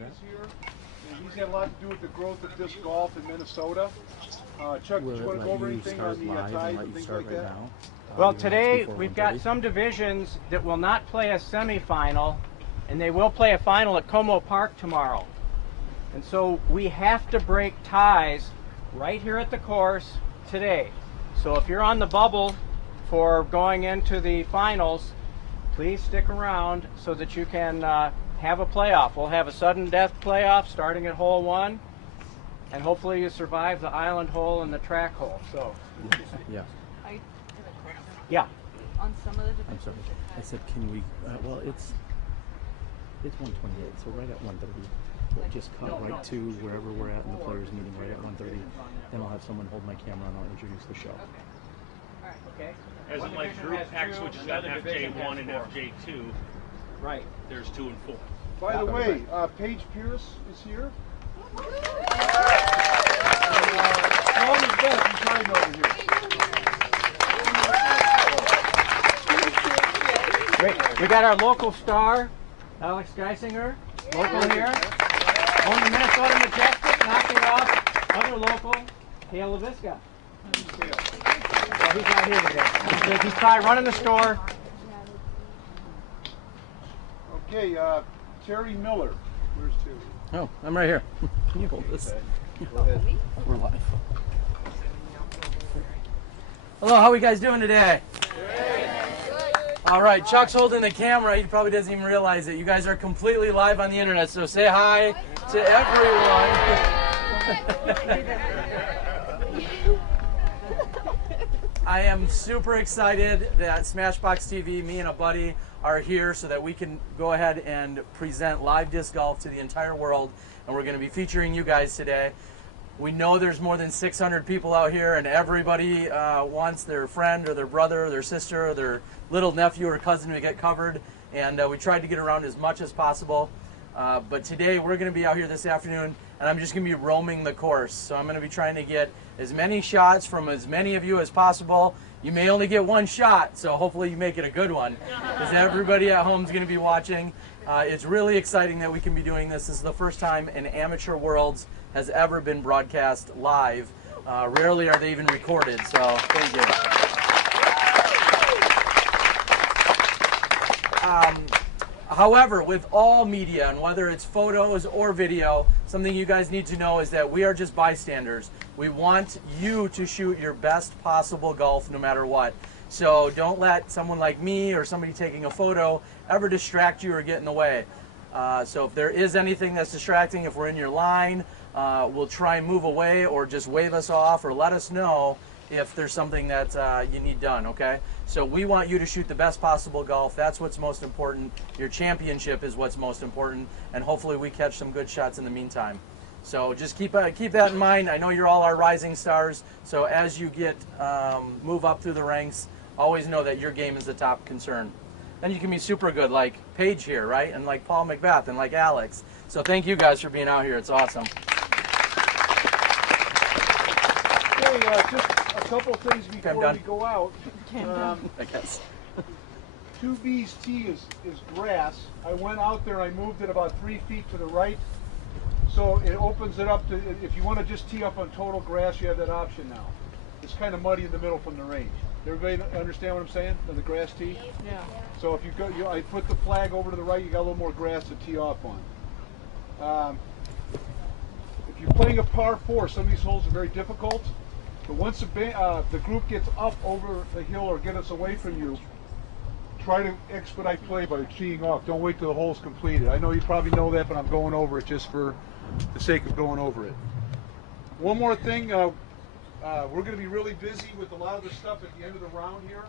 is here. And he's had a lot to do with the growth of disc golf in Minnesota. Chuck, do you want to go over anything on the ties and things like that? Well, today we've got some divisions that will not play a semifinal, and they will play a final at Como Park tomorrow. And so we have to break ties right here at the course today. So if you're on the bubble for going into the finals, please stick around so that you can have a playoff. We'll have a sudden death playoff starting at hole 1, and hopefully you survive the island hole and the track hole. So, yeah. Yeah. On some of the I'm sorry. I said, can we? Well, it's 1:28, so right at 1:30. We'll just cut right to wherever we're at in the players' meeting, right at 1:30. Then I'll have someone hold my camera and I'll introduce the show. Okay. As in like Group X, which has got FJ1 and FJ2. Right. There's 2 and 4. By the way, Paige Pierce is here. Paul McBeth, he's right over here. Great. We got our local star, Alex Geisinger, local here. On the Minnesota Majestic, knocking off other local, Cale LaVisca. Well, he's not here today. He's probably running the store. Okay, Terry Miller. Where's Terry? Oh, I'm right here. Can you hold this? Okay. Go ahead. We're live. Hello, how are you guys doing today? All right, Chuck's holding the camera. He probably doesn't even realize it. You guys are completely live on the internet, so say hi to everyone. I am super excited that Smashbox TV, me and a buddy, are here so that we can go ahead and present live disc golf to the entire world, and we're going to be featuring you guys today. We know there's more than 600 people out here, and everybody wants their friend or their brother or their sister or their little nephew or cousin to get covered, and we tried to get around as much as possible. But today we're going to be out here this afternoon, and I'm just going to be roaming the course. So I'm going to be trying to get as many shots from as many of you as possible. You may only get one shot, so hopefully you make it a good one, because everybody at home is going to be watching. It's really exciting that we can be doing this. This is the first time an Amateur Worlds has ever been broadcast live. Rarely are they even recorded, so thank you. However, with all media, and whether it's photos or video, something you guys need to know is that we are just bystanders. We want you to shoot your best possible golf no matter what. So don't let someone like me or somebody taking a photo ever distract you or get in the way. So if there is anything that's distracting, if we're in your line, we'll try and move away or just wave us off or let us know if there's something that you need done, okay? So we want you to shoot the best possible golf. That's what's most important. Your championship is what's most important, and hopefully we catch some good shots in the meantime. So just keep that in mind. I know you're all our rising stars, so as you get move up through the ranks, always know that your game is the top concern. Then you can be super good like Paige here, right? And like Paul McBeth and like Alex. So thank you guys for being out here. It's awesome. Okay, just a couple things before we go out. I guess. 2B's tee is grass. I went out there, I moved it about 3 feet to the right. So it opens it up to, if you want to just tee up on total grass, you have that option now. It's kind of muddy in the middle from the range. Everybody understand what I'm saying? On the grass tee? Yeah. So if you go, I put the flag over to the right, you got a little more grass to tee off on. If you're playing a par 4, some of these holes are very difficult. But once the group gets up over the hill or get us away from you, try to expedite play by teeing off. Don't wait till the hole's completed. I know you probably know that, but I'm going over it just for the sake of going over it. One more thing, we're going to be really busy with a lot of the stuff at the end of the round here,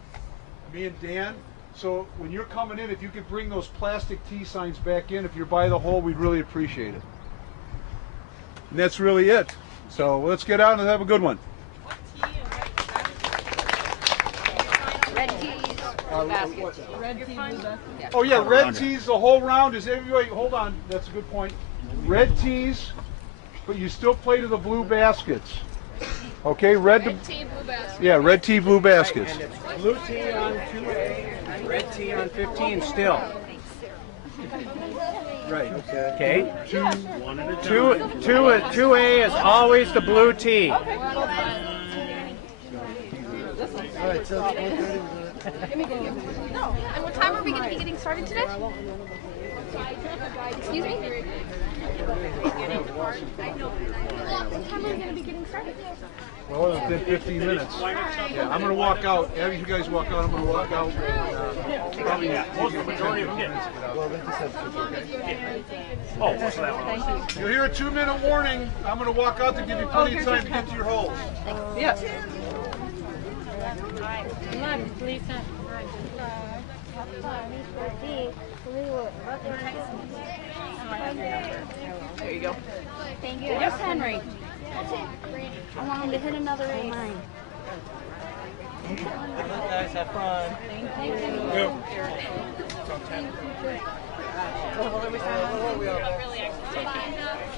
me and Dan. So when you're coming in, if you could bring those plastic tee signs back in, if you're by the hole, we'd really appreciate it. And that's really it. So let's get out and have a good one. Red tees, baskets. Red tees, oh yeah, red tees the whole round. Is everybody, hold on, that's a good point. Red tees, but you still play to the blue baskets. Okay, red tee, blue baskets. Yeah, red tee, blue baskets. And it's blue tee on 2A and red tee on 15 still. Right. Okay. One at a time. 2A is always the blue tee. All right, so it's 4:30. No. And what time are we going to be getting started today? Excuse me? What time are we going to be getting started? Well, within 15 minutes. Yeah, I'm going to walk out. After you guys walk out, I'm going to walk out. Probably Most of the majority of them did. Well, then just have to, okay? Oh, what's that one? Thank you. You'll hear a 2-minute warning. I'm going to walk out to give you plenty of time to get to your holes. Yeah. Come on, Lisa. There you go. Thank you. Yes, Henry. I want him to hit another 8. Guys, have fun. Thank you.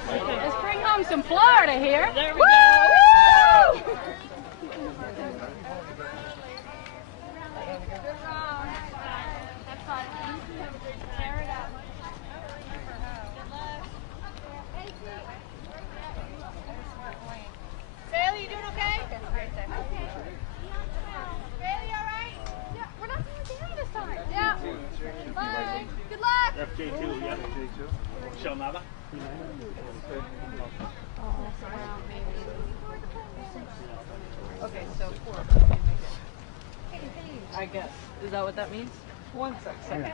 Let's bring home some Florida here. There we go. Woo! Bailey, you doing okay? Bailey, all right? Yeah, we're not going to Bailey this time. Yeah. Bye. Good luck. FJ2, yeah. Shell nada? Okay, so 4. I guess. Is that what that means? One second.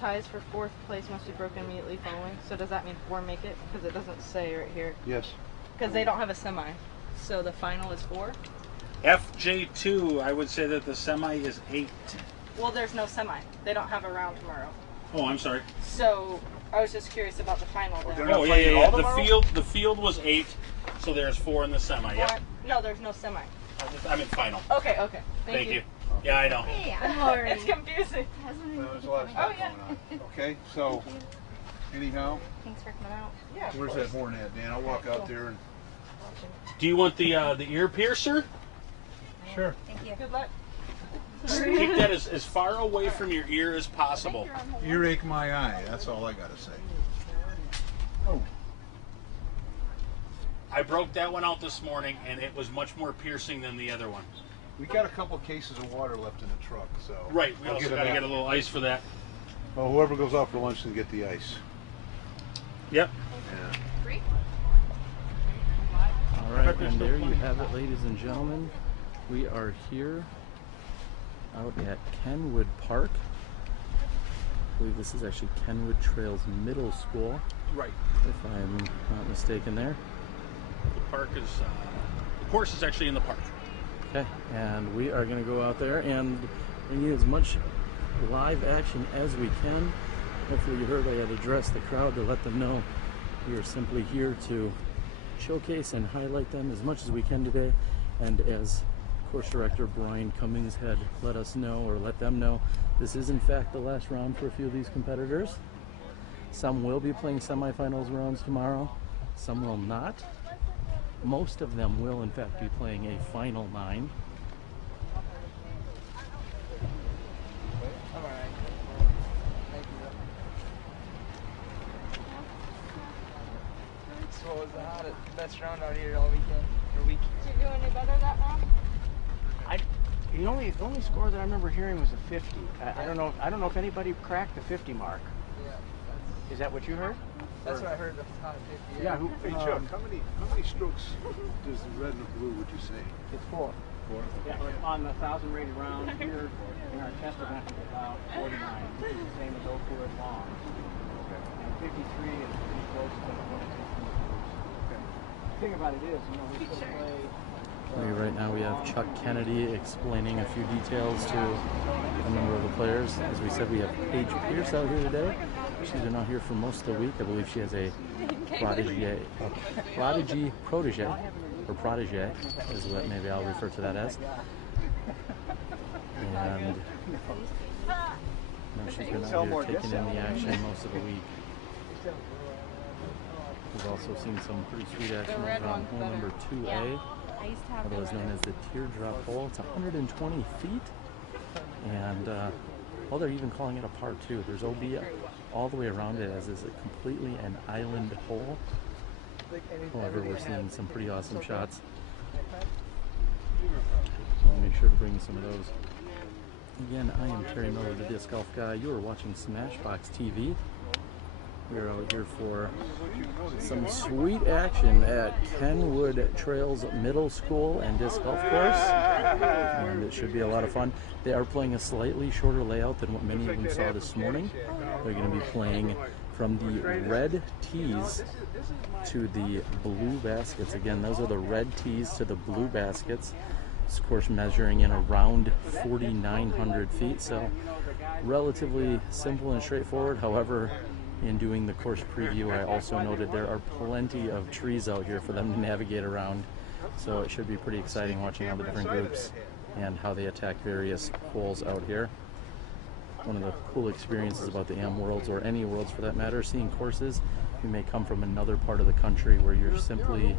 Ties for 4th place must be broken immediately following. So does that mean 4 make it? Because it doesn't say right here. Yes. Because they don't have a semi. So the final is 4? FJ2, I would say that the semi is 8. Well, there's no semi. They don't have a round tomorrow. Oh, I'm sorry. So I was just curious about the final then. Oh, yeah. The field was 8, so there's 4 in the semi. Yeah. No, there's no semi. I'm in final. Okay. Thank you. Yeah, I know. It's confusing. There's a lot of stuff going on. Okay, so anyhow, Thanks for coming out. Yeah. where's that horn at, Dan? I'll walk out there and. Do you want the ear piercer? Sure. Thank you. Good luck. Keep that as far away from your ear as possible. Earache my eye. That's all I gotta say. Oh. I broke that one out this morning, and it was much more piercing than the other one. We got a couple cases of water left in the truck, so. Right. We I'll also get got to them get a out. little ice for that. Well, whoever goes out for lunch can get the ice. Yep. Yeah. All right, and there you have it, ladies and gentlemen. We are here out at Kenwood Park. I believe this is actually Kenwood Trails Middle School, Right. if I'm not mistaken there. The park is. The course is actually in the park. Okay, and we are going to go out there and bring you as much live action as we can. Hopefully you heard I had addressed the crowd to let them know we are simply here to showcase and highlight them as much as we can today. And as course director Brian Cummings had let us know, or let them know, this is in fact the last round for a few of these competitors. Some will be playing semifinals rounds tomorrow, some will not. Most of them will in fact be playing a final 9. So it was the hottest, best round out here all weekend, or week. Did you do any better that round? The only score that I remember hearing was a 50. I don't know if anybody cracked the 50 mark. Yeah, Is that what you heard? that's what I heard. The hot 50. Yeah. Hey Chuck, how many strokes does the red and the blue would you say? It's 4. Yeah, on the 1,000 rated round here in our test event it's about 49, which is the same as Oakwood long. And 53 is pretty close to what it is from the blues. The thing about it is, we still play. Right now we have Chuck Kennedy explaining a few details to a number of the players. As we said, we have Paige Pierce out here today. She's been out here for most of the week. I believe she has a prodigy protege, or protege is what maybe I'll refer to that as. And she's been out here taking in the action most of the week. We've also seen some pretty sweet action over on hole number 2A. Otherwise known as the Teardrop hole. It's 120 feet, and they're even calling it a par 2. There's OB all the way around it, as is it completely an island hole. However, we're seeing some pretty awesome shots. So I'll make sure to bring you some of those. Again, I am Terry Miller, the Disc Golf Guy. You are watching Smashbox TV. We're out here for some sweet action at Kenwood Trails Middle School and Disc Golf Course, and it should be a lot of fun. They are playing a slightly shorter layout than what many of them saw this morning. They're going to be playing from the red tees to the blue baskets. Again, those are the red tees to the blue baskets. This course measuring in around 4,900 feet, so relatively simple and straightforward. However, in doing the course preview, I also noted there are plenty of trees out here for them to navigate around, so it should be pretty exciting watching all the different groups and how they attack various holes out here. One of the cool experiences about the AM Worlds, or any Worlds for that matter, seeing courses you may come from another part of the country where you're simply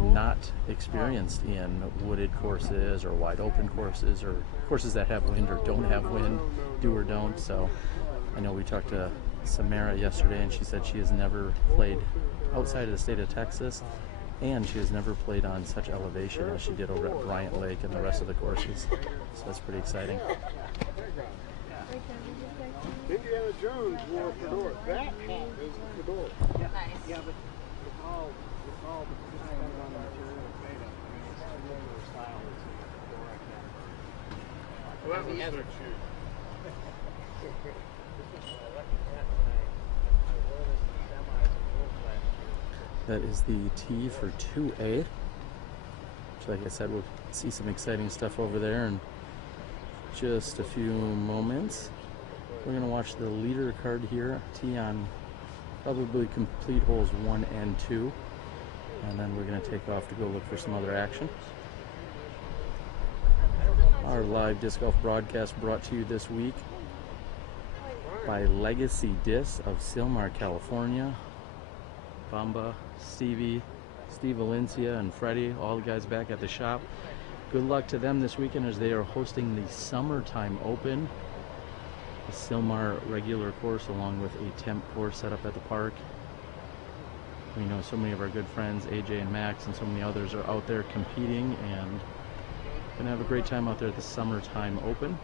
not experienced in wooded courses or wide open courses, or courses that have wind or don't have wind, do or don't. So I know we talked to Samara yesterday, and she said she has never played outside of the state of Texas, and she has never played on such elevation as she did over at Bryant Lake and the rest of the courses. So that's pretty exciting. Indiana Jones wore a fedora. That hat is the fedora. Nice. Yeah, but it's all depends on the material it's made of. I mean, it's a regular style. It's a fedora cap. Well, that was their shoe. That is the tee for 2A. Which, like I said, we'll see some exciting stuff over there in just a few moments. We're going to watch the leader card here, tee on probably complete holes 1 and 2. And then we're going to take off to go look for some other action. Our live disc golf broadcast brought to you this week by Legacy Disc of Silmar, California. Bamba, Stevie, Steve Valencia, and Freddie, all the guys back at the shop. Good luck to them this weekend as they are hosting the Summertime Open, a Silmar regular course along with a temp course set up at the park. We know so many of our good friends, AJ and Max, and so many others are out there competing and gonna have a great time out there at the Summertime Open.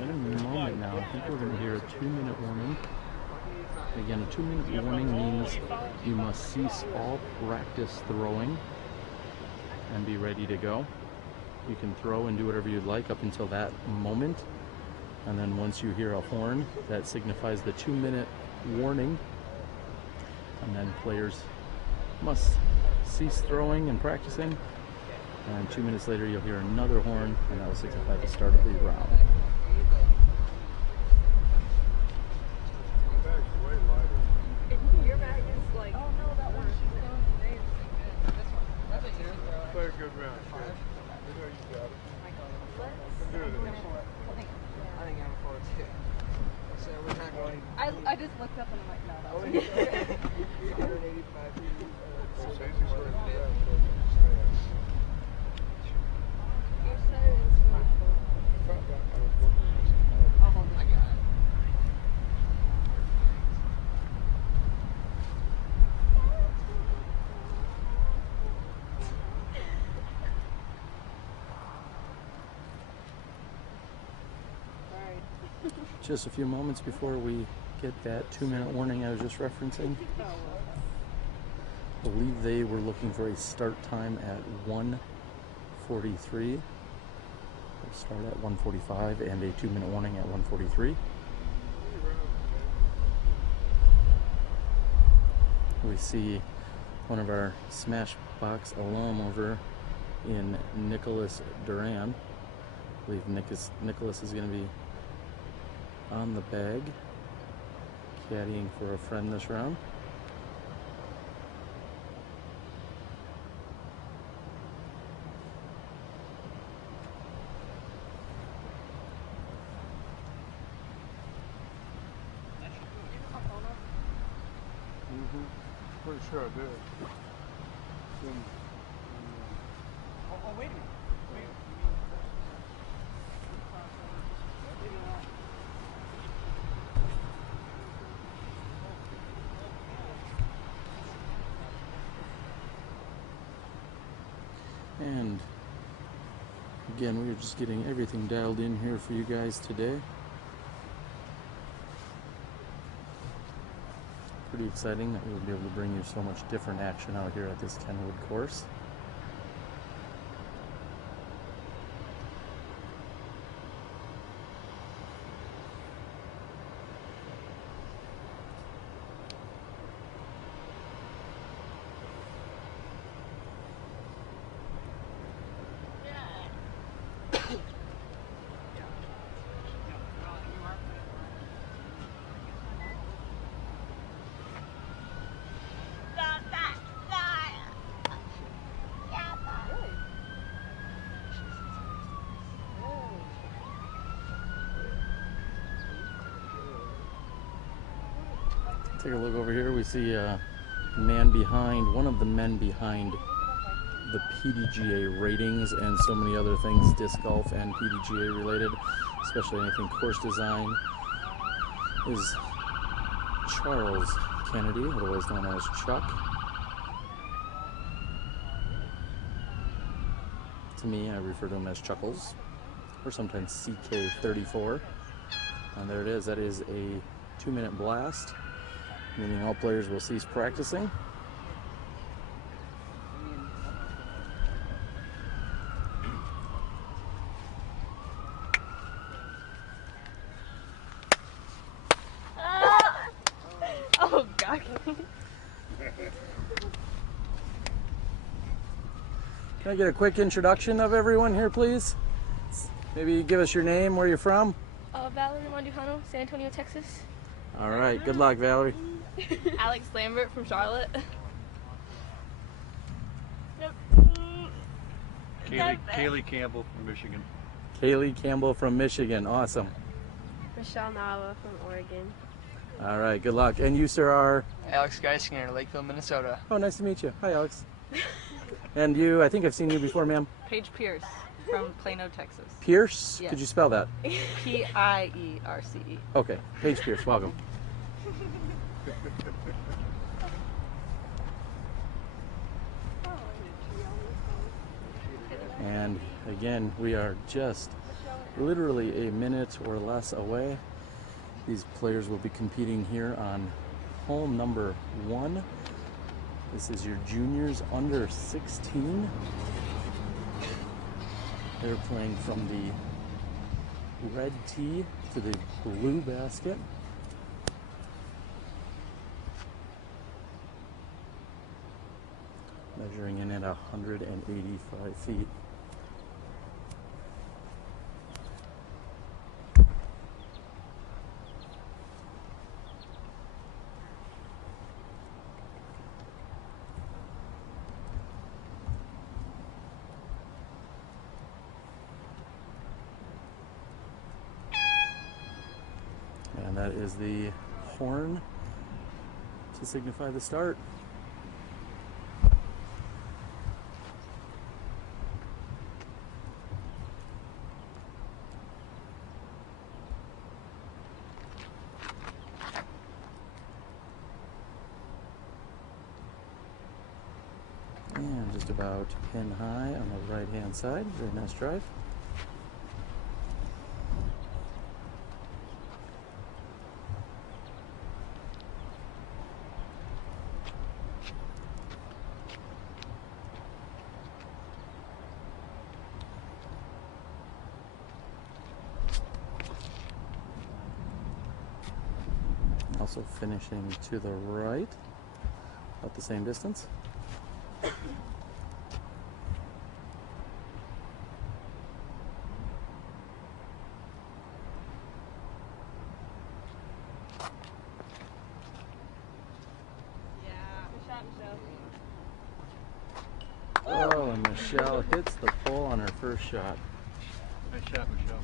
And in a moment now, I think we're going to hear a 2-minute warning. Again, a 2-minute warning means you must cease all practice throwing and be ready to go. You can throw and do whatever you'd like up until that moment. And then once you hear a horn, that signifies the 2-minute warning. And then players must cease throwing and practicing. And 2 minutes later, you'll hear another horn, and that will signify the start of the round. Your bag is like, oh no, that one. That's a teardrop. Play a good round, kid. You know you got it. Do this. I think I'm for it too. So we're not going. I just looked up and I'm like, no, that was 185 feet. So Stacey sort of did that. Oh my god. Just a few moments before we get that 2-minute warning I was just referencing. I believe they were looking for a start time at 1:43. We'll start at 1:45 and a 2-minute warning at 1:43. We see one of our Smashbox alum over in Nicholas Duran. I believe Nicholas is going to be on the bag, caddying for a friend this round. Pretty sure I did. Oh, wait a minute. And again, we are just getting everything dialed in here for you guys today. Pretty exciting that we'll be able to bring you so much different action out here at this Kenwood course. Take a look over here. We see a man behind, one of the men behind the PDGA ratings and so many other things, disc golf and PDGA related, especially anything course design, is Charles Kennedy, otherwise known as Chuck. To me, I refer to him as Chuckles, or sometimes CK34. And there it is. That is a 2-minute blast, meaning all players will cease practicing. Oh, God. Can I get a quick introduction of everyone here, please? Maybe give us your name, where you're from. Valerie Mandujano, San Antonio, Texas. All right, good luck, Valerie. Alex Lambert from Charlotte. Kaylee Campbell from Michigan. Kaylee Campbell from Michigan, awesome. Michelle Nawa from Oregon. All right, good luck. And you, sir, are? Alex Geisinger, Lakeville, Minnesota. Oh, nice to meet you. Hi, Alex. And you, I think I've seen you before, ma'am. Paige Pierce from Plano, Texas. Pierce? Yes. Could you spell that? P-I-E-R-C-E. Okay, Paige Pierce, welcome. And again, we are just literally a minute or less away. These players will be competing here on hole number 1. This is your juniors under 16. They're playing from the red tee to the blue basket. Measuring in at 185 feet. And that is the horn to signify the start. And just about pin high on the right hand side. Very nice drive. Also finishing to the right, about the same distance. Oh, and Michelle hits the pole on her first shot. Nice shot, Michelle.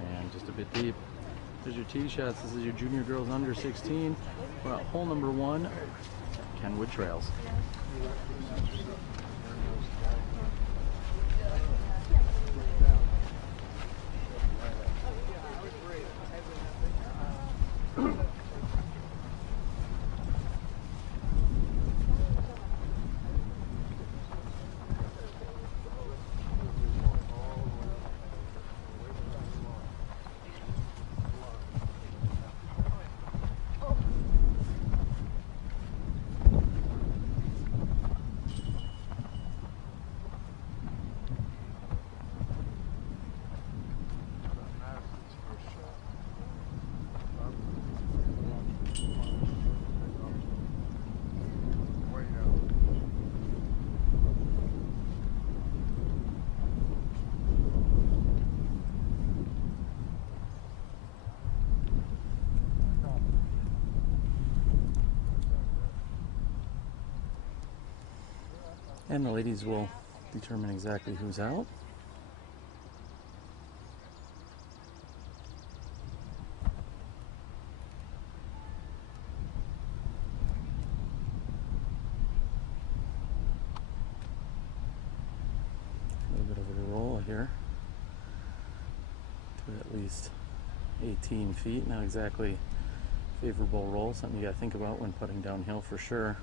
And just a bit deep. There's your tee shots. This is your junior girls under 16. We're at hole number 1, Kenwood Trails. And the ladies will determine exactly who's out. A little bit of a roll here to at least 18 feet. Not exactly favorable roll, something you got to think about when putting downhill for sure.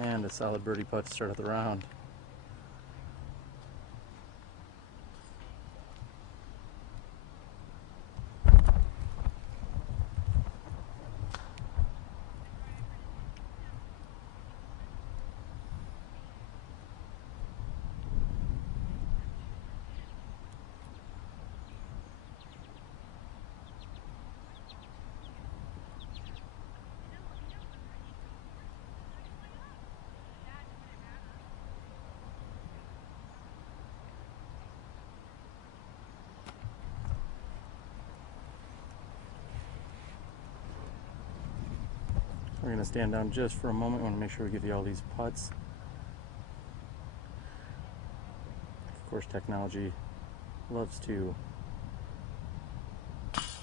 And a solid birdie putt to start of the round. We're going to stand down just for a moment. I want to make sure we give you all these putts. Of course, technology loves to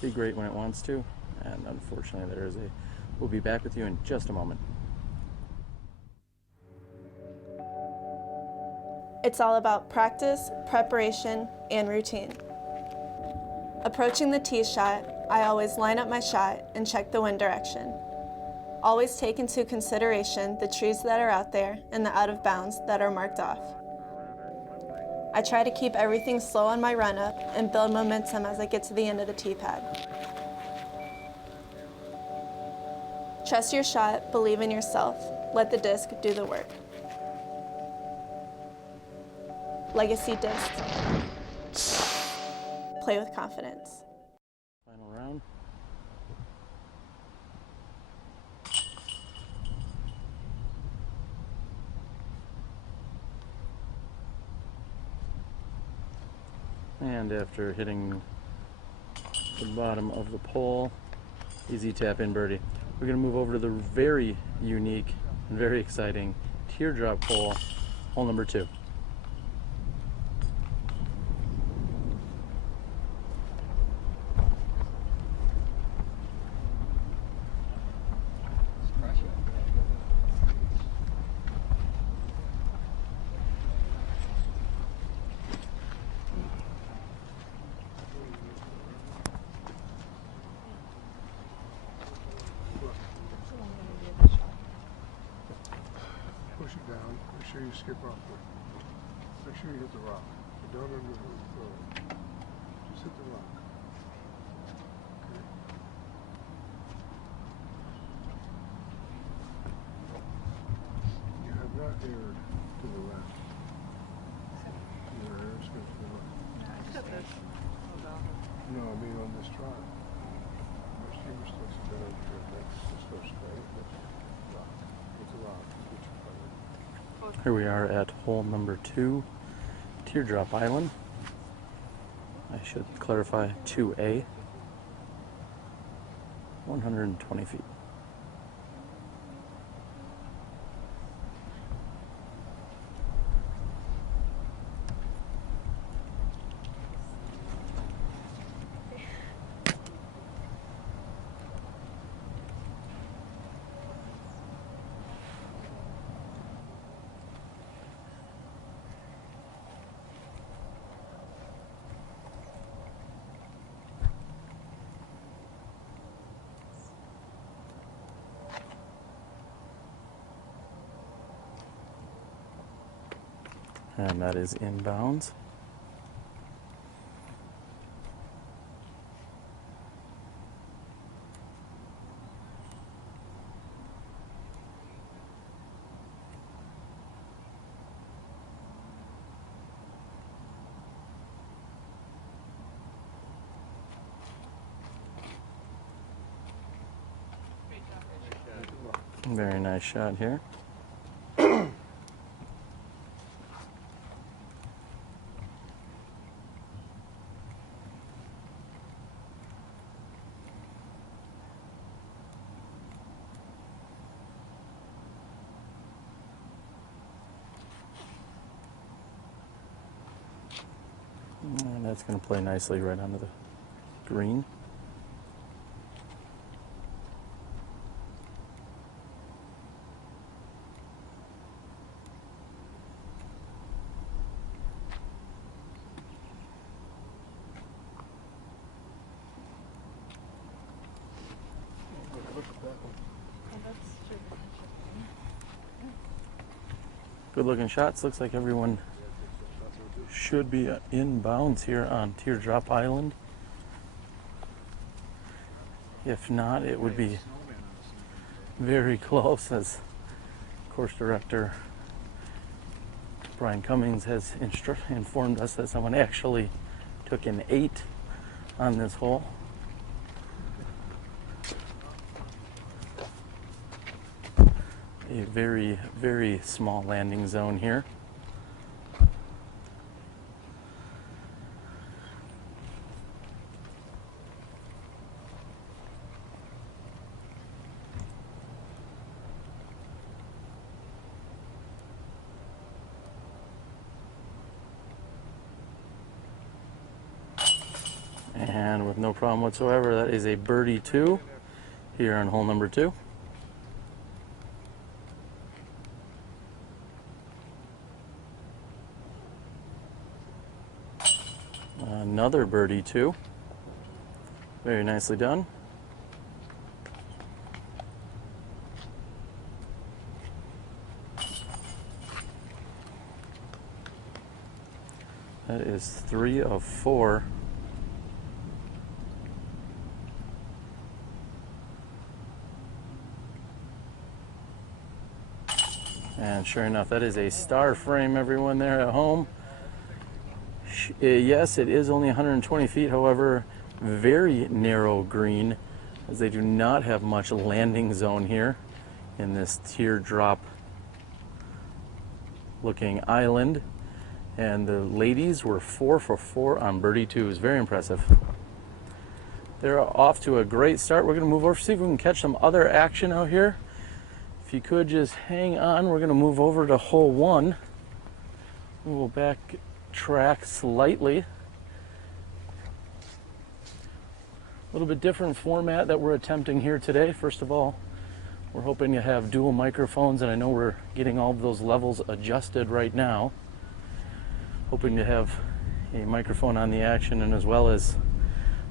be great when it wants to, and unfortunately there is a... We'll be back with you in just a moment. It's all about practice, preparation, and routine. Approaching the tee shot, I always line up my shot and check the wind direction. Always take into consideration the trees that are out there and the out of bounds that are marked off. I try to keep everything slow on my run up and build momentum as I get to the end of the tee pad. Trust your shot, believe in yourself, let the disc do the work. Legacy disc. Play with confidence. Final round. And after hitting the bottom of the pole, easy tap in birdie. We're going to move over to the very unique and very exciting Teardrop hole, hole number 2. Push it down. Make sure you skip off the. Make sure you hit the rock. Don't under the. Just hit the rock. Okay. You have not aired to the left. Your air is going to the left. No, I mean on this trial. Make sure you're supposed to go over here. That's just go straight. That's rock. Hit the rock. Get your putter. Here we are at hole number 2, Teardrop Island. I should clarify, 2A, 120 feet. And that is inbounds. Very nice shot here. And that's going to play nicely right onto the green. Good looking shots. Looks like everyone should be in bounds here on Teardrop Island. If not, it would be very close, as course director Brian Cummings has informed us that someone actually took an 8 on this hole. A very, very small landing zone here. And with no problem whatsoever, that is a birdie 2 here on hole number 2. Another birdie 2. Very nicely done. That is 3 of 4. And sure enough, that is a star frame, everyone there at home. Yes, it is only 120 feet, however, very narrow green, as they do not have much landing zone here in this teardrop looking island. And the ladies were 4 for 4 on birdie 2s. Very impressive. They're off to a great start. We're going to move over, see if we can catch some other action out here. If you could just hang on, we're going to move over to hole 1. We will backtrack slightly. A little bit different format that we're attempting here today. First of all, we're hoping to have dual microphones, and I know we're getting all of those levels adjusted right now. Hoping to have a microphone on the action, and as well as,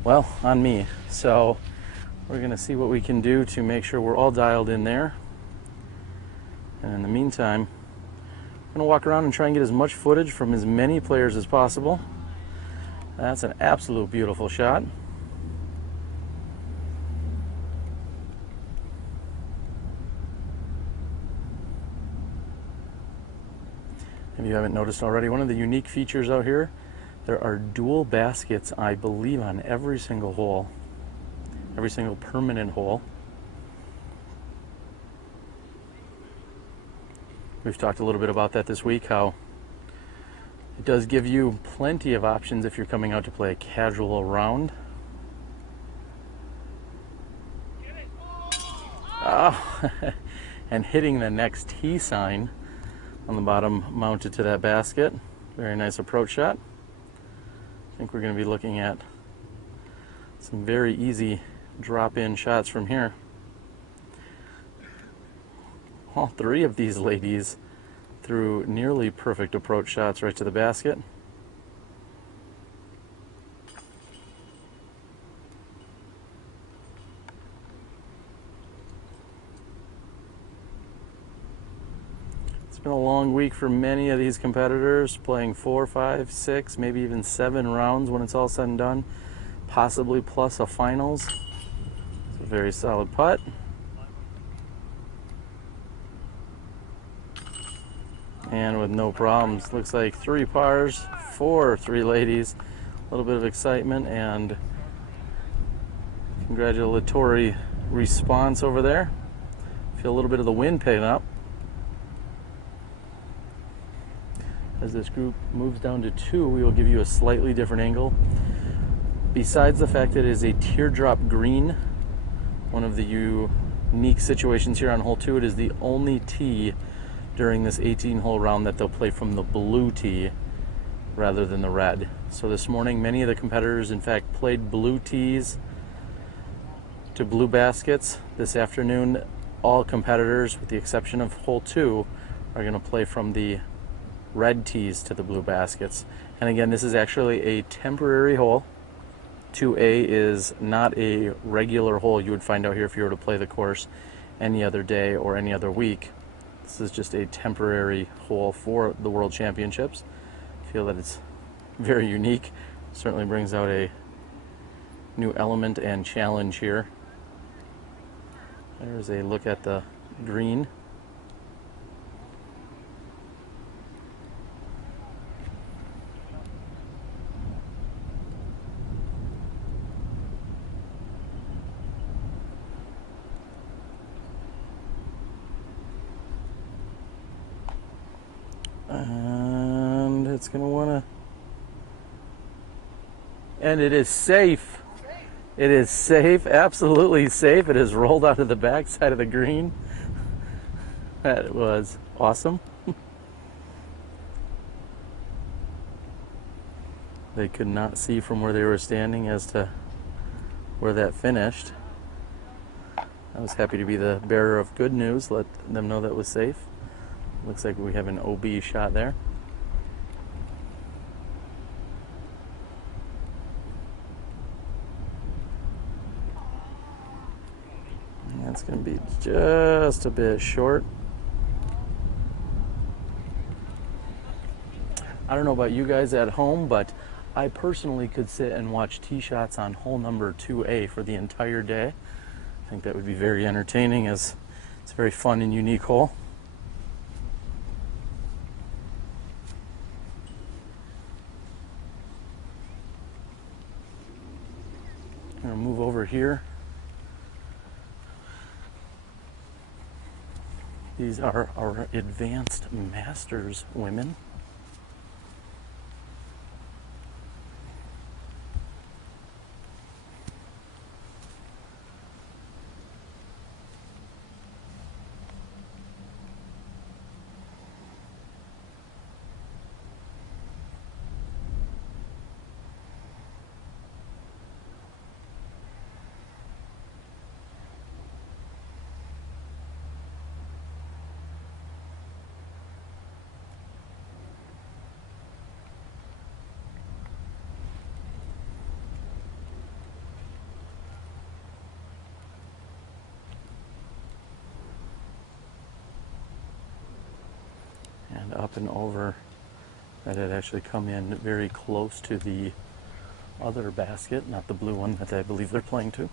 well, on me. So we're going to see what we can do to make sure we're all dialed in there. And in the meantime, I'm going to walk around and try and get as much footage from as many players as possible. That's an absolute beautiful shot. If you haven't noticed already, one of the unique features out here, there are dual baskets, I believe, on every single hole, every single permanent hole. We've talked a little bit about that this week, how It does give you plenty of options if you're coming out to play a casual round. Oh, and hitting the next tee sign on the bottom mounted to that basket. Very nice approach shot. I think we're going to be looking at some very easy drop-in shots from here. All three of these ladies threw nearly perfect approach shots right to the basket. It's been a long week for many of these competitors, playing 4, 5, 6, maybe even 7 rounds when it's all said and done, possibly plus a finals. It's a very solid putt. And with no problems. Looks like 3 pars for 3 ladies. A little bit of excitement and congratulatory response over there. Feel a little bit of the wind picking up. As this group moves down to 2, we will give you a slightly different angle. Besides the fact that it is a teardrop green, one of the unique situations here on hole 2, it is the only tee during this 18-hole round that they'll play from the blue tee rather than the red. So this morning, many of the competitors, in fact, played blue tees to blue baskets. This afternoon, all competitors, with the exception of hole 2, are going to play from the red tees to the blue baskets. And again, this is actually a temporary hole. 2A is not a regular hole you would find out here if you were to play the course any other day or any other week. This is just a temporary hole for the World Championships. I feel that it's very unique. Certainly brings out a new element and challenge here. There's a look at the green. And it's going to want to... And it is safe. It is safe, absolutely safe. It has rolled out of the backside of the green. That was awesome. They could not see from where they were standing as to where that finished. I was happy to be the bearer of good news, let them know that was safe. Looks like we have an OB shot there. That's going to be just a bit short. I don't know about you guys at home, but I personally could sit and watch tee shots on hole number 2A for the entire day. I think that would be very entertaining, as it's a very fun and unique hole. I'm going to move over here. These are our advanced masters women. And up and over, that had actually come in very close to the other basket, not the blue one that I believe they're playing to.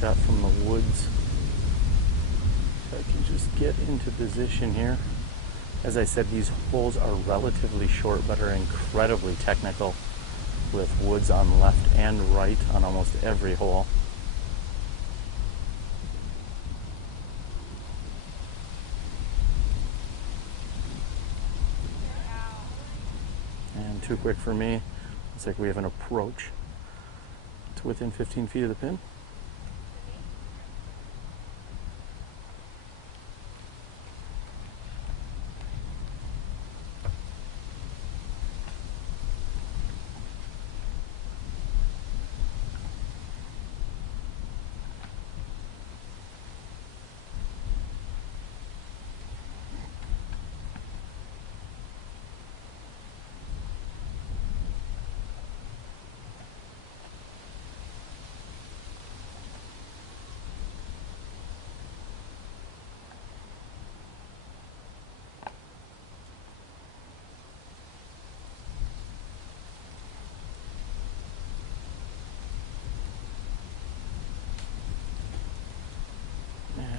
shot from the woods. If I can just get into position here. As I said, these holes are relatively short but are incredibly technical, with woods on left and right on almost every hole. And too quick for me. Looks like we have an approach to within 15 feet of the pin.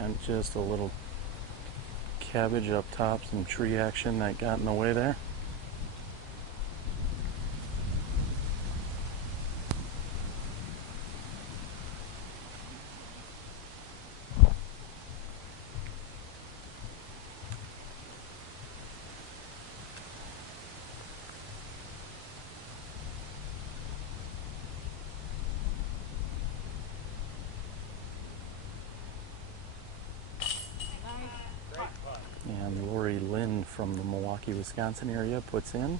And just a little cabbage up top, some tree action that got in the way there. And Lori Lynn from the Milwaukee, Wisconsin area puts in.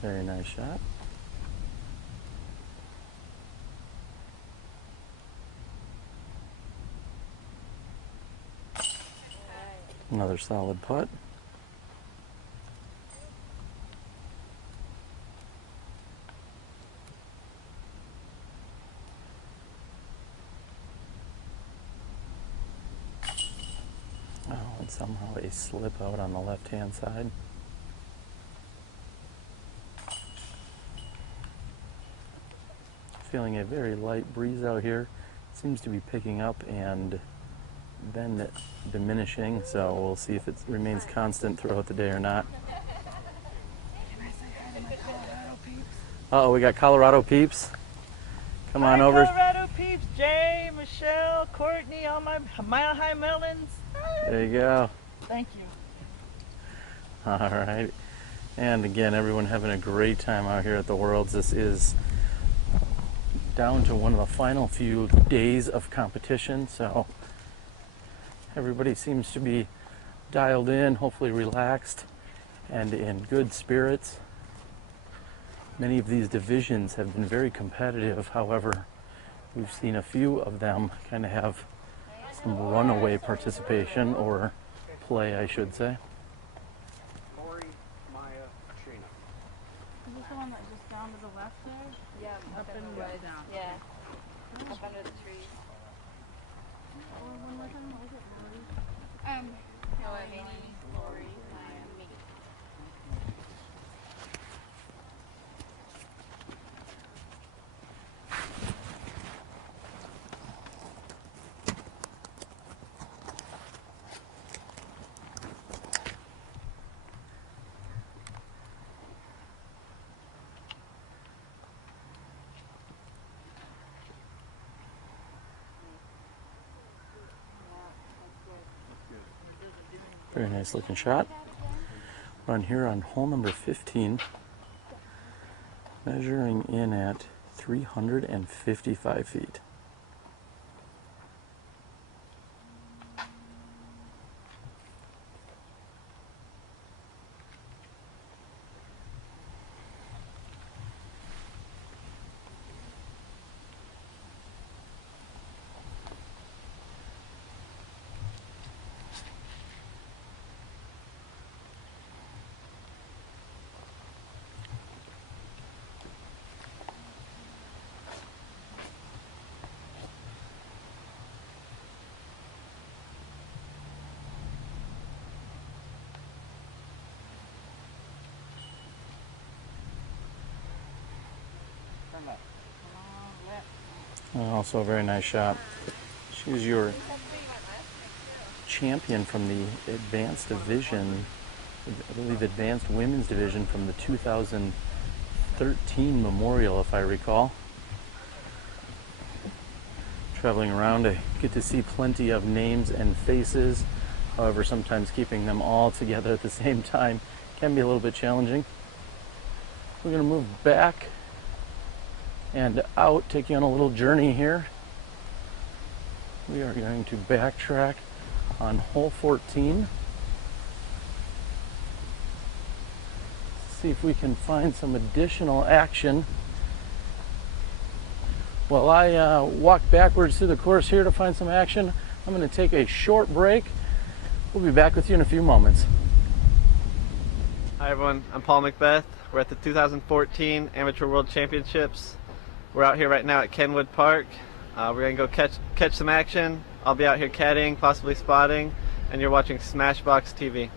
Very nice shot. Another solid putt. And somehow a slip out on the left-hand side. Feeling a very light breeze out here. Seems to be picking up and then diminishing, so we'll see if it remains constant throughout the day or not. Uh-oh, we got Colorado peeps. Come on over. Colorado peeps, Jay, Michelle, Courtney, all my Mile High Melons. There you go. Thank you. All right. And again, everyone having a great time out here at the Worlds. This is down to one of the final few days of competition, so everybody seems to be dialed in, hopefully relaxed, and in good spirits. Many of these divisions have been very competitive. However, we've seen a few of them kind of have some runaway participation, or play, I should say. Lori, Maya, Trina. Is this the one that's just down to the left there? Yeah, Up and woods. down. Yeah, up under the trees. One more time, what was it, Lori? Lori, Maya, me. Very nice looking shot. We're on here on hole number 15, measuring in at 355 feet. Also a very nice shot. She's your champion from the advanced division, I believe advanced women's division from the 2013 Memorial, if I recall. Traveling around, I get to see plenty of names and faces. However, sometimes keeping them all together at the same time can be a little bit challenging. We're going to move back and out, take you on a little journey here. We are going to backtrack on hole 14. See if we can find some additional action. While I walk backwards through the course here to find some action, I'm going to take a short break. We'll be back with you in a few moments. Hi everyone, I'm Paul McBeth. We're at the 2014 Amateur World Championships. We're out here right now at Kenwood Park. We're going to go catch some action. I'll be out here caddying, possibly spotting, and you're watching Smashbox TV.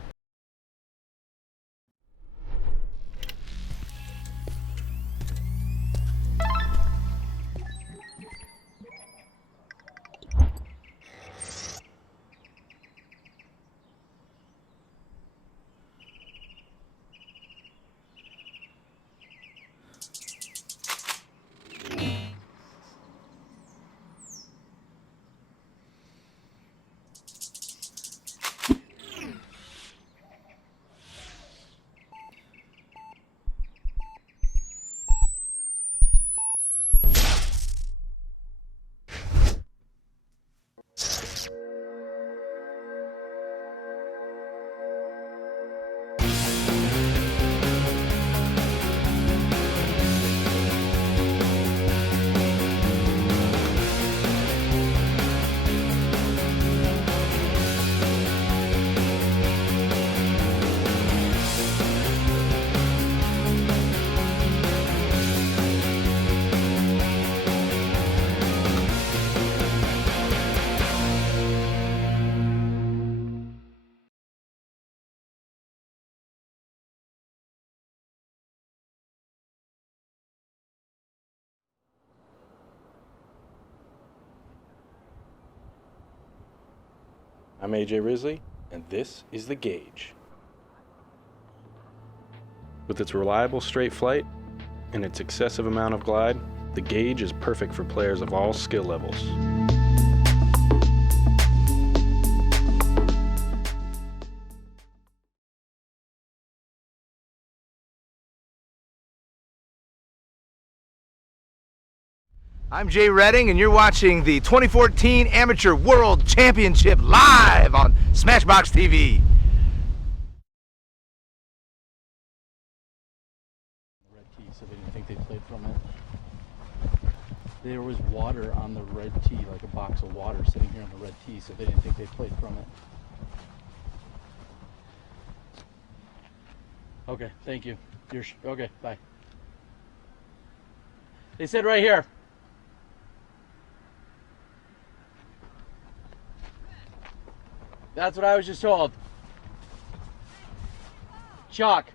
I'm AJ Risley, and this is The Gauge. With its reliable straight flight and its excessive amount of glide, the Gauge is perfect for players of all skill levels. I'm Jay Redding, and you're watching the 2014 Amateur World Championship live on Smashbox TV. Red tee, so they didn't think they played from it. There was water on the red tee, like a box of water sitting here on the red tee, so they didn't think they played from it. Okay, thank you. Okay, bye. They said right here. That's what I was just told. Chalk.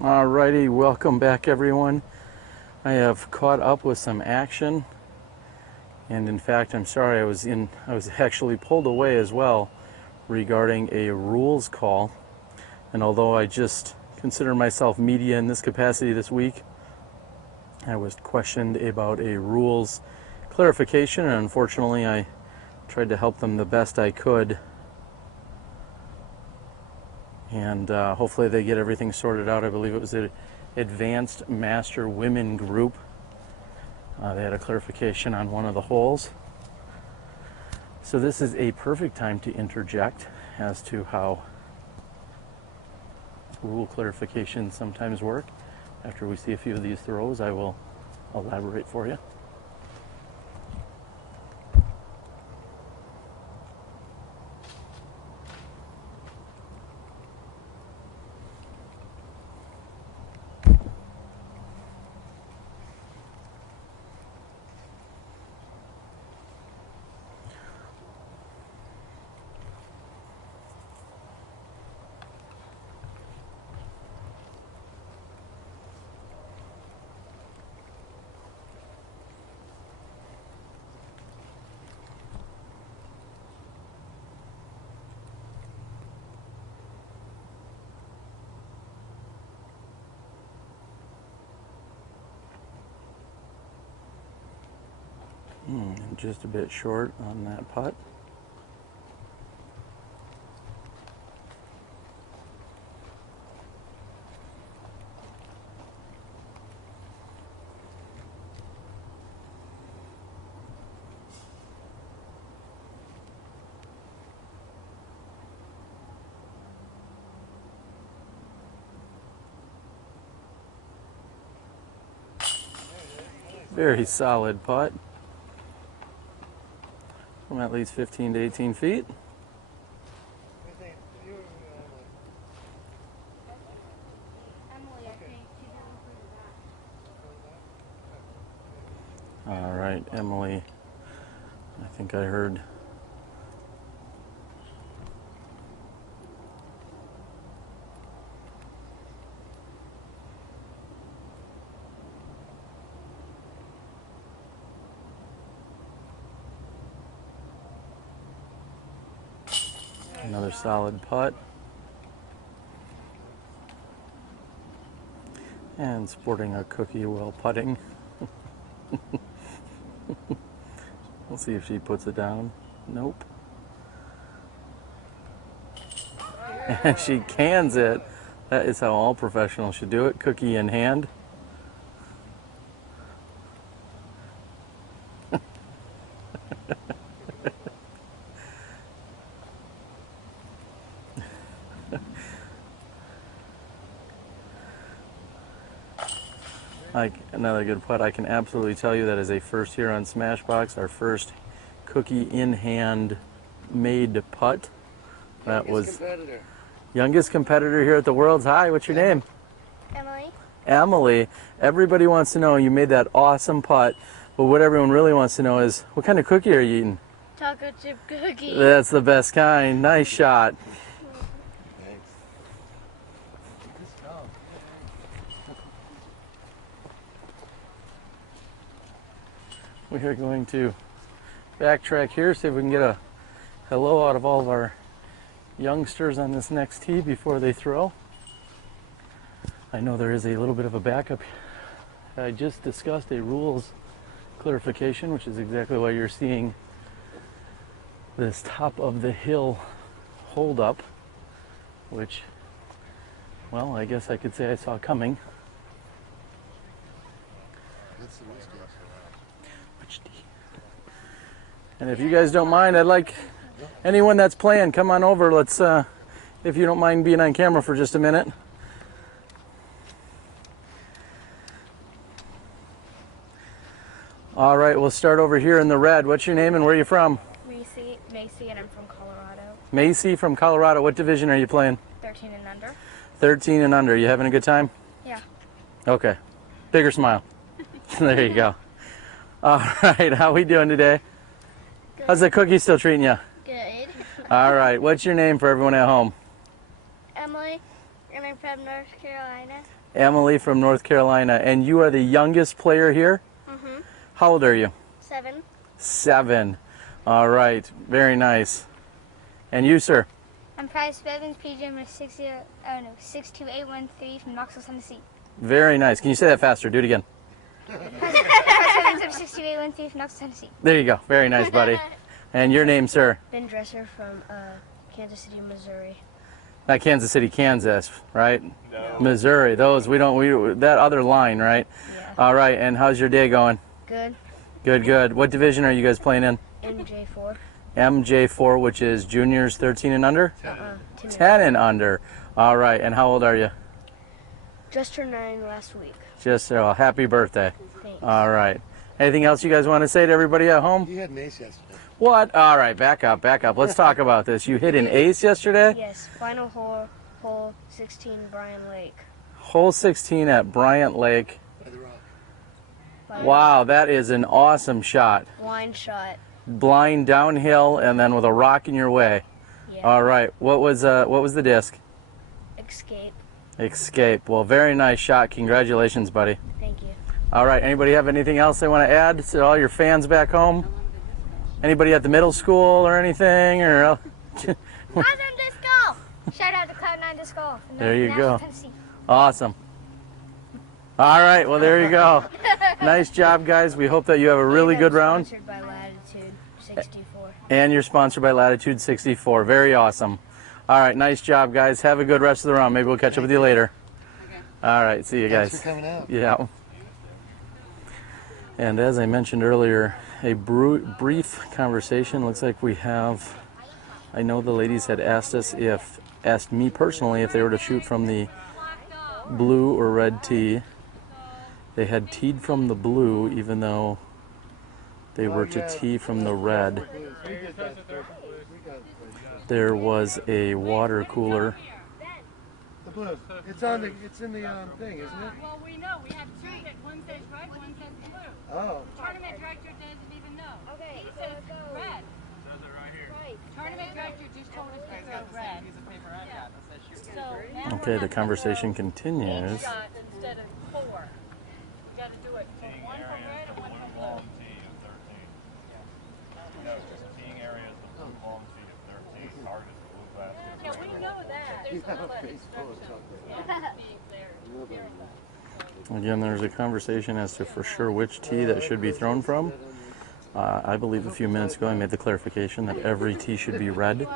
Alrighty, welcome back everyone. I have caught up with some action, and in fact I'm sorry, I was actually pulled away as well regarding a rules call, and although I just consider myself media in this capacity this week, I was questioned about a rules clarification, and unfortunately I tried to help them the best I could. And hopefully they get everything sorted out. I believe it was an Advanced Master Women group. They had a clarification on one of the holes. So this is a perfect time to interject as to how rule clarifications sometimes work. After we see a few of these throws, I will elaborate for you. Just a bit short on that putt. Very solid putt. From at least 15 to 18 feet. All right, Emily, I think I heard. Another solid putt. And sporting a cookie while putting. We'll see if she puts it down. Nope. And she cans it. That is how all professionals should do it. Cookie in hand. Another good putt. I can absolutely tell you that is a first here on Smashbox. Our first cookie in hand made putt. That was youngest competitor here at the Worlds. Hi, what's your name? Emily. Emily. Everybody wants to know you made that awesome putt, but what everyone really wants to know is what kind of cookie are you eating? Chocolate chip cookie. That's the best kind. Nice shot. We are going to backtrack here, see if we can get a hello out of all of our youngsters on this next tee before they throw. I know there is a little bit of a backup. I just discussed a rules clarification, which is exactly why you're seeing this top of the hill hold up, which, well, I guess I could say I saw coming. And if you guys don't mind, I'd like anyone that's playing, come on over. Let's, if you don't mind being on camera for just a minute. All right, we'll start over here in the red. What's your name and where are you from? Macy, and I'm from Colorado. Macy from Colorado. What division are you playing? 13 and under. 13 and under. You having a good time? Yeah. Okay. Bigger smile. There you go. All right, how we doing today? Good. How's the cookie still treating you? Good. All right, what's your name for everyone at home? Emily, and I'm from North Carolina. Emily from North Carolina, and you are the youngest player here? Mm-hmm. How old are you? 7. 7. All right, very nice. And you, sir? I'm Price Bevins, PDGA 62813 from Knoxville, Tennessee. Very nice. Can you say that faster? Do it again. President of 68 Linfield, Knox, Tennessee. There you go. Very nice, buddy. And your name, sir? Ben Dresser from Kansas City, Missouri. Not Kansas City, Kansas, right? No. Missouri. Those that other line, right? Yeah. All right. And how's your day going? Good. Good, good. What division are you guys playing in? MJ4. MJ4, which is juniors 13 and under? 10 and under. All right. And how old are you? Just turned 9 last week. Just happy birthday. Thanks. All right. Anything else you guys want to say to everybody at home? You had an ace yesterday. What? All right, back up, back up. Let's talk about this. You hit an ace yesterday? Yes, final hole 16, Bryant Lake. Hole 16 at Bryant Lake. Wow, that is an awesome shot. Blind shot. Blind downhill and then with a rock in your way. Yeah. All right. What was the disc? Escape. Escape. Well, very nice shot. Congratulations, buddy. Thank you. All right. Anybody have anything else they want to add to all your fans back home? Anybody at the middle school or anything? Or Awesome disc golf. Shout out to Cloud9 Disc Golf. there you go. Tennessee. Awesome. All right. Well, there you go. Nice job, guys. We hope that you have a really good round. Sponsored by Latitude 64. And you're sponsored by Latitude 64. Very awesome. All right. Nice job, guys. Have a good rest of the round. Maybe we'll catch up with you later. Okay. All right. See you guys. Thanks for coming out. Yeah. And as I mentioned earlier, a brief conversation. Looks like we have, I know the ladies had asked me personally if they were to shoot from the blue or red tee. They had teed from the blue even though they were to tee from the red. There was a water cooler. The blue. It's in the thing, isn't it? Well, we know. We have two that one says red, one says blue. Oh. Tournament director doesn't even know. Okay, he says red. Says it right here. Right. Tournament director just told us to throw red. So Okay, the conversation continues. shot instead of 4. You got to do it for one for red and one for blue. Yeah, we know that. There's some other instructions. Yeah, being there. Again, there's a conversation as to for sure which tee that should be thrown from. I believe a few minutes ago I made the clarification that every tee should be red.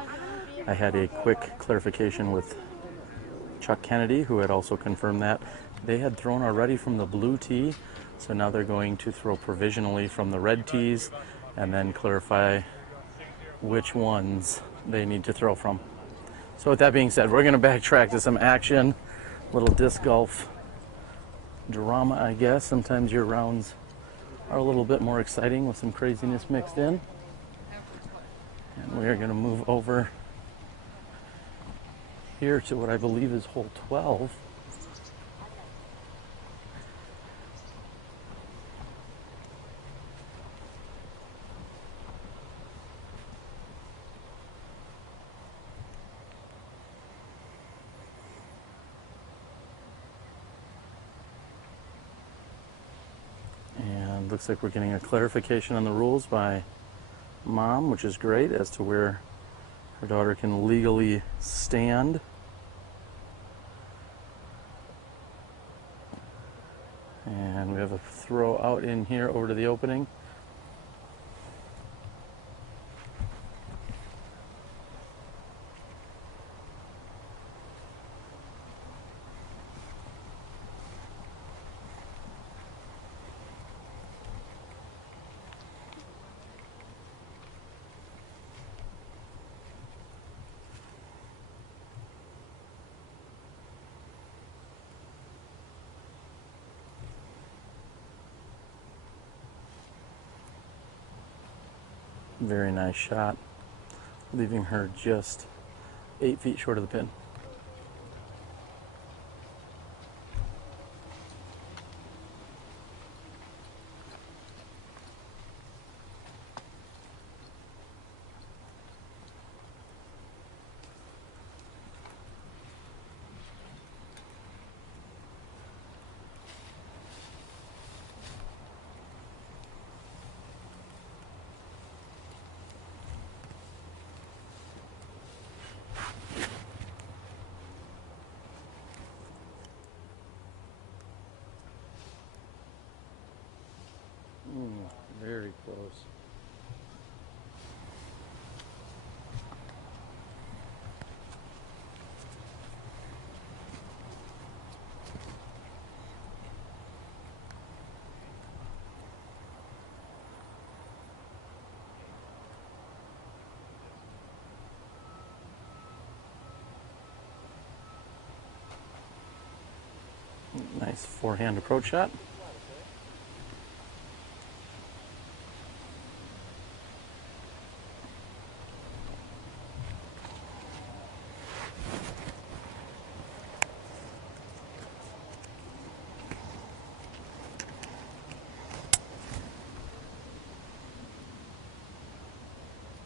I had a quick clarification with Chuck Kennedy, who had also confirmed that. They had thrown already from the blue tee, so now they're going to throw provisionally from the red tees and then clarify which ones they need to throw from. So with that being said, we're going to backtrack to some action, little disc golf drama, I guess. Sometimes your rounds are a little bit more exciting with some craziness mixed in. And we are going to move over here to what I believe is hole 12. And looks like we're getting a clarification on the rules by Mom, which is great, as to where her daughter can legally stand. And we have a throw out in here over to the opening. Very nice shot, leaving her just 8 feet short of the pin. very close. Nice forehand approach shot.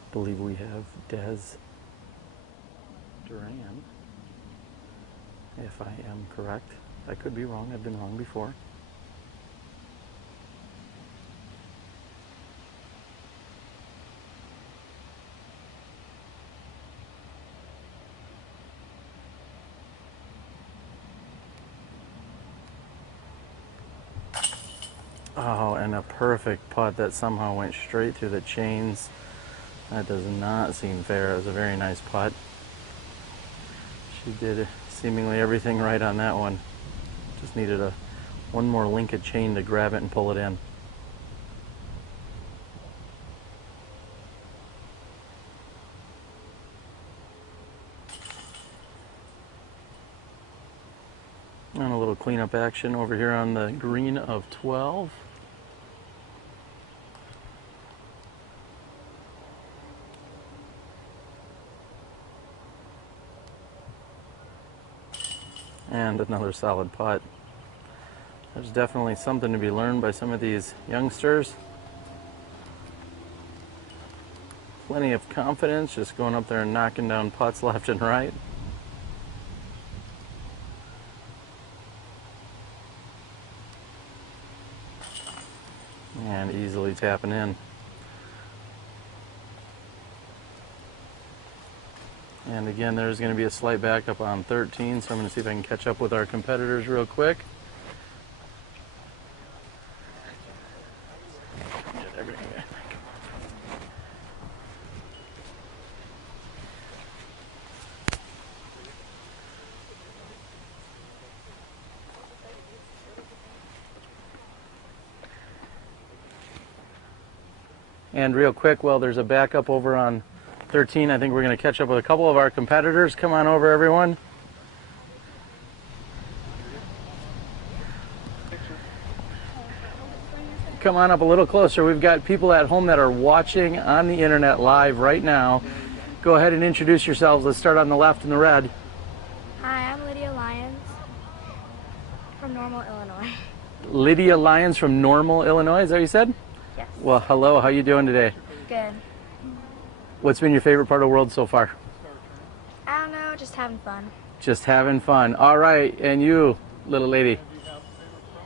I believe we have Des Duran, if I am correct. I could be wrong. I've been wrong before. Oh, and a perfect putt that somehow went straight through the chains. That does not seem fair. It was a very nice putt. She did seemingly everything right on that one. Just needed one more link of chain to grab it and pull it in. And a little cleanup action over here on the green of 12. And another solid putt. There's definitely something to be learned by some of these youngsters. Plenty of confidence, just going up there and knocking down putts left and right. And easily tapping in. And again, there's going to be a slight backup on 13, so I'm going to see if I can catch up with our competitors real quick. And real quick, well, there's a backup over on 13. I think we're going to catch up with a couple of our competitors. Come on over, everyone. Come on up a little closer. We've got people at home that are watching on the internet live right now. Go ahead and introduce yourselves. Let's start on the left in the red. Hi, I'm Lydia Lyons from Normal, Illinois. Lydia Lyons from Normal, Illinois. Is that what you said? Yes. Well, hello. How you doing today? Good. What's been your favorite part of the world so far? I don't know, just having fun. Just having fun. All right. And you, little lady?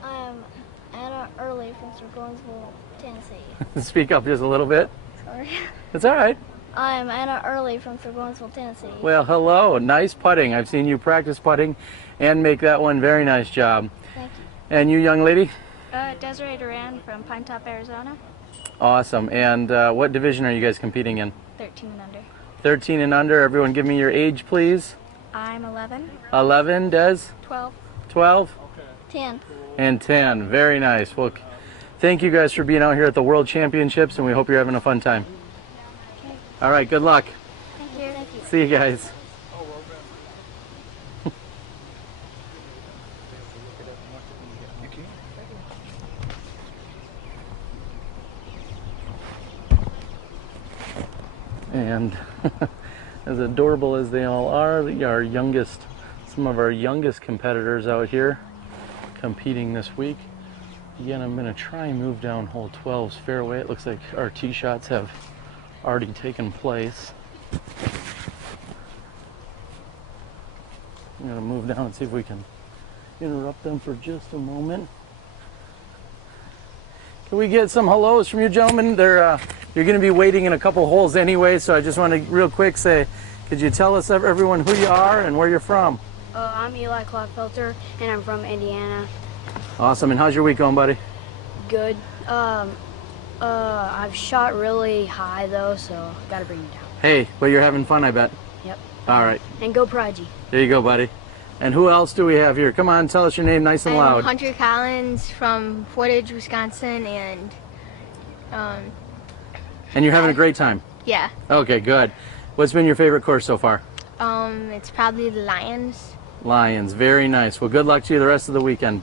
I'm Anna Early from Sir Gainesville, Tennessee. Speak up just a little bit. Sorry. It's all right. I'm Anna Early from Sir Gainesville, Tennessee. Well, hello. Nice putting. I've seen you practice putting and make that one. Very nice job. Thank you. And you, young lady? Desiree Duran from Pine Top, Arizona. Awesome. And what division are you guys competing in? 13 and under. 13 and under. Everyone give me your age, please. I'm 11. 11. Des? 12. 12? 10. And 10. Very nice. Well, thank you guys for being out here at the World Championships, and we hope you're having a fun time. Okay. All right. Good luck. Thank you. Thank you. See you guys. And as adorable as they all are, some of our youngest competitors out here competing this week. Again, I'm going to try and move down hole 12's fairway. It looks like our tee shots have already taken place. I'm going to move down and see if we can interrupt them for just a moment. Can we get some hellos from you gentlemen? You're going to be waiting in a couple holes anyway, so I just want to real quick say, could you tell us, everyone, who you are and where you're from? I'm Eli Clockfelter, and I'm from Indiana. Awesome. And how's your week going, buddy? Good. I've shot really high though, so gotta bring it down. Hey, but you're having fun, I bet. Yep. All right. And go Prodigy. There you go, buddy. And who else do we have here? Come on, tell us your name nice and I'm loud. Hunter Collins from Portage, Wisconsin, and And you're having a great time? yeah. Okay, good. What's been your favorite course so far? It's probably the Lions. Lions, very nice. Well, good luck to you the rest of the weekend.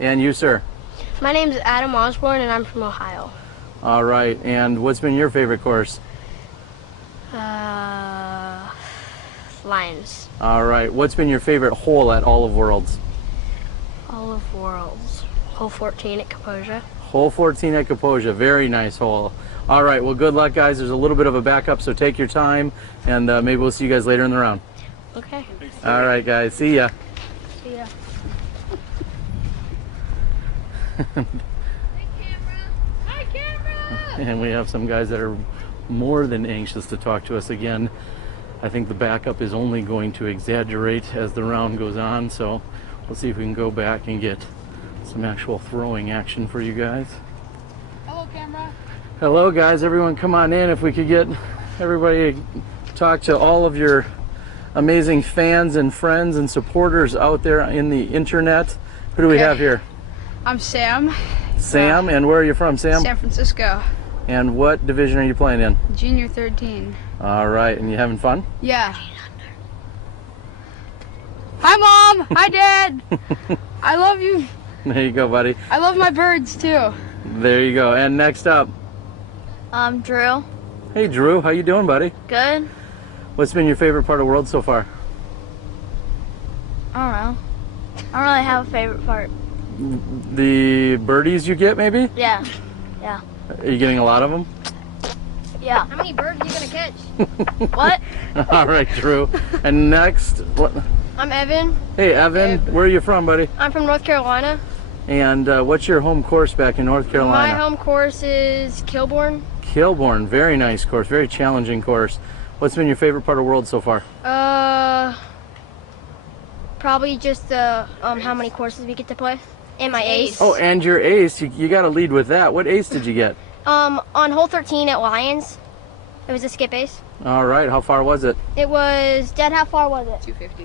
And you, sir? My name's Adam Osborne, and I'm from Ohio. All right, and what's been your favorite course? Lions. All right, what's been your favorite hole at All of Worlds? All of Worlds. Hole 14 at Kaposia. Hole 14 at Kaposia, very nice hole. All right, well, good luck, guys. There's a little bit of a backup, so take your time, and maybe we'll see you guys later in the round. Okay. All right, guys, see ya. See ya. And we have some guys that are more than anxious to talk to us again. I think the backup is only going to exaggerate as the round goes on, so we'll see if we can go back and get some actual throwing action for you guys. Hello, camera. Hello, guys. Everyone come on in. If we could get everybody to talk to all of your amazing fans and friends and supporters out there in the internet. Who do we have here? I'm Sam. Sam, and where are you from, Sam? San Francisco. And what division are you playing in? Junior 13. All right, and you having fun? Yeah. Hi, Mom. Hi, Dad. I love you. There you go, buddy. I love my birds, too. There you go. And next up. Drew. Hey, Drew. How you doing, buddy? Good. What's been your favorite part of the world so far? I don't know. I don't really have a favorite part. The birdies you get, maybe? Yeah. Yeah. Are you getting a lot of them? Yeah. How many birds are you gonna catch? What? All right, Drew. And next, what? I'm Evan. Hey, Evan. Where are you from, buddy? I'm from North Carolina. And what's your home course back in North Carolina? My home course is Kilbourne. Kilbourne. Very nice course. Very challenging course. What's been your favorite part of the world so far? Probably just how many courses we get to play. And my ace. Oh, and your ace. You got to lead with that. What ace did you get? On hole 13 at Lions. It was a skip ace. All right. How far was it? It was, Dad, how far was it? 250.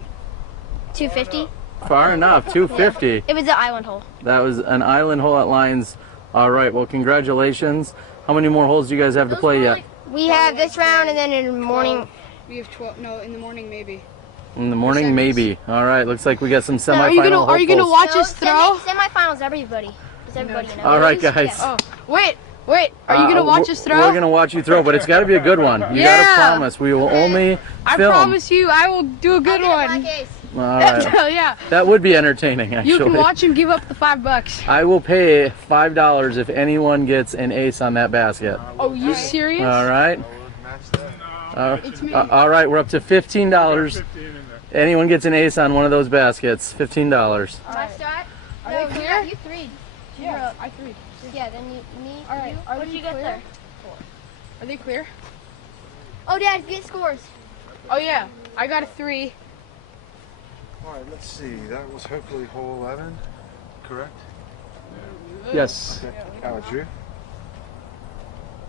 250? Far enough. 250. Yeah. It was the island hole. That was an island hole at Lions. All right. Well, congratulations. How many more holes do you guys have to play yet? We have this round, and then in the morning. We have 12. No, in the morning maybe. In the morning, maybe. All right. Looks like we got some semifinal hopefuls. Are you gonna watch us throw? Semifinals, everybody. Does everybody know? All right, guys. Yeah. Oh, wait. Are you gonna watch us throw? We're gonna watch you throw, but it's got to be a good one. You gotta promise. We will only I film. promise you, I will do a good one. All right. Yeah. That would be entertaining, actually. You can watch him give up the $5. I will pay $5 if anyone gets an ace on that basket. Oh, you serious? All right. It's me. All right, we're up to $15. Anyone gets an ace on one of those baskets, $15. My shot? Are they clear? You three. Yeah, I three. Yeah, then me. All right. What did you get there? Are they clear? Oh, Dad, get scores. Oh yeah, I got a 3. All right, let's see. That was hopefully hole 11, correct? Yes. Okay. How about you?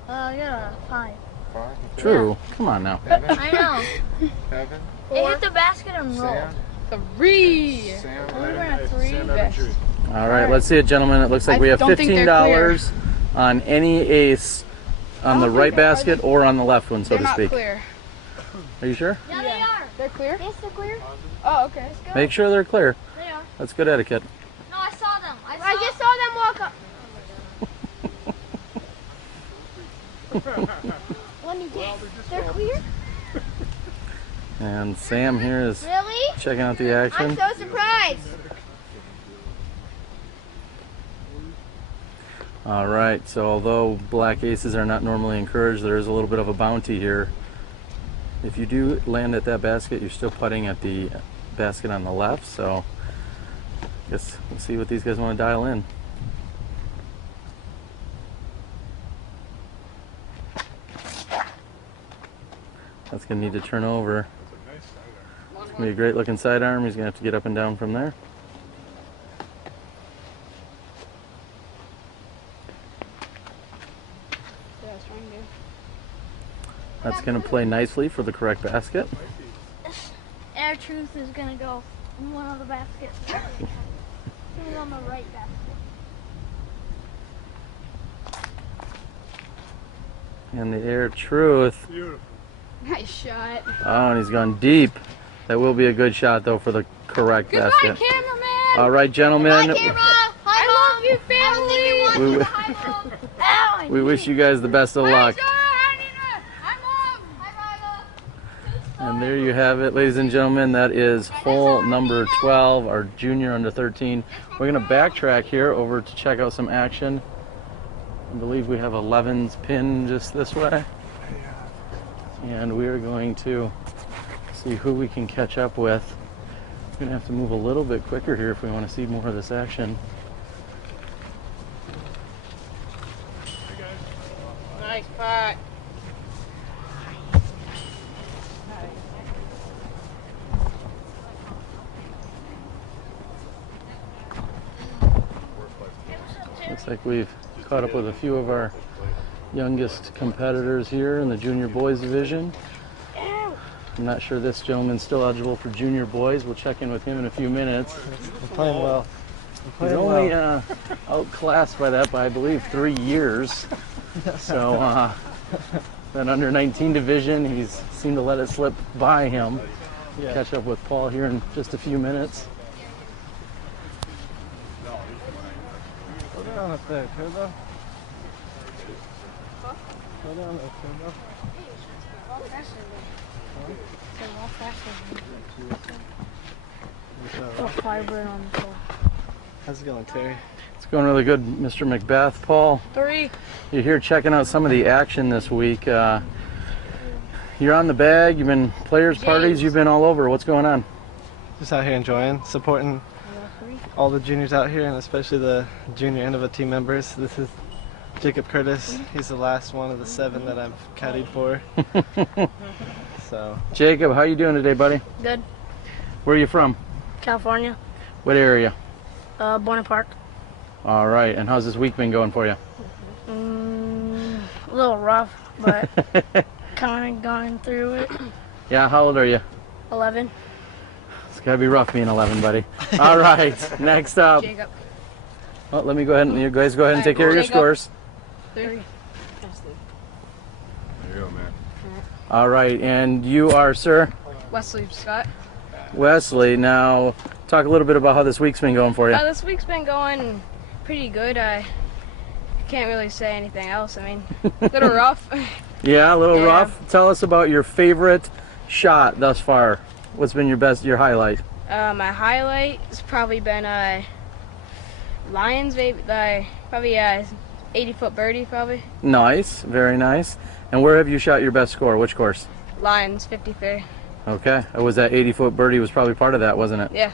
Yeah, 5. 5? Okay. True. Come on now. Evan? I know. Evan? It hit the basket and rolled. Sam? 3. Sam? Only ran a 3. Sam, Evan, Drew. All right, let's see it, gentlemen. It looks like we have $15 on any ace on the right basket or on the left one, so to speak. They're not clear. Are you sure? Yeah, they are. They're clear? Yes, they're clear. Oh, okay. Make sure they're clear. They are. That's good etiquette. No, I saw them. I just saw them walk up. Let me guess. They're clear? And Sam here is Really? checking out the action. I'm so surprised. All right, so although black aces are not normally encouraged, there is a little bit of a bounty here. If you do land at that basket, you're still putting at the basket on the left, so I guess we'll see what these guys want to dial in. That's going to need to turn over. It's going to be a great looking sidearm. He's going to have to get up and down from there. That's going to play nicely for the correct basket. Air Truth is gonna go in one of the baskets. It was on the right basket. And the Air Truth. Nice shot. Oh, and he's gone deep. That will be a good shot, though, for the correct basket. Cameraman! All right, gentlemen. I love you, family! We wish you guys the best of luck. And there you have it, ladies and gentlemen. That is hole number 12, our junior under 13. We're going to backtrack here over to check out some action. I believe we have 11's pin just this way. And we are going to see who we can catch up with. We're going to have to move a little bit quicker here if we want to see more of this action. Nice putt. Looks like we've caught up with a few of our youngest competitors here in the junior boys division. I'm not sure this gentleman's still eligible for junior boys. We'll check in with him in a few minutes. I'm playing well. He's only outclassed by that by, I believe, 3 years. So that under 19 division, he's seemed to let it slip by him. Yeah. Catch up with Paul here in just a few minutes. Go down up there, Turbo. Go down there, Turbo. How's it going, Terry? It's going really good, Mr. McBeth. Paul, 3. you're here checking out some of the action this week. You're on the bag, you've been players' parties, you've been all over. What's going on? Just out here enjoying, supporting all the juniors out here, and especially the junior end of a team members. This is Jacob Curtis. He's the last one of the 7 that I've caddied for. So, Jacob, how you doing today, buddy? Good. Where are you from? California. What area? Bonnet Park. All right, and how's this week been going for you? A little rough, but kind of going through it. Yeah, how old are you? 11. It's gotta be rough being 11, buddy. All right, next up. Jacob. Well, let me go ahead and you guys go ahead and take care of your scores. 3. There you go, man. All right, and you are, sir? Wesley Scott. Wesley, now talk a little bit about how this week's been going for you. This week's been going pretty good. I can't really say anything else. I mean, a little rough. Yeah, a little rough. Tell us about your favorite shot thus far. What's been your highlight? My highlight has probably been Lions, probably 80-foot birdie, probably. Nice, very nice. And where have you shot your best score? Which course? Lions, 53. Okay, was that 80-foot birdie was probably part of that, wasn't it? Yeah.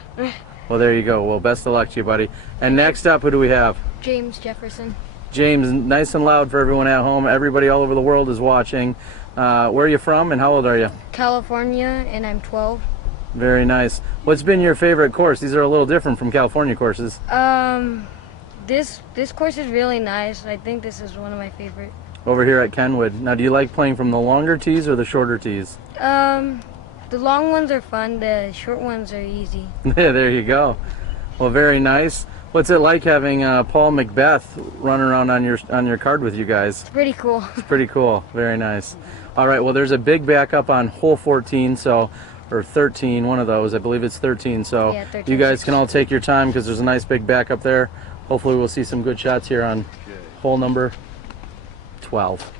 Well, there you go. Well, best of luck to you, buddy. And next up, who do we have? James Jefferson. James, nice and loud for everyone at home. Everybody all over the world is watching. Where are you from and how old are you? California, and I'm 12. Very nice. What's been your favorite course? These are a little different from California courses. This course is really nice. I think this is one of my favorite. Over here at Kenwood. Now, do you like playing from the longer tees or the shorter tees? The long ones are fun. The short ones are easy. There you go. Well, very nice. What's it like having Paul McBeth run around on your card with you guys? It's pretty cool. It's pretty cool. Very nice. All right. Well, there's a big backup on hole 14, or 13, one of those. I believe it's 13. So yeah, 13, you guys can all take your time because there's a nice big backup there. Hopefully, we'll see some good shots here on hole number 12.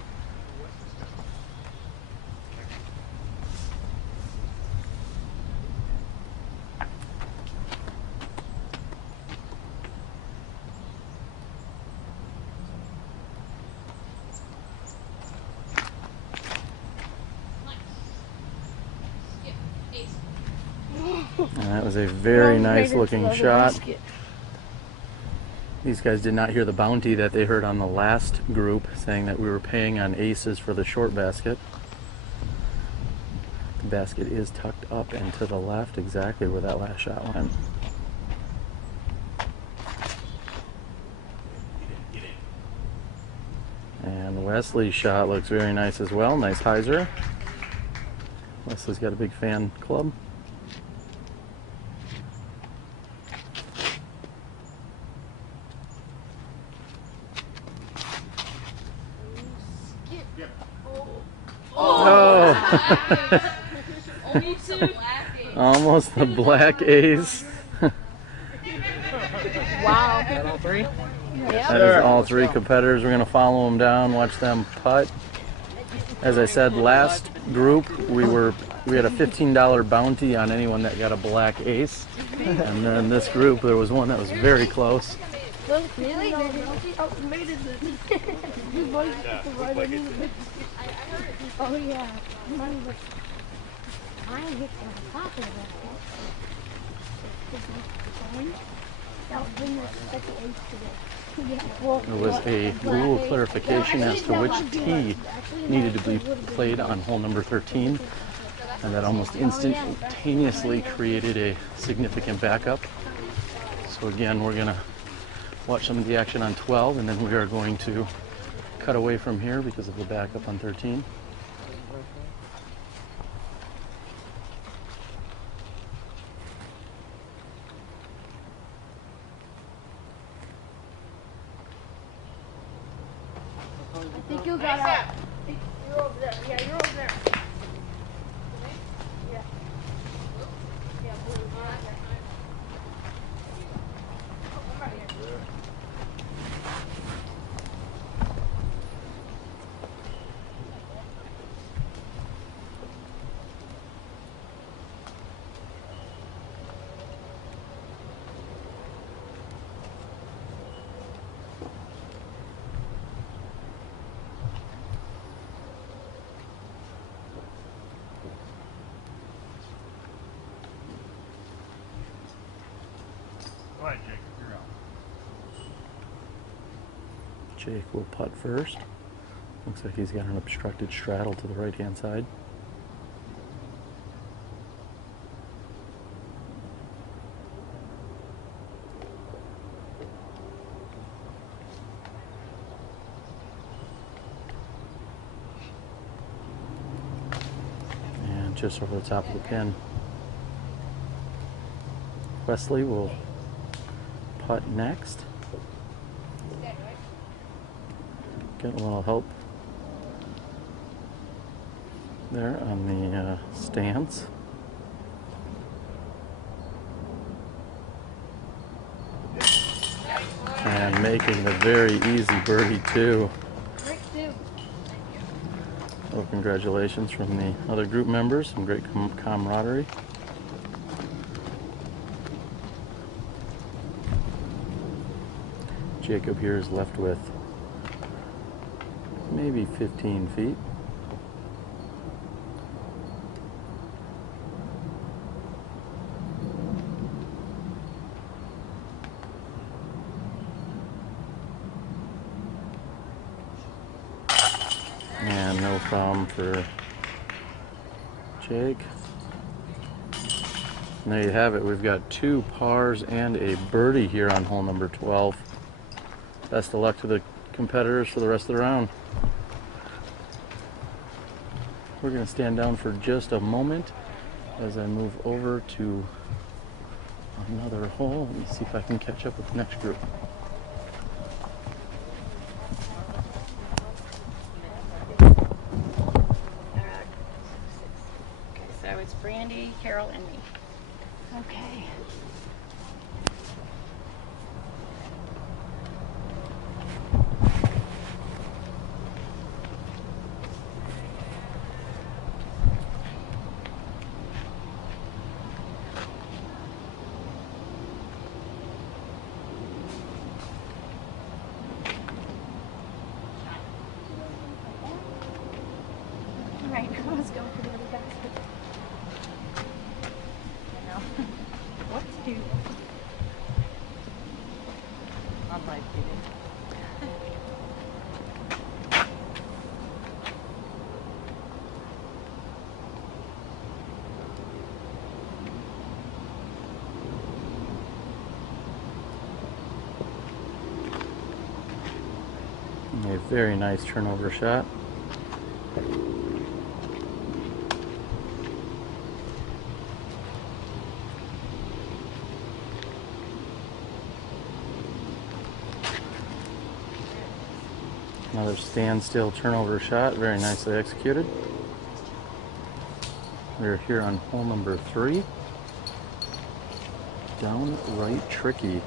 And that was a very nice looking shot. These guys did not hear the bounty that they heard on the last group, saying that we were paying on aces for the short basket. The basket is tucked up and to the left, exactly where that last shot went. And Wesley's shot looks very nice as well. Nice hyzer. Wesley's got a big fan club. Oh! Almost the black ace. Wow. Is that all three? That is all three competitors. We're going to follow them down, watch them putt. As I said, last group we had a $15 bounty on anyone that got a black ace. And then this group there was one that was very close. Really? Oh, made it. Oh yeah. Mine gets on top of that. That would bring us second ace today. There was a rule clarification as to which tee needed to be played on hole number 13, and that almost instantaneously created a significant backup. So again, we're going to watch some of the action on 12, and then we are going to cut away from here because of the backup on 13. I think you got out. You're over there. Yeah, you're over there. Yeah. Go ahead, Jake. You're out. Jake will putt first. Looks like he's got an obstructed straddle to the right-hand side. And just over the top of the pin. Wesley will putt next. Get a little help there on the stance. And making the very easy birdie too. Well, congratulations from the other group members. Some great camaraderie. Jacob here is left with maybe 15 feet. And no problem for Jake. And there you have it. We've got 2 pars and a birdie here on hole number 12. Best of luck to the competitors for the rest of the round. We're going to stand down for just a moment as I move over to another hole. Let me see if I can catch up with the next group. Okay, so it's Brandy, Carol, and me. Okay. Alright, let's go for the other basket. Now, what to do? I'm like kidding. We have Very nice turnover shot. Another standstill turnover shot, very nicely executed. We're here on hole number 3. Downright Tricky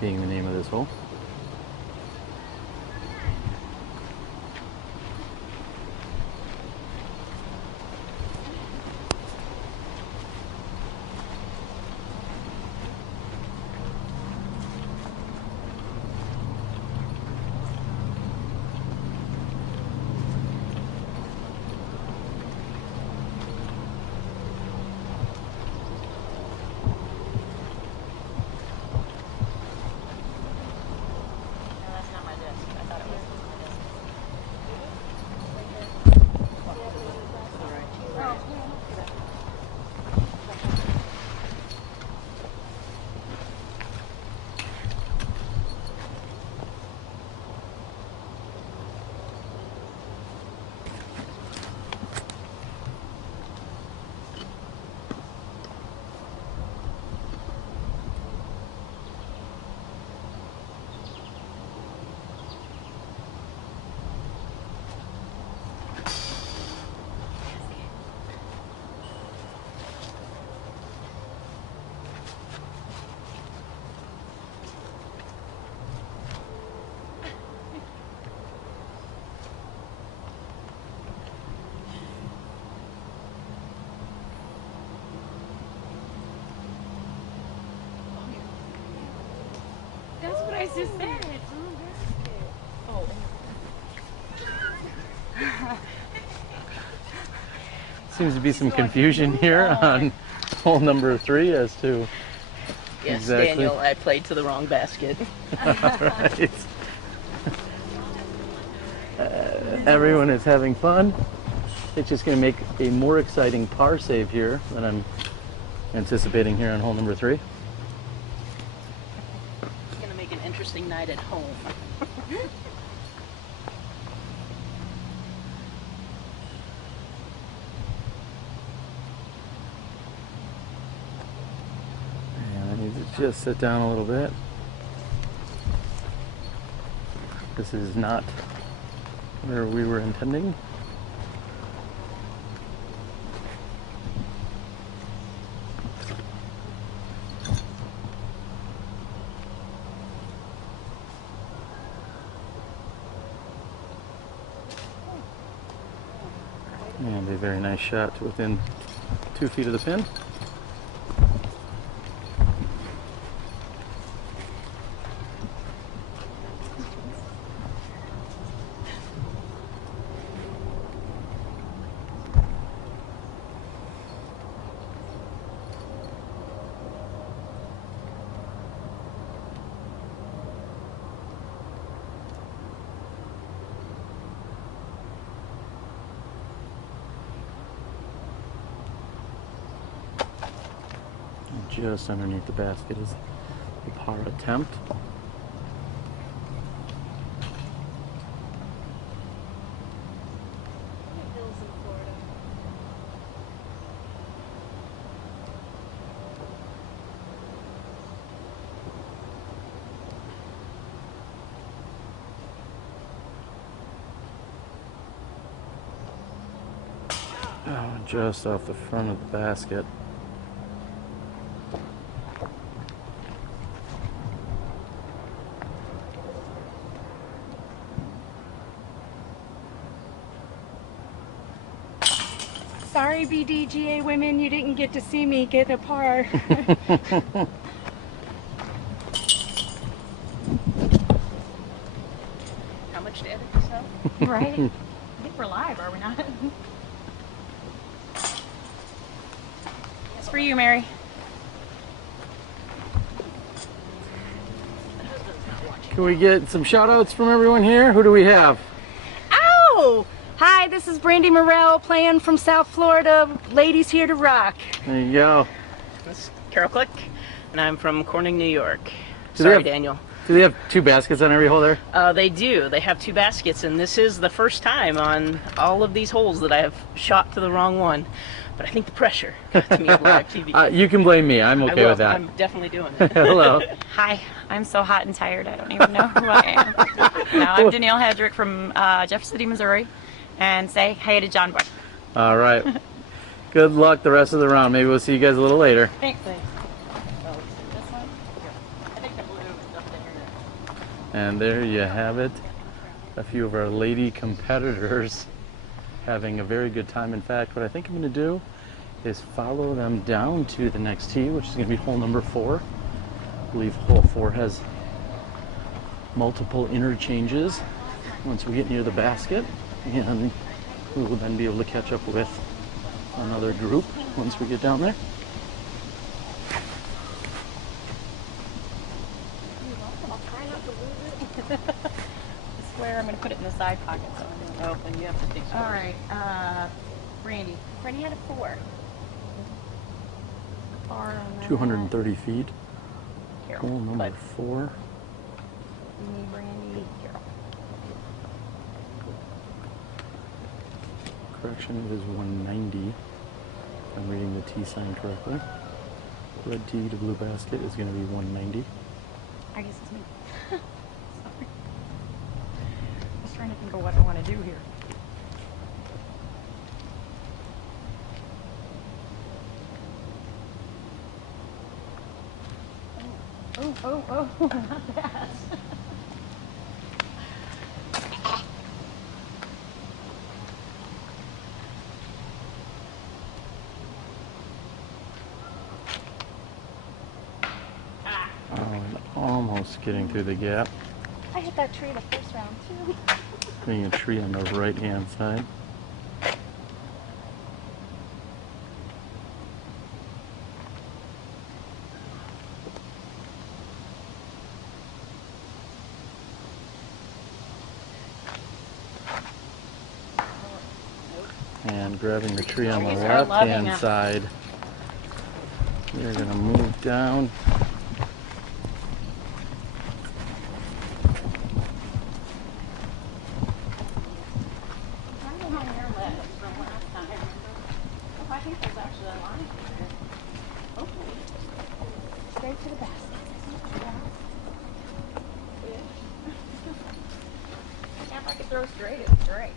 being the name of this hole. That's what I just said. Oh. Seems to be some confusion here on hole number 3 as to Yes, exactly. Daniel, I played to the wrong basket. Alright. Everyone is having fun. It's just going to make a more exciting par save here than I'm anticipating here on hole number 3. It's going to make an interesting night at home. And I need to just sit down a little bit. This is not where we were intending. And a very nice shot to within 2 feet of the pin. Just underneath the basket is the par attempt. Oh, just off the front of the basket. Sorry, PDGA women, you didn't get to see me get a par. How much to edit this out? Right? I think we're live, are we not? It's for you, Mary. Can we get some shout outs from everyone here? Who do we have? Ow! Hi, this is Brandy Morrell playing from South Florida. Ladies here to rock. There you go. This is Carol Click, and I'm from Corning, New York. Do Sorry, have, Daniel. Do they have 2 baskets on every hole there? They do. They have 2 baskets, and this is the first time on all of these holes that I have shot to the wrong one. But I think the pressure got to me on live TV. You can blame me. I'm okay with that. I'm definitely doing it. Hello. Hi, I'm so hot and tired I don't even know who I am. No, I'm Danielle Hedrick from Jeff City, Missouri, and say hey to John Boy. All right. Good luck the rest of the round. Maybe we'll see you guys a little later. Thanks. And there you have it. A few of our lady competitors having a very good time. In fact, what I think I'm going to do is follow them down to the next tee, which is going to be hole number 4. I believe hole 4 has multiple interchanges once we get near the basket, and we will then be able to catch up with another group once we get down there. I'll try not to lose it. I swear I'm going to put it in the side pocket. So Oh, then you have to take some. all right, Brandy. Brandy had a 4. Far on that. 230 feet. Carol. Hole number 4. Me, Brandy, Carol. Correction, it is 190. I'm reading the T sign correctly. Red tee to blue basket is going to be 190. I guess it's me. Sorry. I was trying to think of what I want to do here. Oh, not that. Oh, and almost getting through the gap. I hit that tree the first round too. Hitting a tree on the right hand side. And grabbing the tree on the left hand side. You're going to move down. Straight to the basket. Yeah, if I could throw straight, it's great.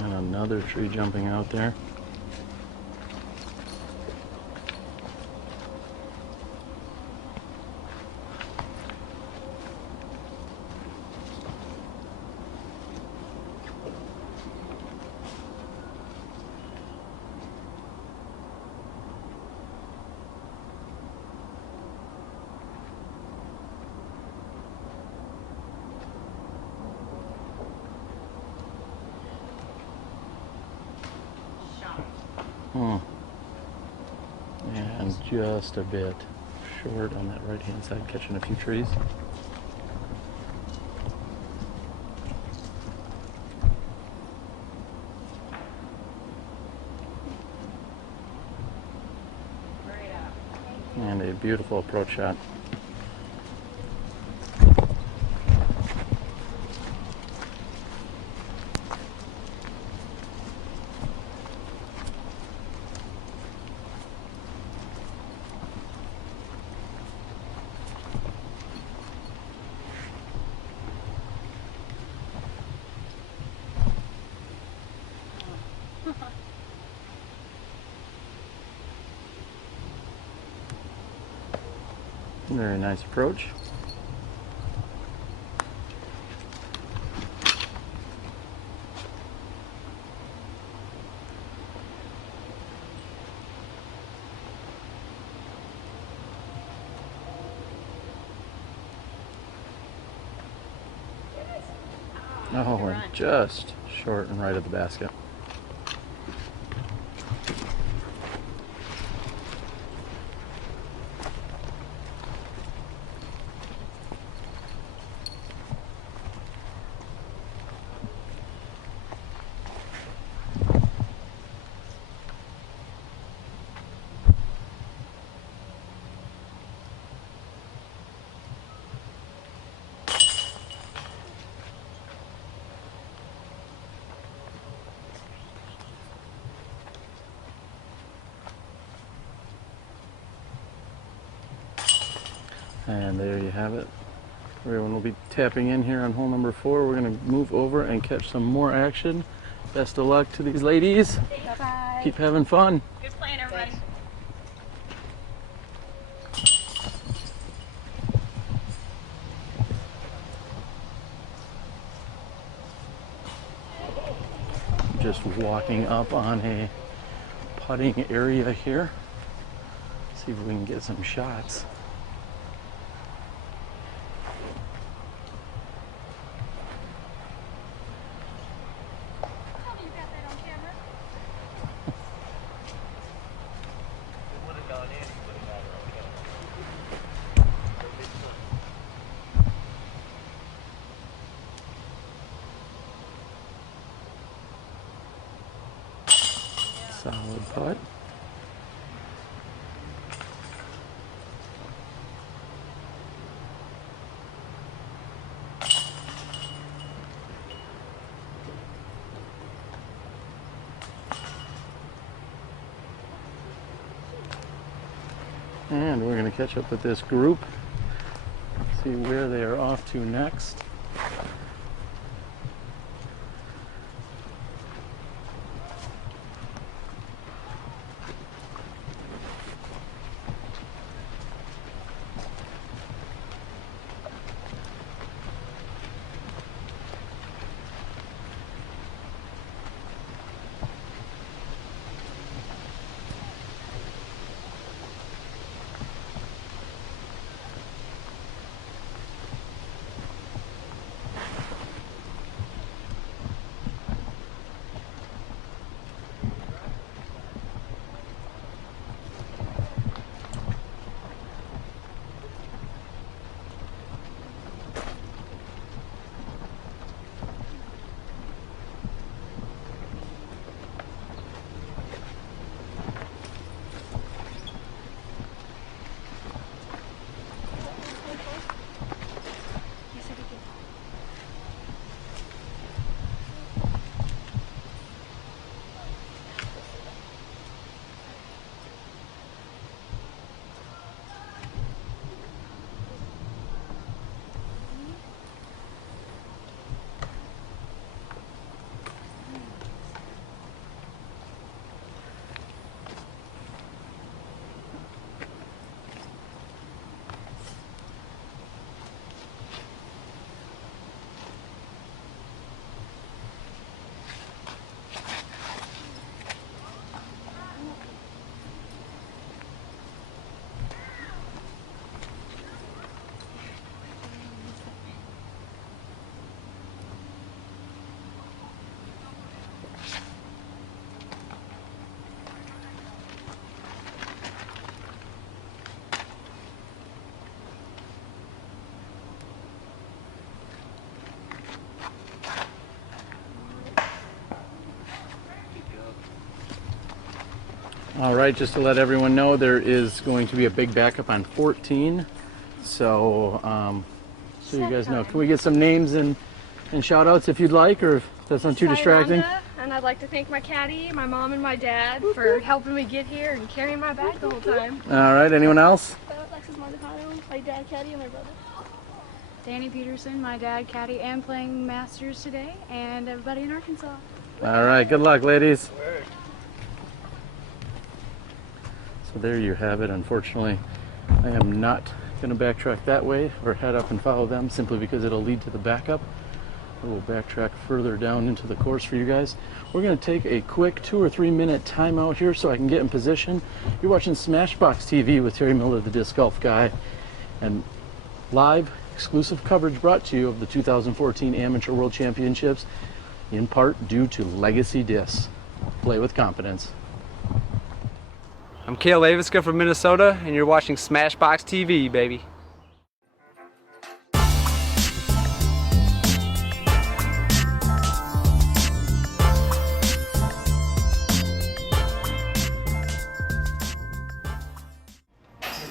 And another tree jumping out there. And just a bit short on that right hand side, catching a few trees. And a beautiful approach shot. Very nice approach. Oh, and just short and right of the basket. And there you have it. Everyone will be tapping in here on hole number 4. We're going to move over and catch some more action. Best of luck to these ladies. Bye. Keep having fun. Good playing, everybody. Just walking up on a putting area here. See if we can get some shots. Solid putt. And we're going to catch up with this group, see where they are off to next. All right, just to let everyone know, there is going to be a big backup on 14. So, so you guys know. Can we get some names and shout outs if you'd like, or if that's not too distracting? And I'd like to thank my caddy, my mom and my dad for helping me get here and carrying my bag the whole time. All right, anyone else? Alexis Montecano, my dad caddy and my brother. Danny Peterson, my dad caddy and playing Masters today, and everybody in Arkansas. All right, good luck, ladies. So there you have it. Unfortunately, I am not going to backtrack that way or head up and follow them simply because it'll lead to the backup. We'll backtrack further down into the course for you guys. We're going to take a quick 2 or 3 minute timeout here so I can get in position. You're watching Smashbox TV with Terry Miller, the disc golf guy, and live exclusive coverage brought to you of the 2014 Amateur World Championships, in part due to Legacy Discs. Play with confidence. I'm Cale Laviska from Minnesota, and you're watching Smashbox TV, baby.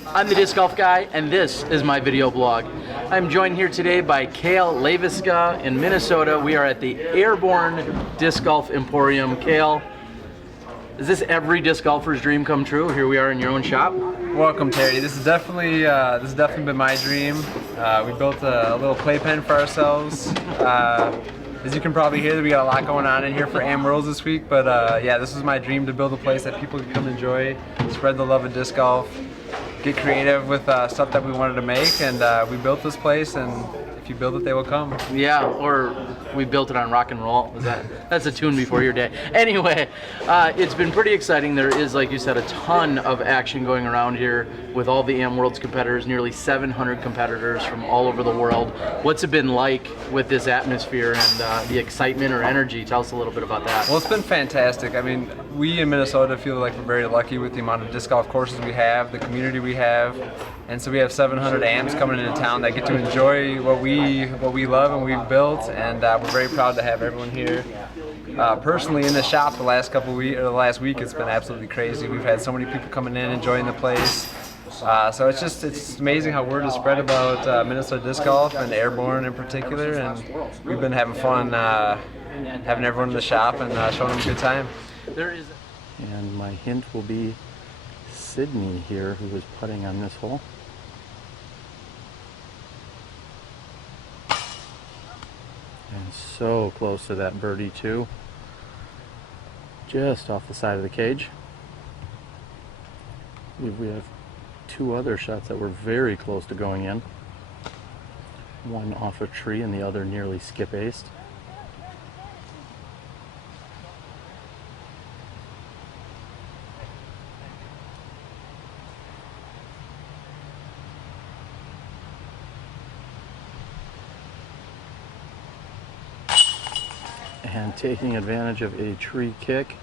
I'm the Disc Golf Guy, and this is my video blog. I'm joined here today by Cale Laviska in Minnesota. We are at the Airborne Disc Golf Emporium. Cale, Is this every disc golfer's dream come true? Here we are in your own shop. Welcome, Terry. This has definitely been my dream. We built a little playpen for ourselves. As you can probably hear, we got a lot going on in here for Am Worlds this week. But yeah, this was my dream to build a place that people could come enjoy, spread the love of disc golf, get creative with stuff that we wanted to make, and we built this place. And if you build it, they will come. Yeah, or we built it on rock and roll. That's a tune before your day. Anyway, it's been pretty exciting. There is, like you said, a ton of action going around here with all the Am Worlds competitors, nearly 700 competitors from all over the world. What's it been like with this atmosphere and the excitement or energy? Tell us a little bit about that. Well, it's been fantastic. I mean, we in Minnesota feel like we're very lucky with the amount of disc golf courses we have, the community we have, and so we have 700 AMs coming into town that get to enjoy what we love and we've built, and we're very proud to have everyone here. Personally, in the shop the last last week, it's been absolutely crazy. We've had so many people coming in, enjoying the place. So it's amazing how word is spread about Minnesota disc golf and Airborne in particular, and we've been having fun having everyone in the shop and showing them a good time. And my hint will be Sydney here, who is putting on this hole. And so close to that birdie too. Just off the side of the cage. We have two other shots that were very close to going in. One off a tree and the other nearly skip-aced. And taking advantage of a tree kick,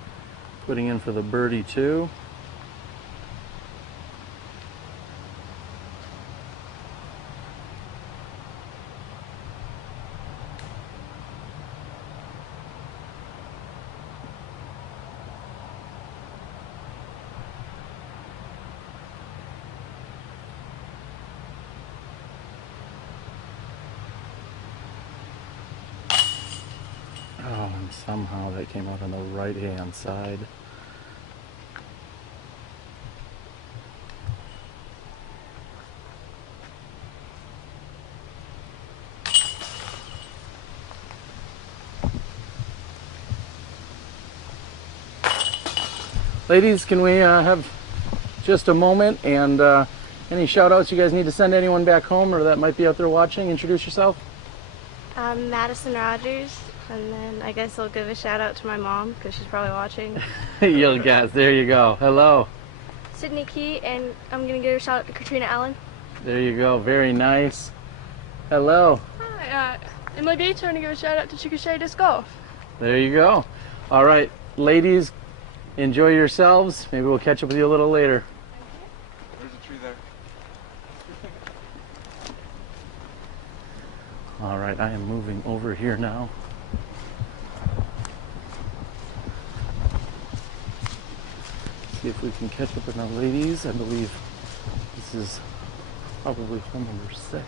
putting in for the birdie too. Oh, and somehow that came out on the right-hand side. Ladies, can we have just a moment and any shout outs you guys need to send anyone back home or that might be out there watching? Introduce yourself. Madison Rogers, and then I guess I'll give a shout out to my mom because she's probably watching. You'll guess. There you go. Hello. Sydney Key, and I'm gonna give a shout out to Katrina Allen. There you go. Very nice. Hello. Hi, Emily Bates, I'm gonna give a shout out to Chickasha Disc Golf. There you go. All right, ladies, enjoy yourselves. Maybe we'll catch up with you a little later. There's a tree there. All right, I am moving over here now. See if we can catch up with our ladies. I believe this is probably hole number 6.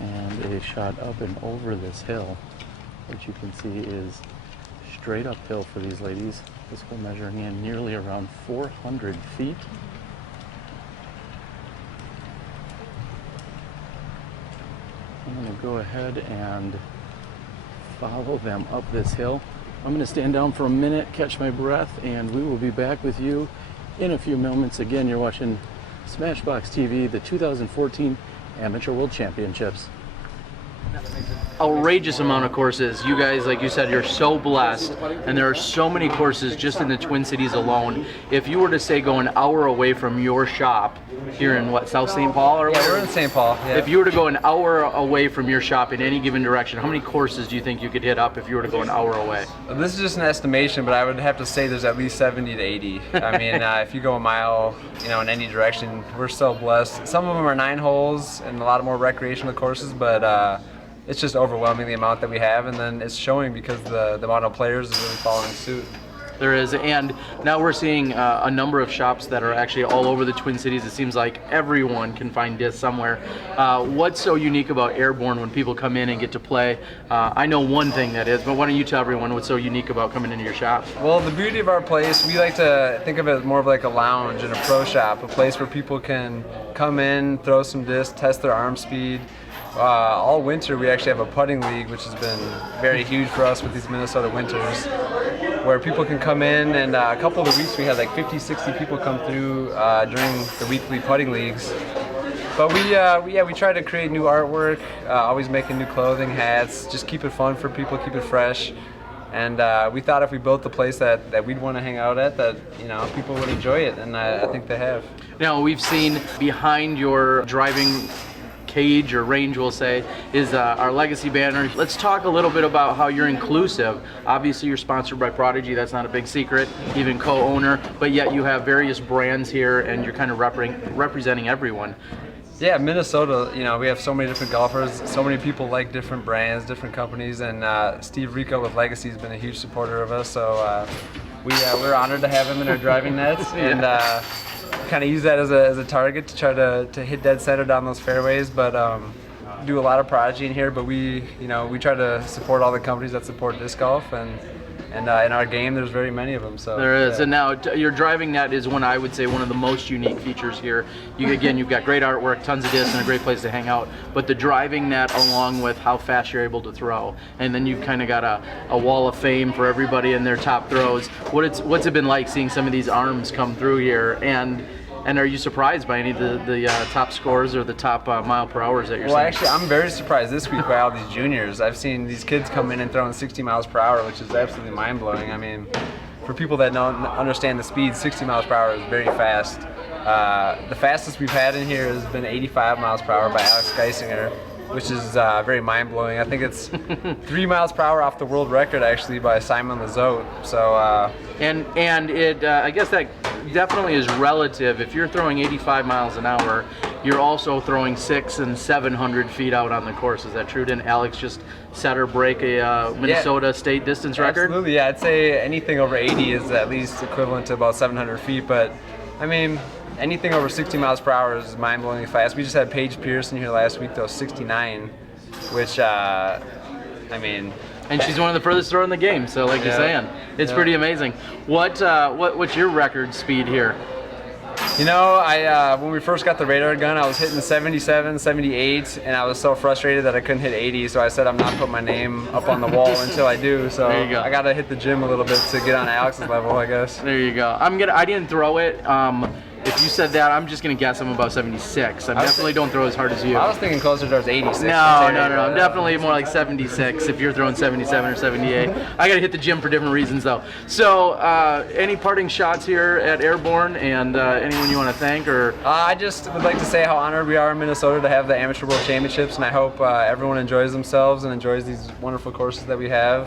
And a shot up and over this hill, which you can see is straight uphill for these ladies. This hole measuring in nearly around 400 feet. I'm going to go ahead and follow them up this hill. I'm going to stand down for a minute, catch my breath, and we will be back with you in a few moments. Again, you're watching Smashbox TV, the 2014 Amateur World Championships. Outrageous amount of courses. You guys, like you said, you're so blessed, and there are so many courses just in the Twin Cities alone. If you were to say go an hour away from your shop here in what, South St. Paul or Yeah, we're in St. Paul. Yeah. If you were to go an hour away from your shop in any given direction, how many courses do you think you could hit up if you were to go an hour away? This is just an estimation, but I would have to say there's at least 70 to 80. I mean, if you go a mile, in any direction, we're so blessed. Some of them are 9 holes and a lot more recreational courses, but it's just overwhelming the amount that we have, and then it's showing because the amount of players is really following suit. There is, and now we're seeing a number of shops that are actually all over the Twin Cities. It seems like everyone can find discs somewhere. What's so unique about Airborne when people come in and get to play? I know one thing that is, but why don't you tell everyone what's so unique about coming into your shop? Well, the beauty of our place, we like to think of it as more of like a lounge and a pro shop, a place where people can come in, throw some discs, test their arm speed. All winter we actually have a putting league, which has been very huge for us with these Minnesota winters, where people can come in, and a couple of the weeks we had like 50, 60 people come through during the weekly putting leagues. But we try to create new artwork, always making new clothing, hats, just keep it fun for people, keep it fresh. And we thought if we built a place that we'd want to hang out at, that people would enjoy it, and I think they have. Now we've seen behind your driving cage or range, we'll say, is our legacy banner. Let's talk a little bit about how you're inclusive. Obviously you're sponsored by Prodigy, that's not a big secret, even co-owner, but yet you have various brands here and you're kind of representing everyone. Yeah, Minnesota, we have so many different golfers, so many people like different brands, different companies, and Steve Rico with Legacy has been a huge supporter of us, so we're honored to have him in our driving nets, and kind of use that as a target to try to hit dead center down those fairways. But do a lot of Prodigy in here, but we try to support all the companies that support disc golf, and in our game there's very many of them. So there is, and now your driving net is I would say one of the most unique features here. You've got great artwork, tons of discs, and a great place to hang out. But the driving net, along with how fast you're able to throw, and then you've kind of got a wall of fame for everybody in their top throws. What's it been like seeing some of these arms come through here, and are you surprised by any of the top scores or the top mile per hours that you're seeing? Well, actually, I'm very surprised this week by all these juniors. I've seen these kids come in and throwing 60 miles per hour, which is absolutely mind-blowing. I mean, for people that don't understand the speed, 60 miles per hour is very fast. The fastest we've had in here has been 85 miles per hour by Alex Geisinger, which is very mind-blowing. I think it's 3 miles per hour off the world record, actually, by Simon Lizotte. So, and it, I guess that definitely is relative. If you're throwing 85 miles an hour, you're also throwing 600 and 700 feet out on the course. Is that true? Didn't Alex just set or break a Minnesota state distance record? Absolutely, yeah. I'd say anything over 80 is at least equivalent to about 700 feet, but I mean, anything over 60 miles per hour is mind-blowingly fast. We just had Paige Pearson here last week, though, 69, which, I mean... And she's one of the furthest thrower in the game, so like you're saying, it's pretty amazing. What's your record speed here? When we first got the radar gun, I was hitting 77, 78, and I was so frustrated that I couldn't hit 80, so I said I'm not putting my name up on the wall until I do, so there you go. I gotta hit the gym a little bit to get on Alex's level, I guess. There you go. I didn't throw it. If you said that, I'm just gonna guess I'm about 76. I definitely don't throw as hard as you. I was thinking closer towards 86. No. I'm definitely more like 76 if you're throwing 77 or 78. I gotta hit the gym for different reasons though. So, any parting shots here at Airborne, and anyone you want to thank? Or I just would like to say how honored we are in Minnesota to have the Amateur World Championships, and I hope everyone enjoys themselves and enjoys these wonderful courses that we have.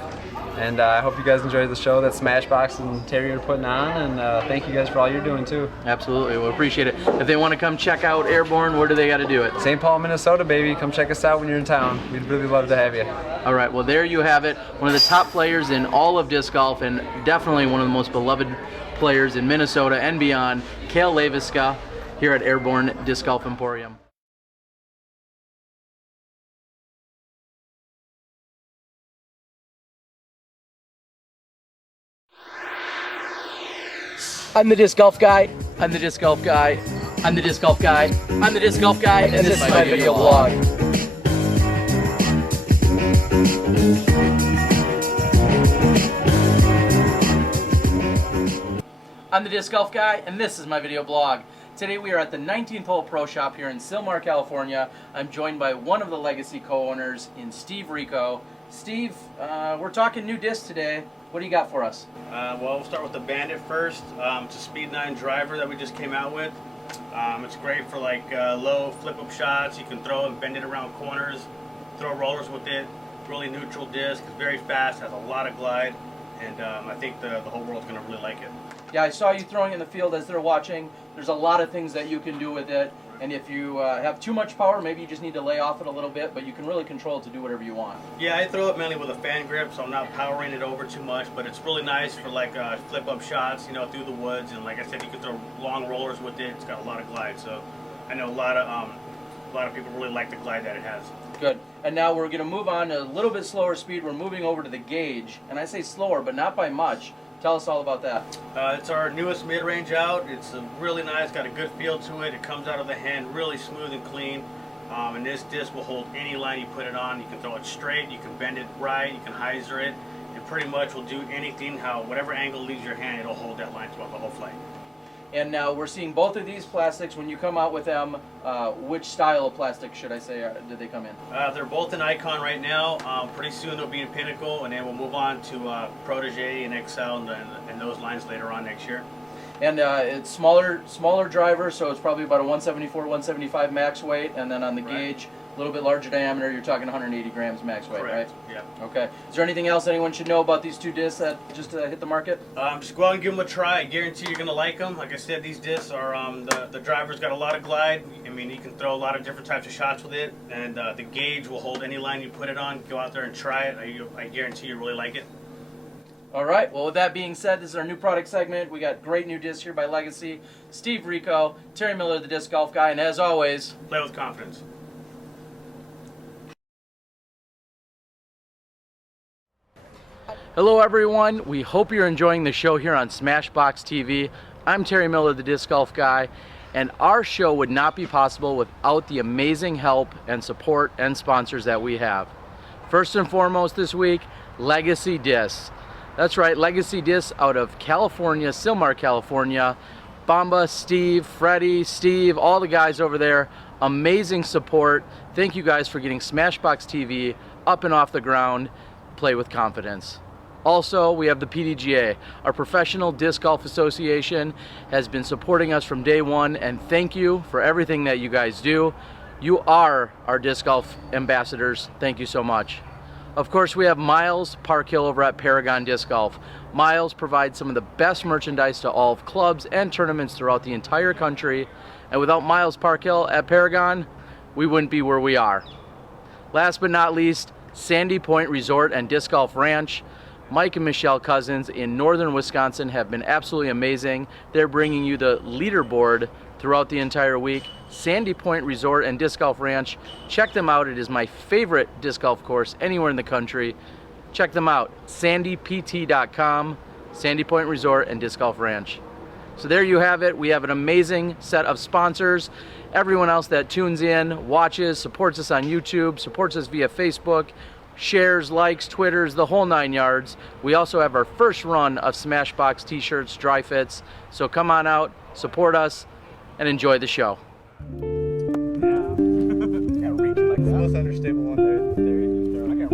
And I hope you guys enjoy the show that Smashbox and Terry are putting on, and thank you guys for all you're doing too. Absolutely, we'll appreciate it. If they want to come check out Airborne, where do they got to do it? St. Paul, Minnesota, baby. Come check us out when you're in town. We'd really love to have you. All right, well there you have it. One of the top players in all of disc golf, and definitely one of the most beloved players in Minnesota and beyond, Kale Leviska, here at Airborne Disc Golf Emporium. I'm the disc golf guy. I'm the disc golf guy. I'm the disc golf guy. I'm the disc golf guy. And this is my video blog. I'm the disc golf guy, and this is my video blog. Today we are at the 19th Hole Pro Shop here in Sylmar, California. I'm joined by one of the Legacy co-owners in Steve Rico. Steve, we're talking new discs today. What do you got for us? Well, we'll start with the Bandit first. It's a Speed 9 driver that we just came out with. It's great for like low flip-up shots. You can throw and bend it around corners, throw rollers with it. Really neutral disc, it's very fast, has a lot of glide, and I think the whole world's going to really like it. Yeah, I saw you throwing in the field as they're watching. There's a lot of things that you can do with it. And if you have too much power, maybe you just need to lay off it a little bit, but you can really control it to do whatever you want. Yeah, I throw it mainly with a fan grip, so I'm not powering it over too much, but it's really nice for like flip-up shots, you know, through the woods. And like I said, you can throw long rollers with it. It's got a lot of glide, so I know a lot of people really like the glide that it has. Good. And now we're going to move on to a little bit slower speed. We're moving over to the gauge, and I say slower, but not by much. Tell us all about that. It's our newest mid-range out. It's really nice, got a good feel to it. It comes out of the hand really smooth and clean. And this disc will hold any line you put it on. You can throw it straight, you can bend it right, you can hyzer it. It pretty much will do anything, whatever angle leaves your hand, it'll hold that line throughout the whole flight. And now we're seeing both of these plastics. When you come out with them, which style of plastic should I say did they come in? They're both in Icon right now. Pretty soon they'll be in Pinnacle, and then we'll move on to PDGA and XL and those lines later on next year. And it's smaller driver, so it's probably about a 174, 175 max weight, and then on the gauge, a little bit larger diameter, you're talking 180 grams max weight, Correct. right? Yeah. Okay. Is there anything else anyone should know about these two discs that just hit the market? Just go out and give them a try. I guarantee you're going to like them. Like I said, these discs are, the driver's got a lot of glide. I mean, you can throw a lot of different types of shots with it, and the gauge will hold any line you put it on. Go out there and try it. I guarantee you really like it. All right. Well, with that being said, this is our new product segment. We got great new discs here by Legacy. Steve Rico, Terry Miller, the disc golf guy, and as always, play with confidence. Hello everyone, we hope you're enjoying the show here on Smashbox TV. I'm Terry Miller, the disc golf guy, and our show would not be possible without the amazing help and support and sponsors that we have. First and foremost this week, Legacy Discs. That's right, Legacy Discs out of California, Silmar, California. Bamba, Steve, Freddie, Steve, all the guys over there, amazing support. Thank you guys for getting Smashbox TV up and off the ground. Play with confidence. Also, we have the PDGA, our Professional Disc Golf Association, has been supporting us from day one, and thank you for everything that you guys do. You are our disc golf ambassadors. Thank you so much. Of course, we have Miles Parkhill over at Paragon Disc Golf. Miles provides some of the best merchandise to all of clubs and tournaments throughout the entire country, and without Miles Parkhill at Paragon, we wouldn't be where we are. Last but not least, Sandy Point Resort and Disc Golf Ranch. Mike and Michelle Cousins in northern Wisconsin have been absolutely amazing. They're bringing you the leaderboard throughout the entire week. Sandy Point Resort and Disc Golf Ranch. Check them out. It is my favorite disc golf course anywhere in the country. Check them out. sandypt.com, Sandy Point Resort and Disc Golf Ranch. So there you have it. We have an amazing set of sponsors. Everyone else that tunes in, watches, supports us on YouTube, supports us via Facebook, shares, likes, Twitters, the whole 9 yards. We also have our first run of Smashbox t-shirts, dry fits. So come on out, support us, and enjoy the show. The most unstable one there. I can't reach like that.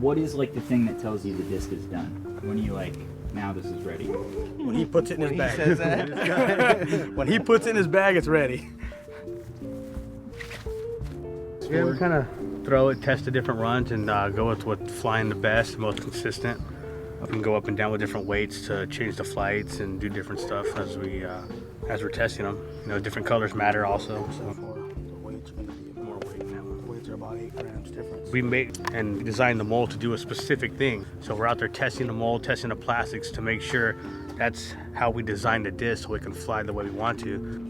What is like the thing that tells you the disc is done? When are you like, now this is ready? When he puts it in his bag. He says that? When he puts it in his bag, it's ready. Yeah, we kind of throw it, test the different runs, and go with what's flying the best, most consistent. We can go up and down with different weights to change the flights and do different stuff as we're testing them. You know, different colors matter also. So. About 8 grams difference. We made and designed the mold to do a specific thing. So we're out there testing the mold, testing the plastics to make sure that's how we design the disc so it can fly the way we want to.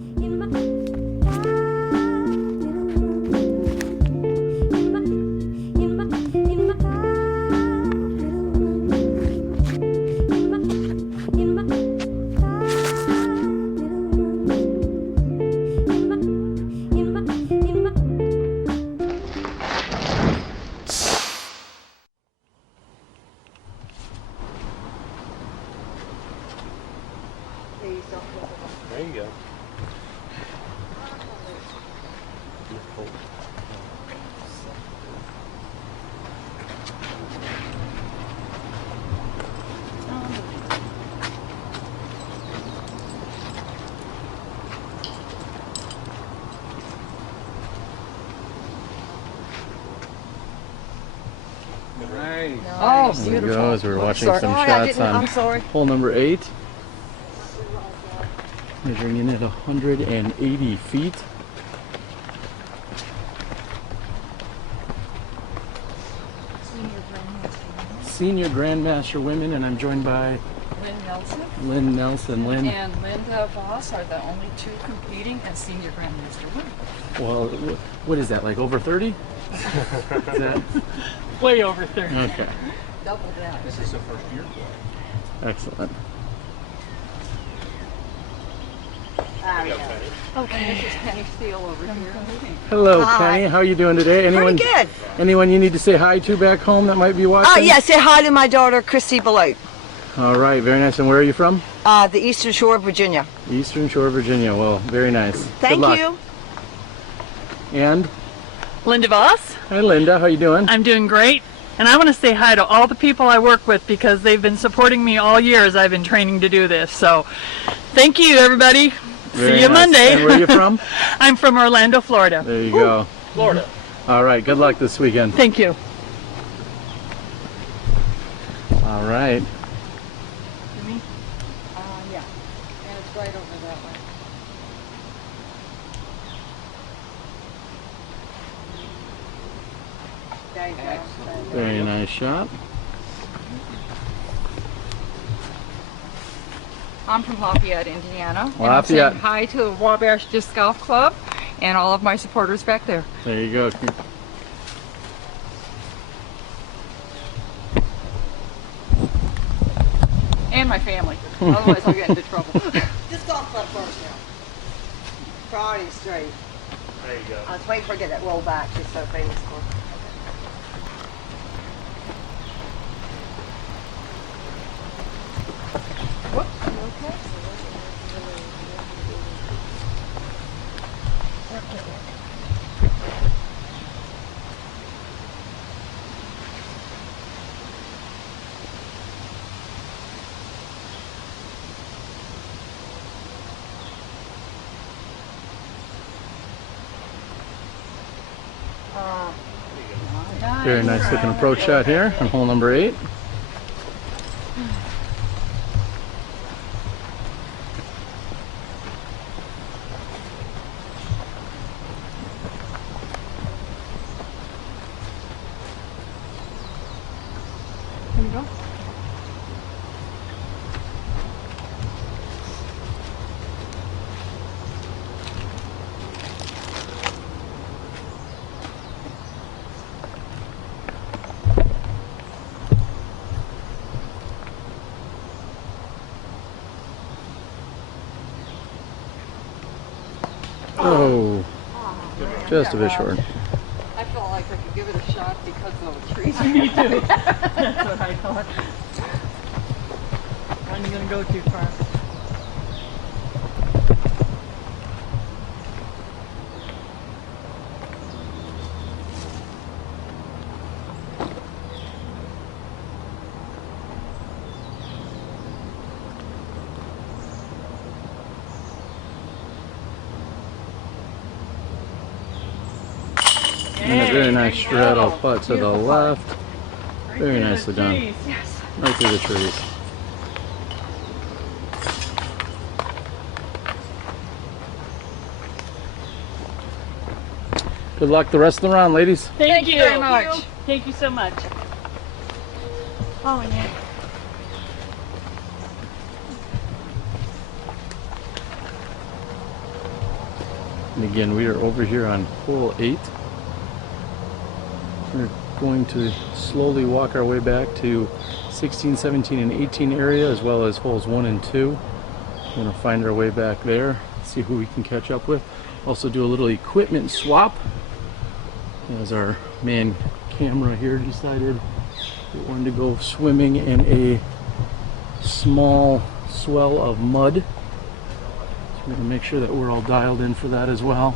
There you go. Oh, there we go, as we're watching some shots on hole number 8. Measuring in at 180 feet. Senior Grandmaster women, and I'm joined by Lynn Nelson. Lynn and Linda Voss are the only 2 competing as Senior Grandmaster women. Well, what is that, like over 30? Is that way over 30? Okay. Double down. This is the first year. Excellent. Okay, this is Penny Steele over here. Hello, Hi. Penny. How are you doing today? Anyone, Pretty good. Anyone you need to say hi to back home that might be watching? Oh, yeah, say hi to my daughter, Chrissy Beloit. All right, very nice. And where are you from? The Eastern Shore of Virginia. Eastern Shore, Virginia. Well, very nice. Thank Good luck. you. And? Linda Voss. Hi, Linda. How you doing? I'm doing great. And I want to say hi to all the people I work with because they've been supporting me all year as I've been training to do this. So, thank you, everybody. Very See you nice. Monday. And where are you from? I'm from Orlando, Florida. There you go. Florida. All right, good luck this weekend. Thank you. All right. Yeah. And it's right over that way. There you go. Very nice shot. I'm from Lafayette, Indiana. And I'm Lafayette. saying hi to the Wabash Disc Golf Club and all of my supporters back there. There you go. And my family. Otherwise I'll get into trouble. Just golf club first now. Priority straight. There you go. I was waiting for her to get that roll back she's so famous for. Whoops, you okay? Very nice looking approach shot here on hole number 8. There you go. Oh, just a bit short. I felt like I could give it a shot because of the trees. Me too. That's what I thought. I'm gonna go too far. And a very nice straddle putt to the left. Very nicely done. Yes. Right through the trees. Good luck the rest of the round, ladies. Thank you very much. Thank you so much. Oh, yeah. And again, we are over here on hole 8. We're going to slowly walk our way back to 16, 17, and 18 area, as well as holes 1 and 2. We're going to find our way back there, see who we can catch up with. Also do a little equipment swap, as our man camera here decided we wanted to go swimming in a small swell of mud. So we're going to make sure that we're all dialed in for that as well.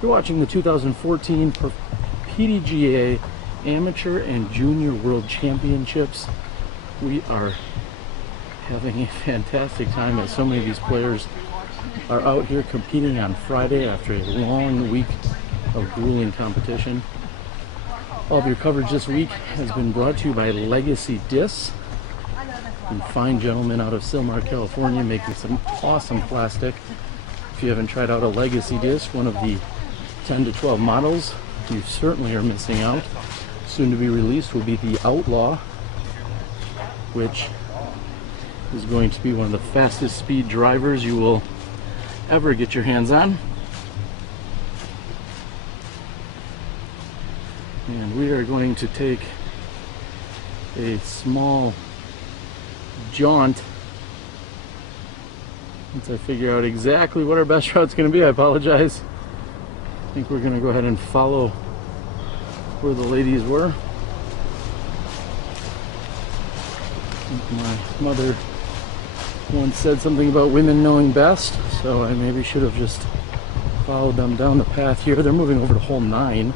You're watching the 2014 PDGA Amateur and Junior World Championships. We are having a fantastic time as so many of these players are out here competing on Friday after a long week of grueling competition. All of your coverage this week has been brought to you by Legacy Discs, the fine gentleman out of Silmar, California, making some awesome plastic. If you haven't tried out a Legacy Disc, one of the 10 to 12 models, you certainly are missing out. Soon to be released will be the Outlaw, which is going to be one of the fastest speed drivers you will ever get your hands on. And we are going to take a small jaunt once I figure out exactly what our best route's going to be. I apologize. I think we're going to go ahead and follow where the ladies were. My mother once said something about women knowing best, so I maybe should have just followed them down the path here. They're moving over to hole 9.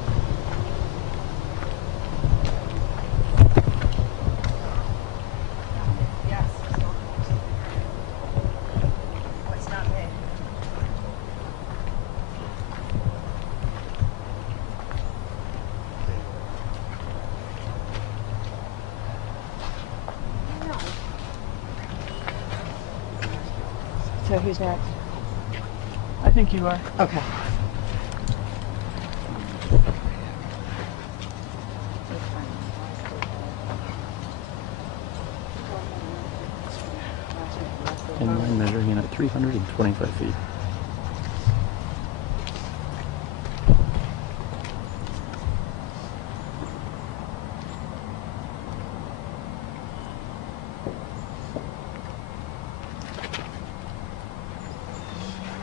So who's next? I think you are. Okay. And line measuring in at 325 feet.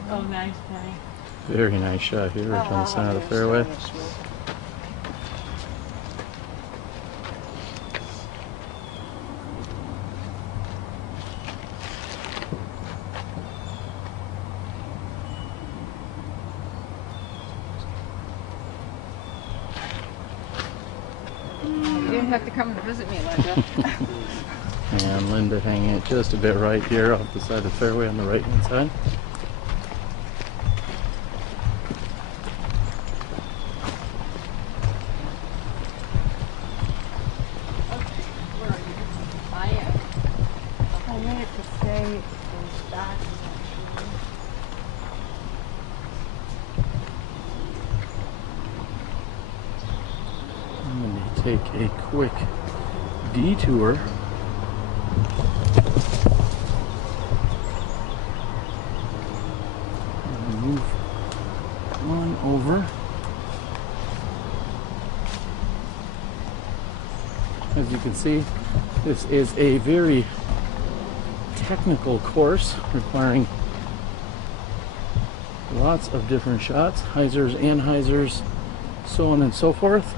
Oh, nice, Penny. Very nice shot here, right down the center of the fairway. You didn't have to come and visit me, Linda. And Linda hanging it just a bit right here off the side of the fairway on the right hand side. Take a quick detour. And move on over. As you can see, this is a very technical course requiring lots of different shots, hyzers, anhyzers, so on and so forth.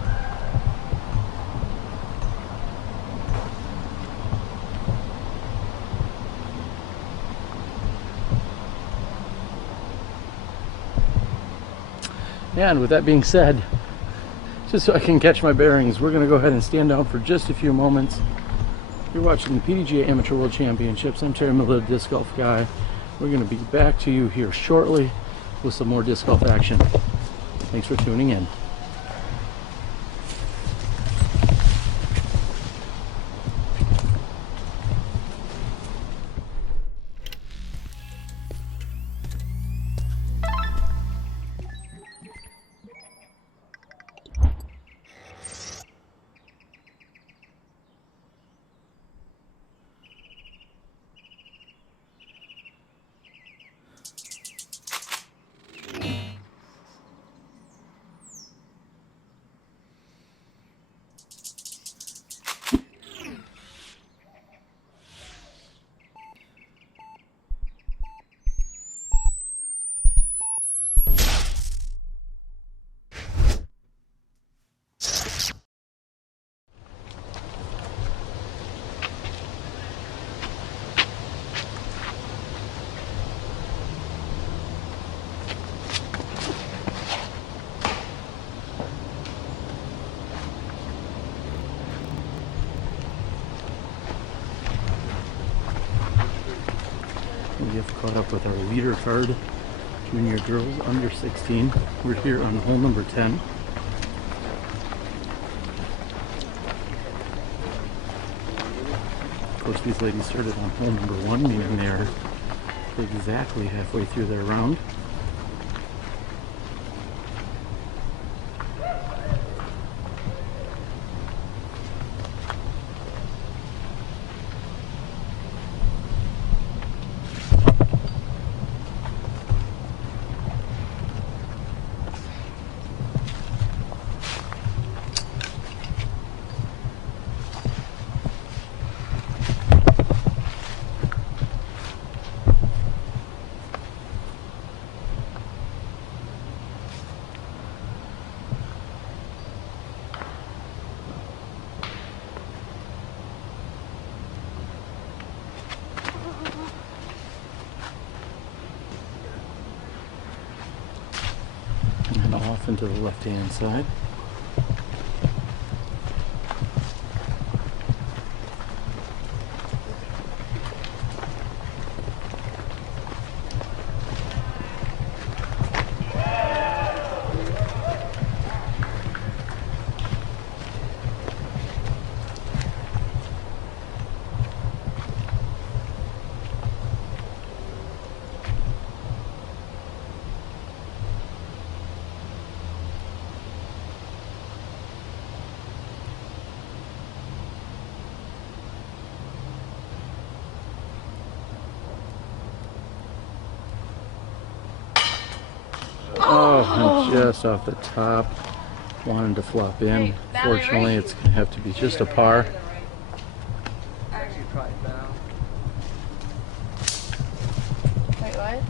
And with that being said, just so I can catch my bearings, we're going to go ahead and stand down for just a few moments. You're watching the PDGA Amateur World Championships. I'm Terry Miller, disc golf guy. We're going to be back to you here shortly with some more disc golf action. Thanks for tuning in. We have caught up with our leader card, junior girls under 16. We're here on hole number 10. course, these ladies started on hole number 1, meaning they are exactly halfway through their round. Off into the left-hand side. Oh, and just off the top, wanted to flop in. Fortunately, it's going to have to be just a par. Actually, probably down. Wait, what?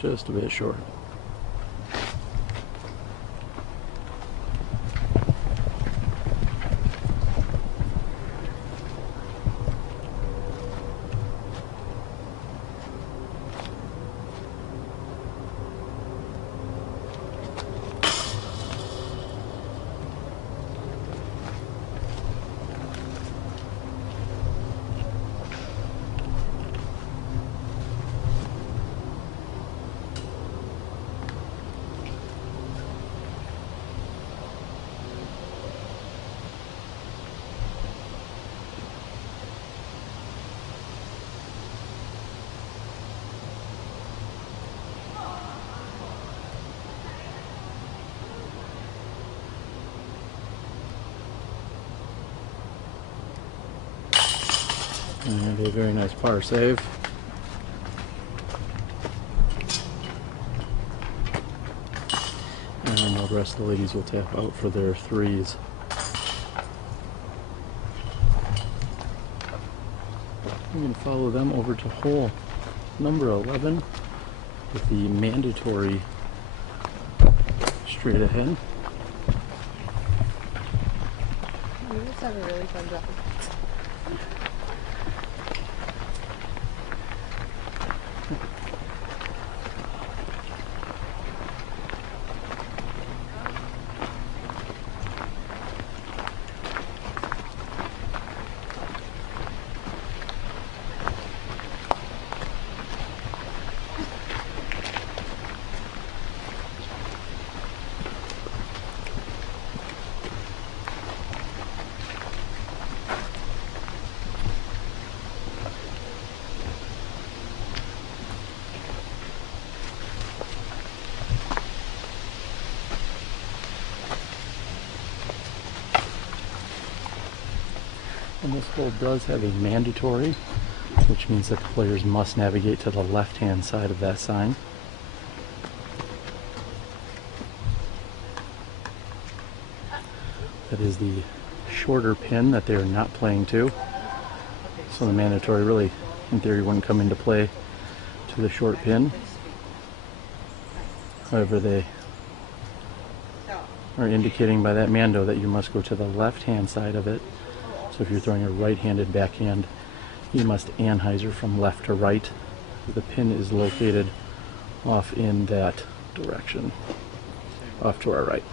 Just a bit short. And a very nice par save. And the rest of the ladies will tap out for their threes. We can follow them over to hole number 11 with the mandatory straight ahead. Let's have a really fun job. And this hole does have a mandatory, which means that the players must navigate to the left-hand side of that sign. That is the shorter pin that they are not playing to. So the mandatory really, in theory, wouldn't come into play to the short pin. However, they are indicating by that Mando that you must go to the left-hand side of it. So if you're throwing a right-handed backhand, you must anhyzer from left to right. The pin is located off in that direction, off to our right.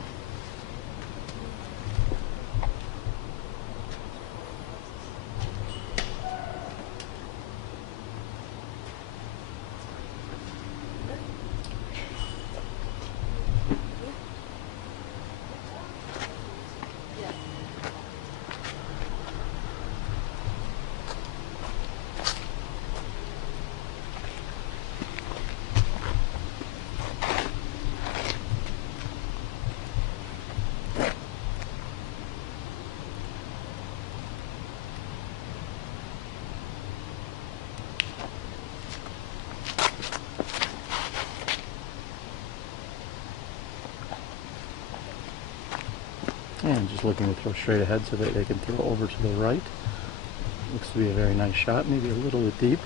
just looking to throw straight ahead so that they can throw over to the right. Looks to be a very nice shot, maybe a little bit deep.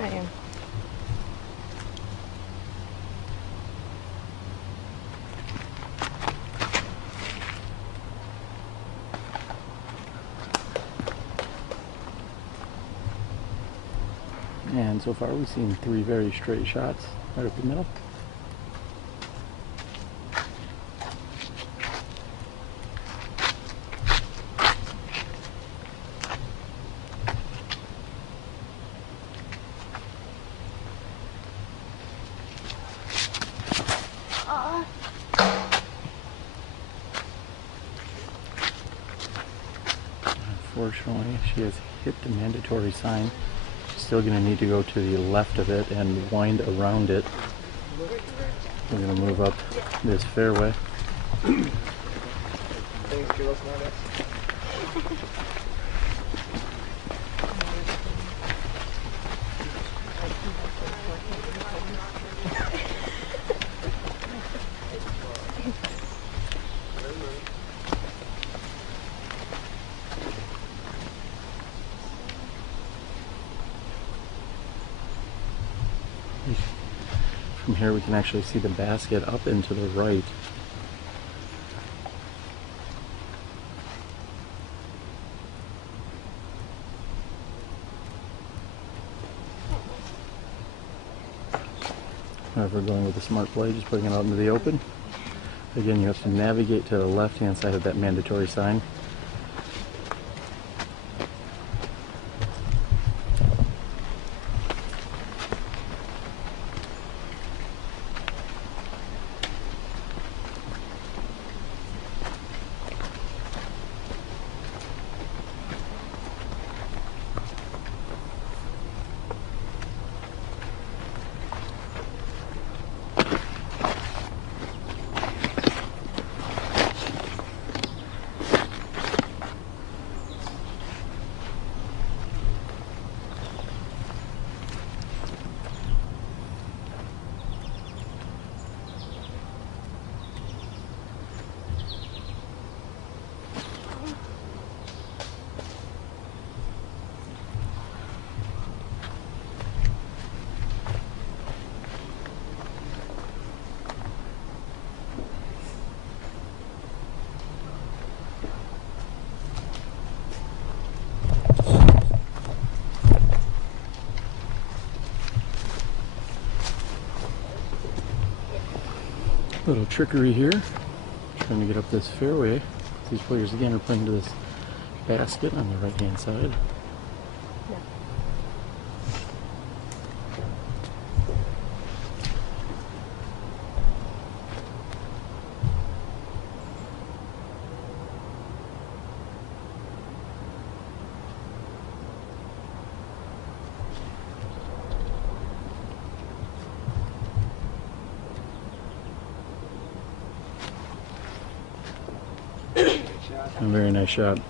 I am. And so far we've seen 3 very straight shots right up the middle. Unfortunately, she has hit the mandatory sign. She's still going to need to go to the left of it and wind around it. We're going to move up this fairway. From here we can actually see the basket up and to the right. However, going with a smart play, just putting it out into the open. Again, you have to navigate to the left-hand side of that mandatory sign. Little trickery here, trying to get up this fairway. These players again are playing to this basket on the right hand side. A very nice shot.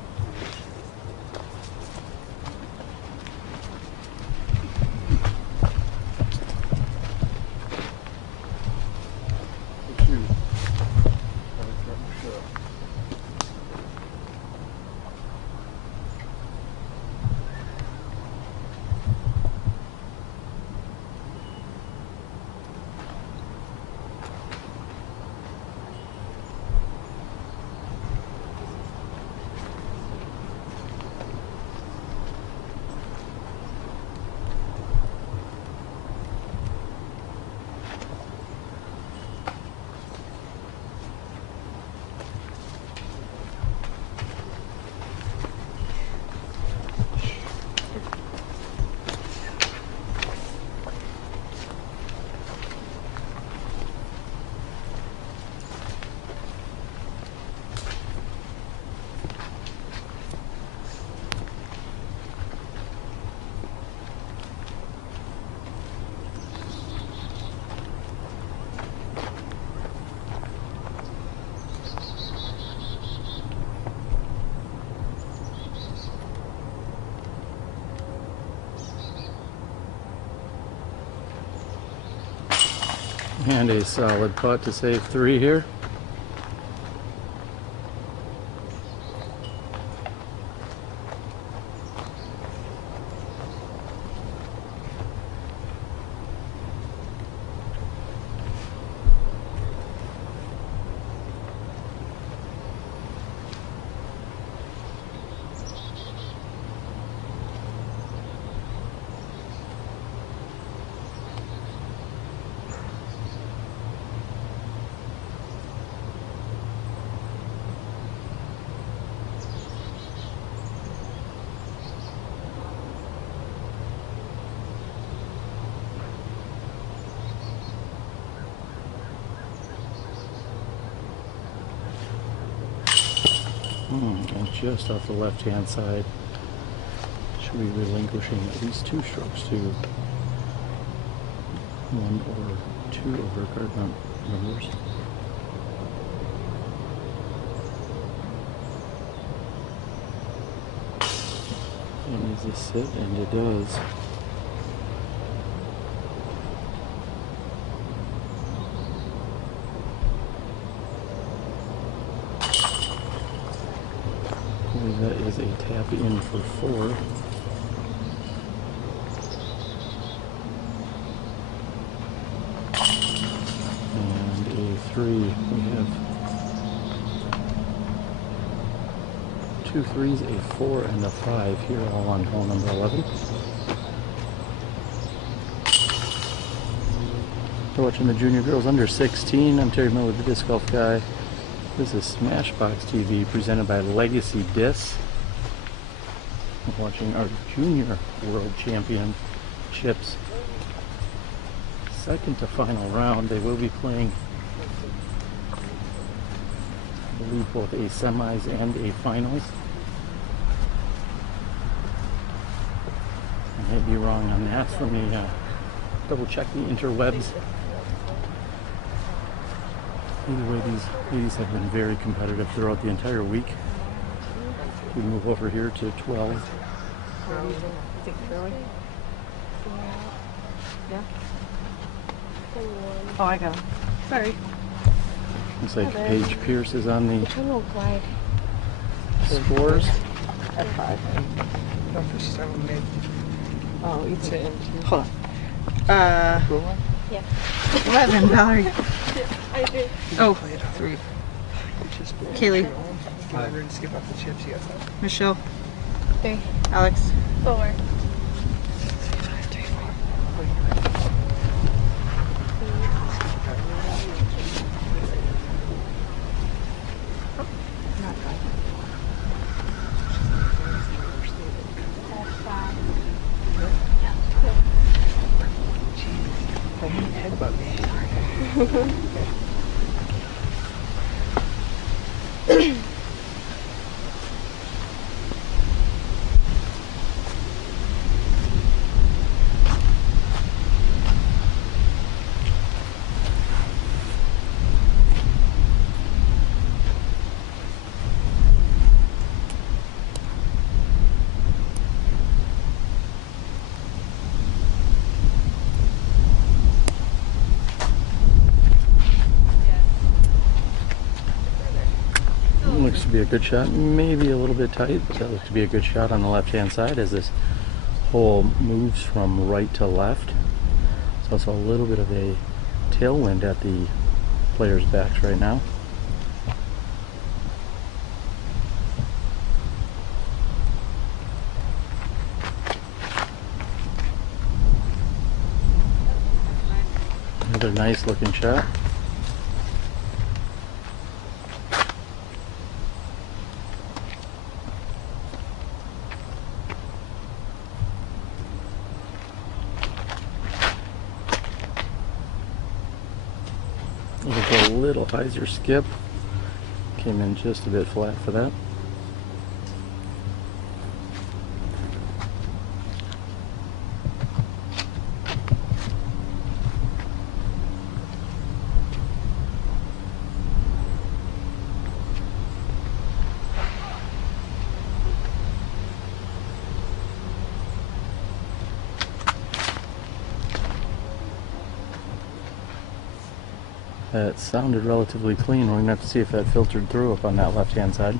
And a solid putt to save 3 here. And just off the left-hand side, should be relinquishing at least 2 strokes to 1 or 2 over card numbers. And does this sit? And it does. That is a tap in for 4. And a 3. We have 2 3s, a 4, and a 5 here, all on hole number 11. You're watching the Junior Girls Under 16. I'm Terry Miller, the Disc Golf Guy. This is Smashbox TV, presented by Legacy Discs. We're watching our Junior World Championships. Second to final round. They will be playing, I believe, both a semis and a finals. I might be wrong on that. Let me double check the interwebs. Either way, these ladies have been very competitive throughout the entire week. We move over here to 12. Yeah. Oh, I got him. Sorry. Looks like Paige Pierce is on the scores. At 5. Oh, it's in. Hold on. Yeah. 11, Valerie. I do. Oh, 3. Kaylee. Skip off the chips, you got that. Michelle. 3. Alex. 4. Looks to be a good shot, maybe a little bit tight, but that looks to be a good shot on the left-hand side as this hole moves from right to left. So it's a little bit of a tailwind at the players' backs right now. Another nice looking shot. A little hyzer skip. Came in just a bit flat for that. That sounded relatively clean. We're going to have to see if that filtered through up on that left-hand side.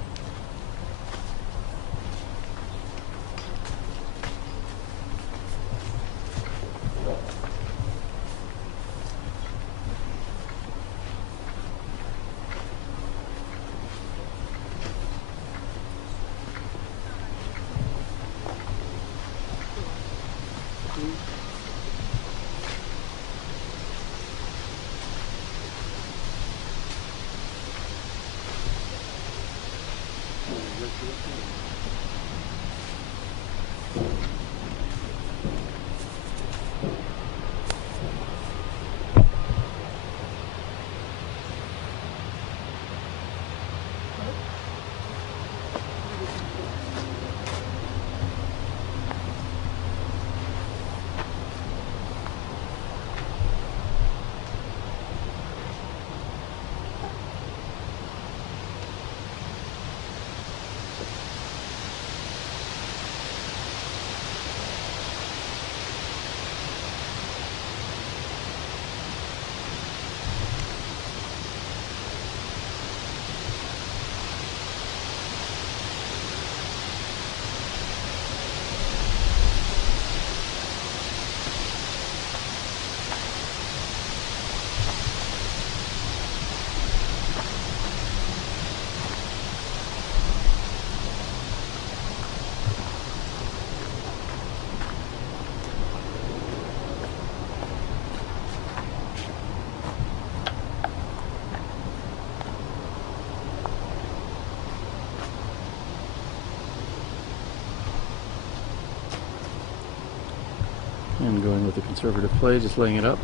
And going with the conservative play, just laying it up.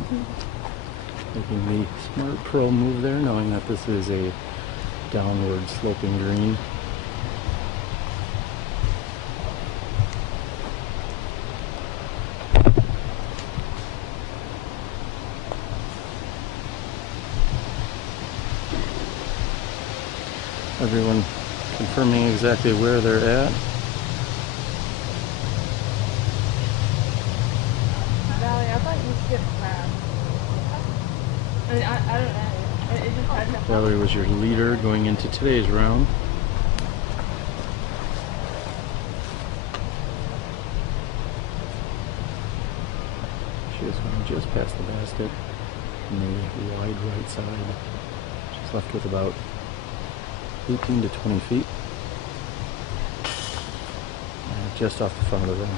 Making the smart pro move there, knowing that this is a downward sloping green. Everyone confirming exactly where they're at. Valerie was your leader going into today's round. She is going just past the basket on the wide right side. She's left with about 18 to 20 feet. And just off the front of the rim.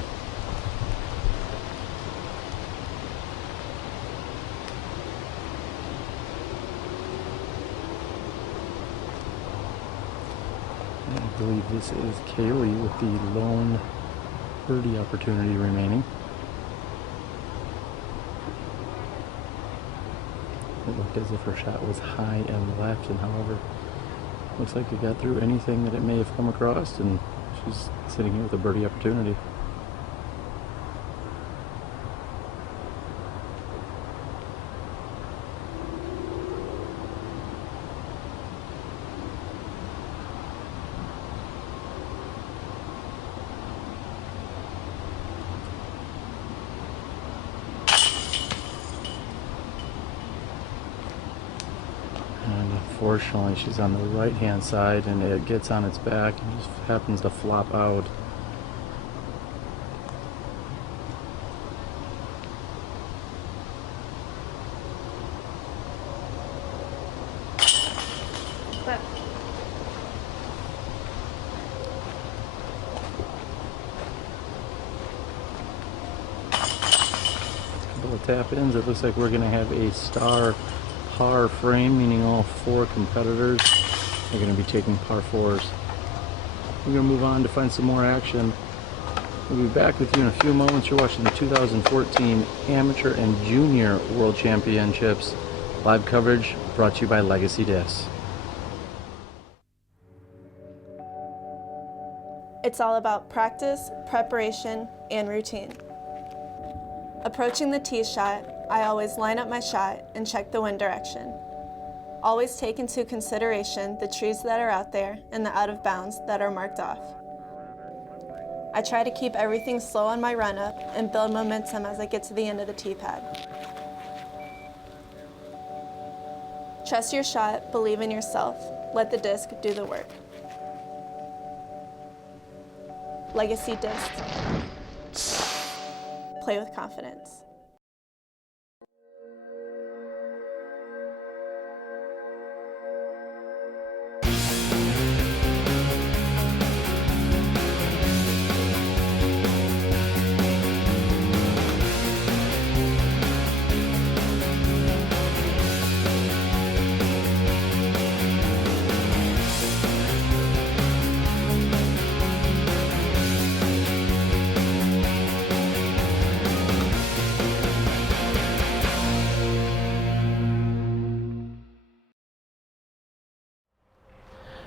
I believe this is Kaylee with the lone birdie opportunity remaining. It looked as if her shot was high and left, and however, looks like it got through anything that it may have come across, and she's sitting here with a birdie opportunity. Unfortunately, she's on the right hand side and it gets on its back and just happens to flop out. A couple of tap ins. It looks like we're going to have a star par frame, meaning all four competitors are going to be taking par fours. We're going to move on to find some more action. We'll be back with you in a few moments. You're watching the 2014 Amateur and Junior World Championships. Live coverage brought to you by Legacy Discs. It's all about practice, preparation, and routine. Approaching the tee shot, I always line up my shot and check the wind direction. Always take into consideration the trees that are out there and the out of bounds that are marked off. I try to keep everything slow on my run up and build momentum as I get to the end of the tee pad. Trust your shot, believe in yourself. Let the disc do the work. Legacy disc. Play with confidence.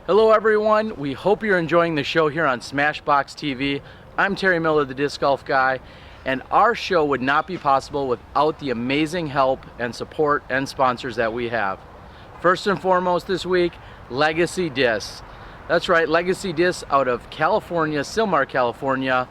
Hello everyone, we hope you're enjoying the show here on Smashbox TV. I'm Terry Miller, the Disc Golf Guy, and our show would not be possible without the amazing help and support and sponsors that we have. First and foremost this week, Legacy Discs. That's right, Legacy Discs out of California, Silmar, California.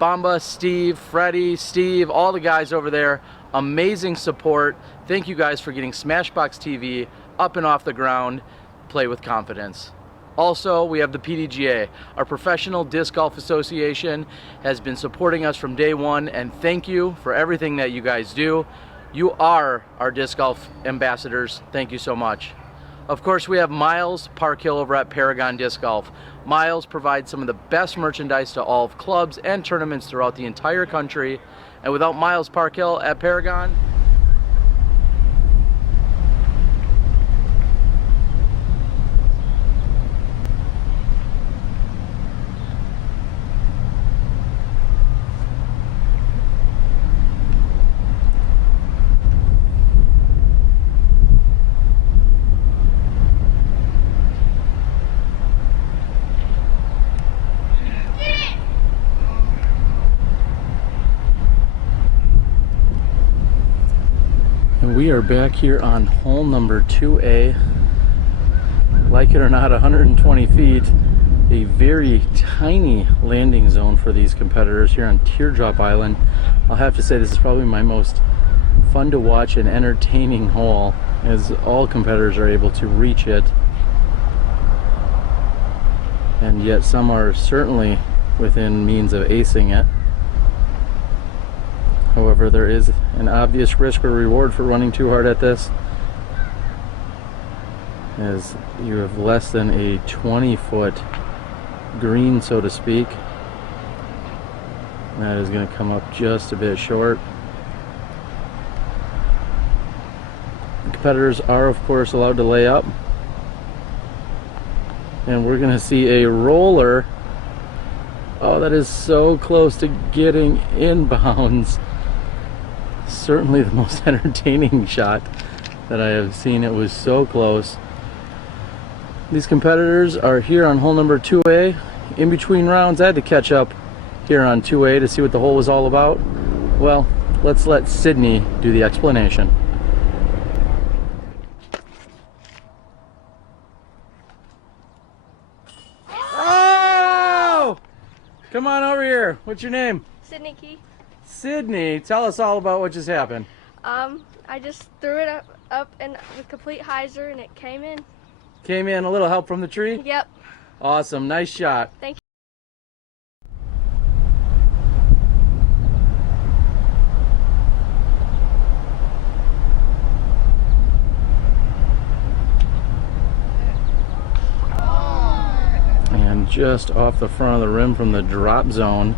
Bamba, Steve, Freddie, Steve, all the guys over there, amazing support. Thank you guys for getting Smashbox TV up and off the ground. Play with confidence. Also, we have the PDGA. Our Professional Disc Golf Association has been supporting us from day one, and thank you for everything that you guys do. You are our disc golf ambassadors. Thank you so much. Of course, we have Miles Park Hill over at Paragon Disc Golf. Miles provides some of the best merchandise to all of clubs and tournaments throughout the entire country. And without Miles Park Hill at Paragon, we are back here on hole number 2A. Like it or not, 120 feet, a very tiny landing zone for these competitors here on Teardrop Island. I'll have to say this is probably my most fun to watch and entertaining hole, as all competitors are able to reach it, and yet some are certainly within means of acing it. However, there is an obvious risk or reward for running too hard at this, as you have less than a 20-foot green, so to speak. That is going to come up just a bit short. The competitors are, of course, allowed to lay up. And we're going to see a roller. Oh, that is so close to getting inbounds. Certainly the most entertaining shot that I have seen. It was so close. These competitors are here on hole number 2A. In between rounds, I had to catch up here on 2A to see what the hole was all about. Well, let's let Sydney do the explanation. Oh! Come on over here. What's your name? Sydney Key. Sydney, tell us all about what just happened. I just threw it up and with complete hyzer and it came in. Came in, a little help from the tree? Yep. Awesome, nice shot. Thank you. And just off the front of the rim from the drop zone.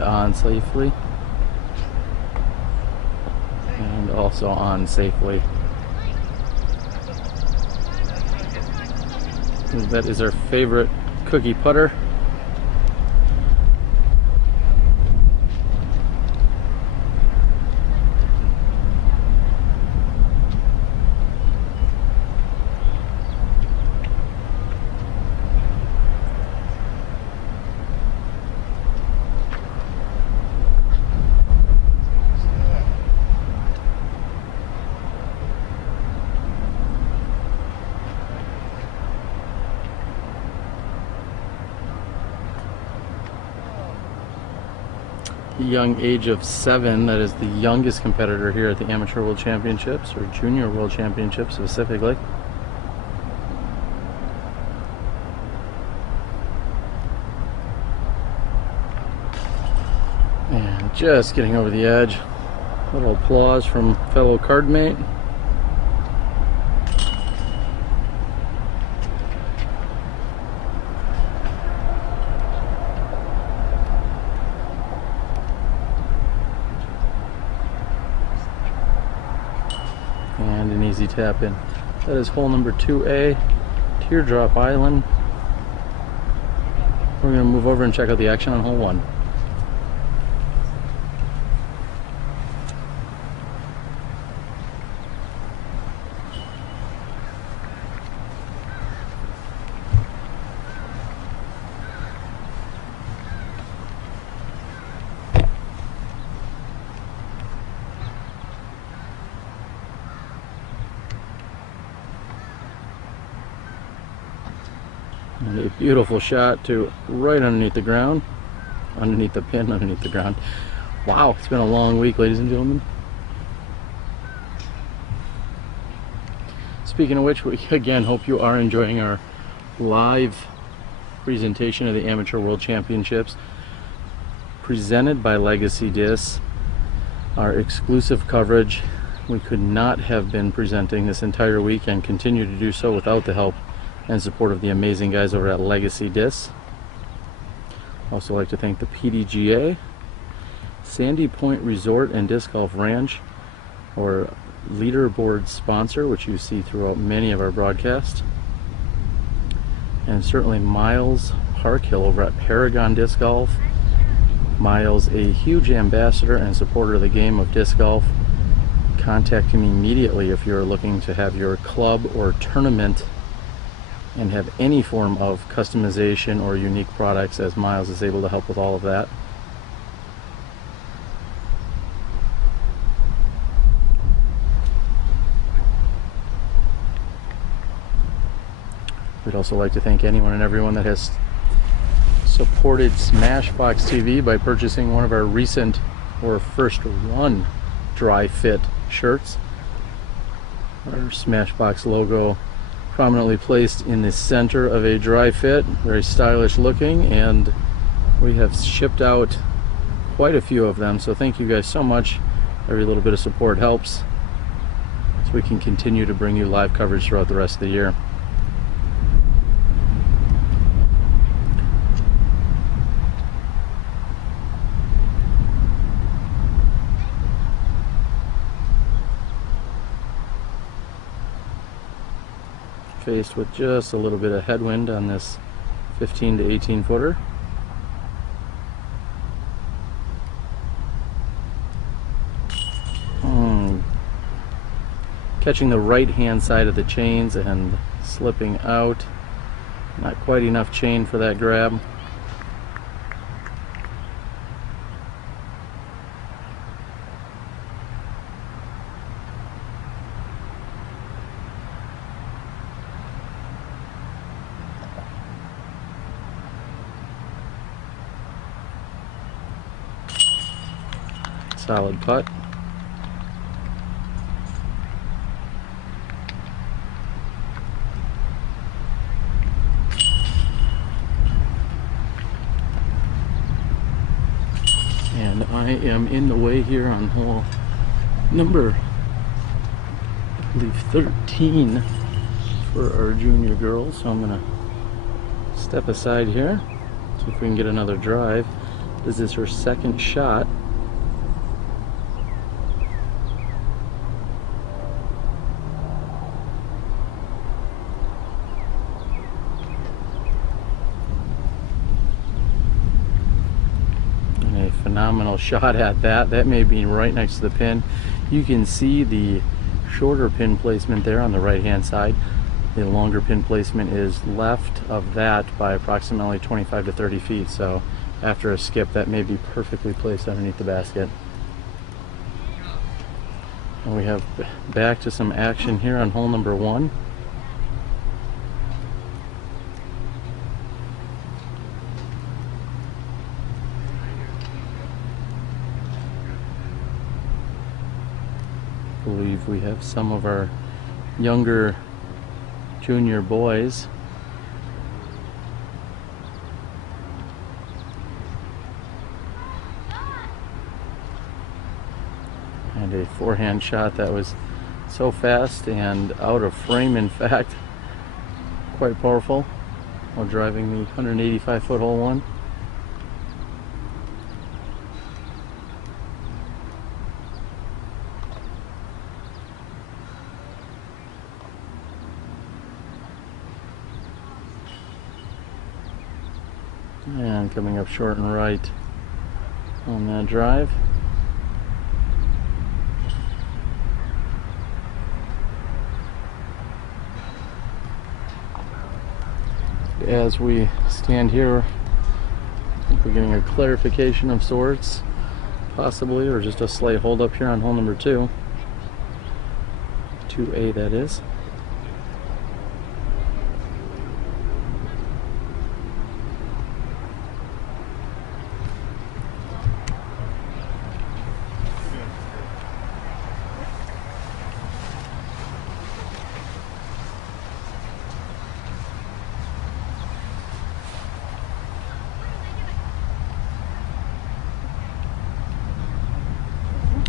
On safely, and also on safely. That is our favorite cookie putter. young age of 7. That is the youngest competitor here at the Amateur World Championships, or Junior World Championships specifically. And just getting over the edge. A little applause from fellow card mate. And an easy tap in. That is hole number 2A, Teardrop Island. We're going to move over and check out the action on hole 1. And a beautiful shot to right underneath the ground, underneath the pin, underneath the ground. Wow, it's been a long week, ladies and gentlemen. Speaking of which, we again hope you are enjoying our live presentation of the Amateur World Championships presented by Legacy Discs. Our exclusive coverage. We could not have been presenting this entire week and continue to do so without the help and support of the amazing guys over at Legacy Discs. Also like to thank the PDGA, Sandy Point Resort and Disc Golf Ranch, our leaderboard sponsor, which you see throughout many of our broadcasts, and certainly Miles Parkhill over at Paragon Disc Golf. Miles, a huge ambassador and supporter of the game of disc golf. Contact me immediately if you're looking to have your club or tournament and have any form of customization or unique products, as Miles is able to help with all of that. We'd also like to thank anyone and everyone that has supported Smashbox TV by purchasing one of our recent or first run dry fit shirts. Our Smashbox logo prominently placed in the center of a dry fit, very stylish looking, and we have shipped out quite a few of them, so thank you guys so much. Every little bit of support helps, so we can continue to bring you live coverage throughout the rest of the year. Faced with just a little bit of headwind on this 15 to 18 footer. Catching the right hand side of the chains and slipping out. Not quite enough chain for that grab. Solid putt. And I am in the way here on hole number, I believe, 13 for our junior girls. So I'm gonna step aside here, see if we can get another drive. This is her second shot. Phenomenal shot at that. That may be right next to the pin. You can see the shorter pin placement there on the right hand side. The longer pin placement is left of that by approximately 25 to 30 feet. So after a skip, that may be perfectly placed underneath the basket. And we have back to some action here on hole number 1. believe we have some of our younger junior boys. And a forehand shot that was so fast and out of frame, in fact, quite powerful while driving the 185-foot hole one. And coming up short and right on that drive. As we stand here, I think we're getting a clarification of sorts, possibly, or just a slight hold up here on hole number 2. 2A, that is.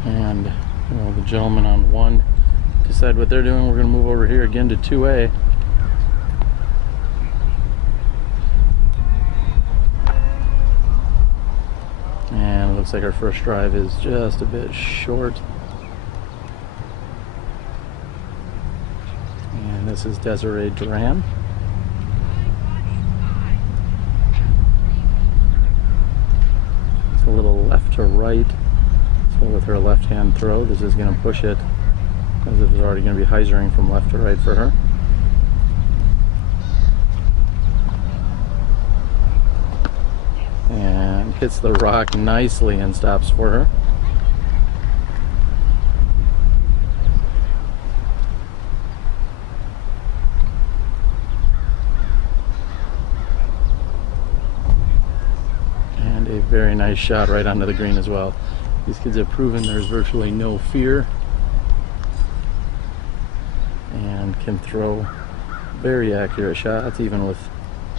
And the gentlemen on 1 decide what they're doing. We're going to move over here again to 2A. And it looks like our first drive is just a bit short. And this is Desiree Duran. It's a little left to right. So with her left hand throw, this is going to push it, as it is already going to be hyzering from left to right for her. And hits the rock nicely and stops for her. And a very nice shot right onto the green as well. These kids have proven there's virtually no fear and can throw very accurate shots, even with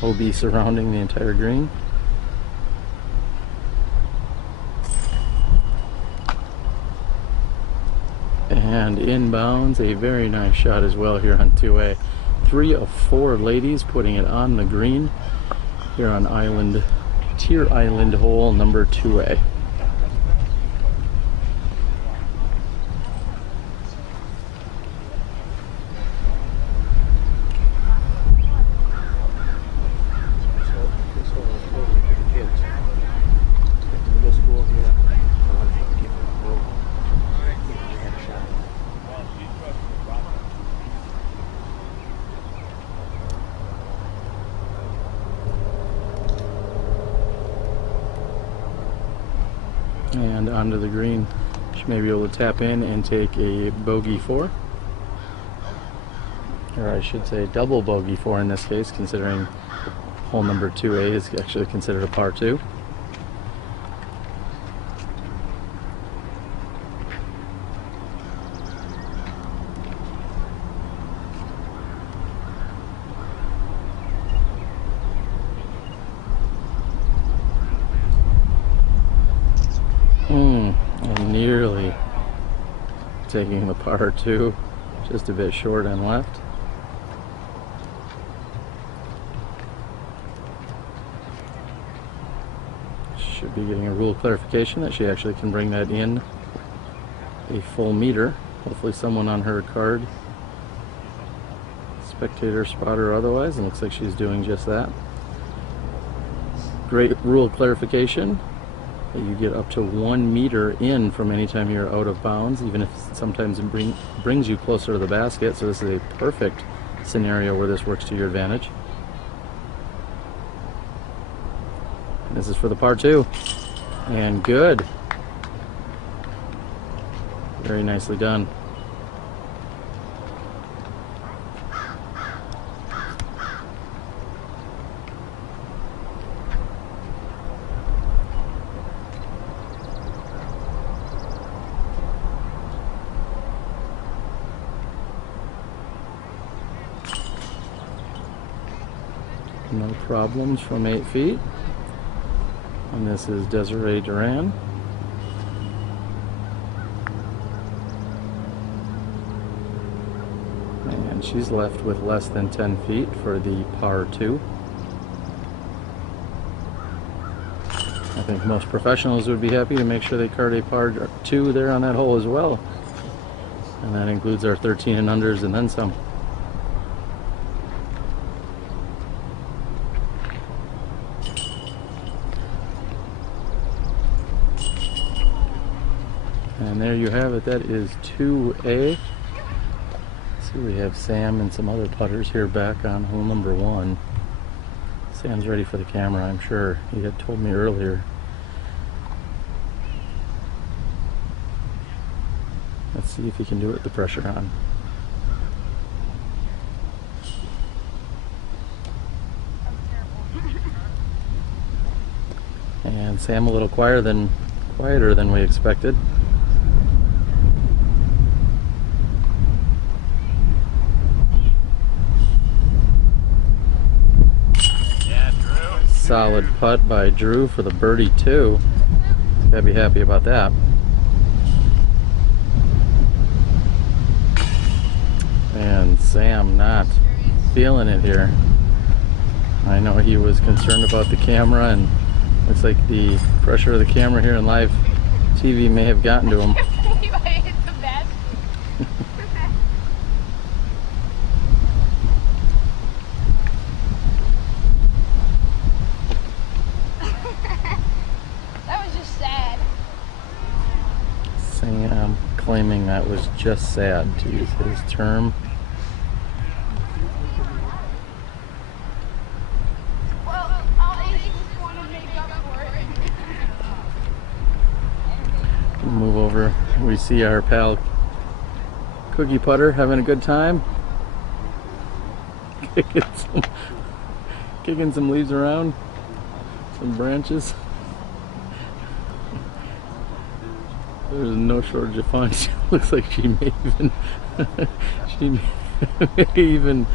OB surrounding the entire green. And inbounds, a very nice shot as well here on 2A. 3 of 4 ladies putting it on the green here on Tier Island hole number 2A. And onto the green, she may be able to tap in and take a bogey 4, or I should say double bogey 4 in this case, considering hole number 2A is actually considered a par 2. Nearly taking the par 2, just a bit short and left. Should be getting a rule clarification that she actually can bring that in a full meter. Hopefully someone on her card, spectator, spotter, or otherwise, and looks like she's doing just that. Great rule clarification. You get up to 1 meter in from any time you're out of bounds, even if sometimes it brings you closer to the basket. So this is a perfect scenario where this works to your advantage. And this is for the par 2. And good. Very nicely done. No problems from 8 feet. And this is Desiree Duran. And she's left with less than 10 feet for the par 2. I think most professionals would be happy to make sure they card a par 2 there on that hole as well. And that includes our 13 and unders and then some. And there you have it. That is 2A. See, we have Sam and some other putters here back on hole number 1. Sam's ready for the camera, I'm sure. He had told me earlier. Let's see if he can do it with the pressure on. And Sam a little quieter than we expected. Solid putt by Drew for the birdie 2. Gotta be happy about that. And Sam not feeling it here. I know he was concerned about the camera, and looks like the pressure of the camera here in live TV may have gotten to him. Sam claiming that was just sad, to use his term. Move over. We see our pal Cookie Putter having a good time. Kicking some leaves around, some branches. There's no shortage of fun. She looks like she may even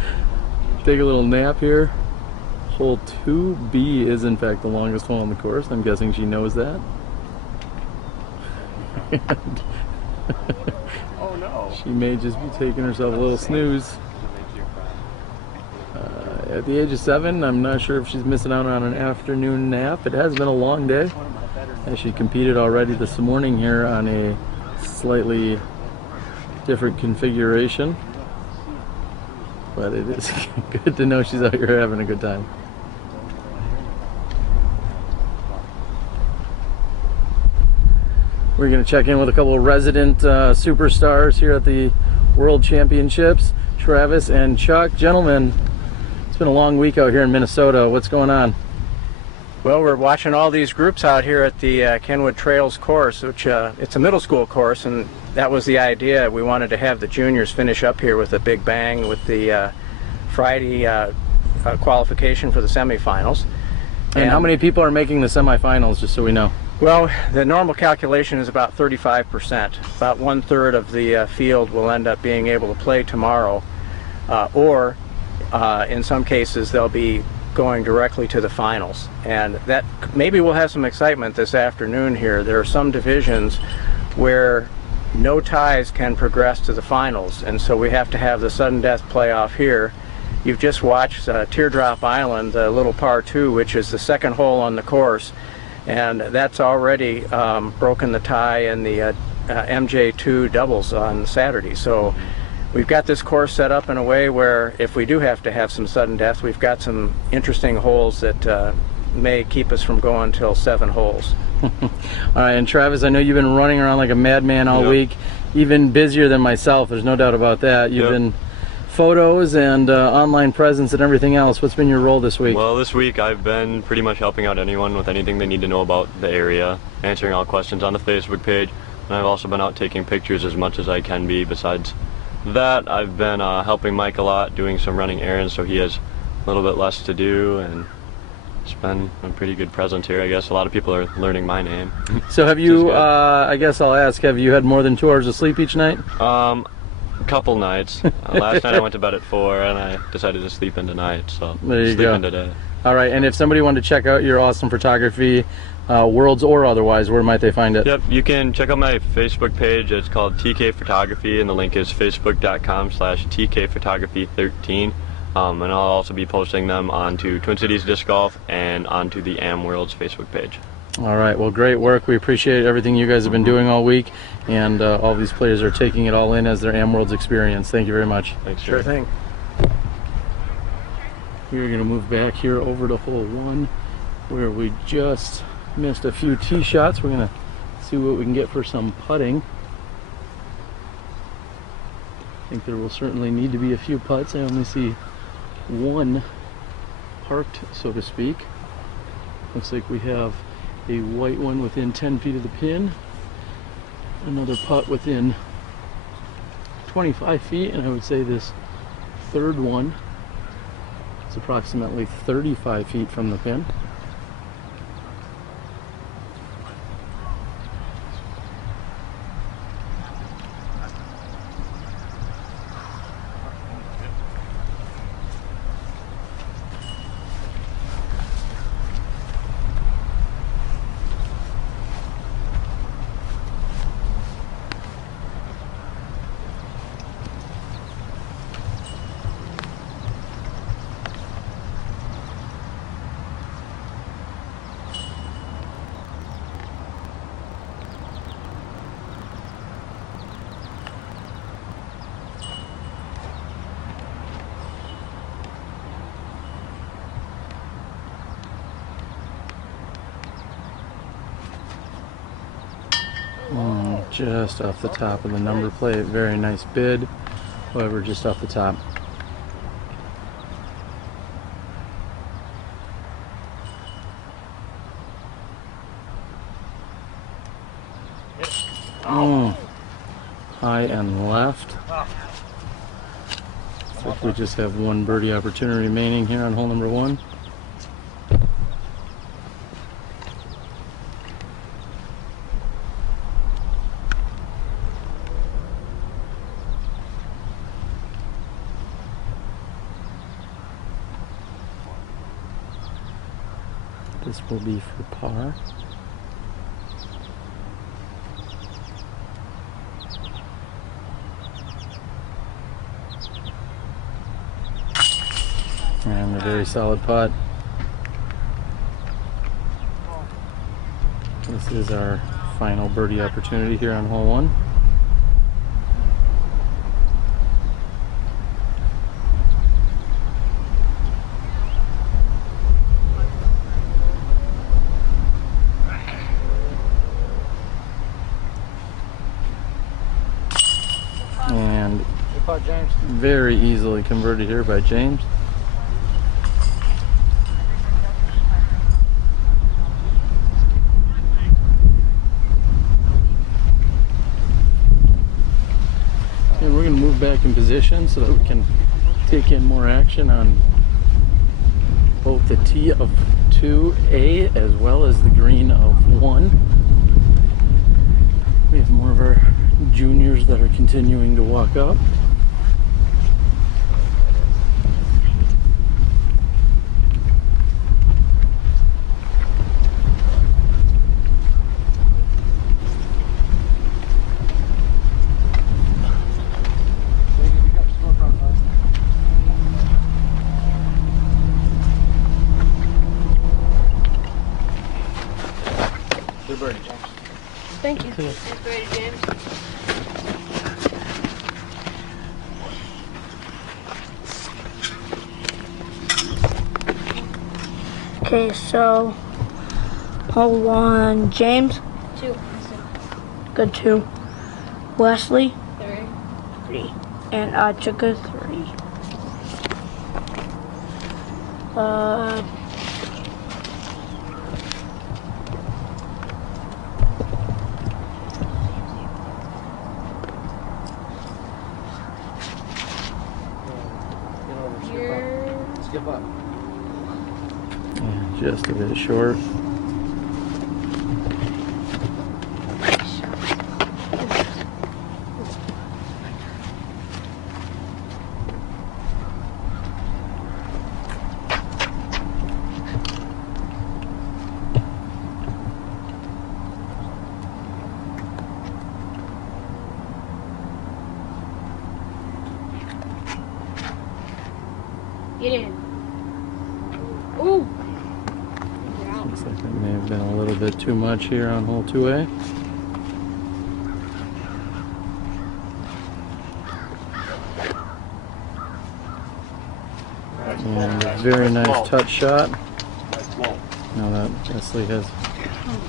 take a little nap here. Hole 2B is in fact the longest hole on the course. I'm guessing she knows that. Oh no. She may just be taking herself a little snooze. At the age of 7, I'm not sure if she's missing out on an afternoon nap. It has been a long day, as she competed already this morning here on a slightly different configuration. But it is good to know she's out here having a good time. We're going to check in with a couple of resident superstars here at the World Championships, Travis and Chuck. Gentlemen, it's been a long week out here in Minnesota. What's going on? Well, we're watching all these groups out here at the Kenwood Trails course, which it's a middle school course, and that was the idea. We wanted to have the juniors finish up here with a big bang with the Friday qualification for the semifinals. And how many people are making the semifinals, just so we know? Well, the normal calculation is about 35%. About 1/3 of the field will end up being able to play tomorrow, or in some cases they'll be going directly to the finals, and that maybe we'll have some excitement this afternoon here. There are some divisions where no ties can progress to the finals, and so we have to have the sudden death playoff here. You've just watched Teardrop Island, the little par 2, which is the second hole on the course, and that's already broken the tie in the MJ2 doubles on Saturday. So we've got this course set up in a way where if we do have to have some sudden death, we've got some interesting holes that may keep us from going till 7 holes. All right, and Travis, I know you've been running around like a madman all week, even busier than myself, there's no doubt about that. You've been photos and online presence and everything else. What's been your role this week? Well, this week I've been pretty much helping out anyone with anything they need to know about the area, answering all questions on the Facebook page, and I've also been out taking pictures as much as I can be. Besides that, I've been helping Mike a lot, doing some running errands, so he has a little bit less to do, and it's been a pretty good presence here. I guess a lot of people are learning my name. So have you, I guess I'll ask, have you had more than 2 hours of sleep each night? A couple nights. Last night I went to bed at 4 and I decided to sleep in tonight, so there you sleeping go. today. All right, and if somebody wanted to check out your awesome photography, worlds or otherwise, where might they find it? Yep, you can check out my Facebook page. It's called TK Photography, and the link is facebook.com/TKphotography13. And I'll also be posting them onto Twin Cities Disc Golf and onto the Am Worlds Facebook page. All right, well, great work. We appreciate everything you guys have been doing all week, and all these players are taking it all in as their Am Worlds experience. Thank you very much. Thanks, Sure thing. We're going to move back here over to hole 1, where we just missed a few tee shots. We're going to see what we can get for some putting. I think there will certainly need to be a few putts. I only see one parked, so to speak. Looks like we have a white one within 10 feet of the pin, another putt within 25 feet, and I would say this third one is approximately 35 feet from the pin. Just off the top of the number plate. Very nice bid, however, just off the top. High and left. Looks like we just have one birdie opportunity remaining here on hole number 1. This will be for par. And a very solid putt. This is our final birdie opportunity here on hole 1. And very easily converted here by James. And we're going to move back in position so that we can take in more action on both the tee of 2A as well as the green of 1. We have more of our juniors that are continuing to walk up. Good birdie, James. Thank you. Cool. Thanks, Brady James. Okay, so hole 1, James. 2. Good 2. Wesley. 3. 3. And Chika 3. Skip up. Just a bit short. Get in. Ooh. Looks like that may have been a little bit too much here on hole 2A. And a very nice touch shot. Now that Wesley has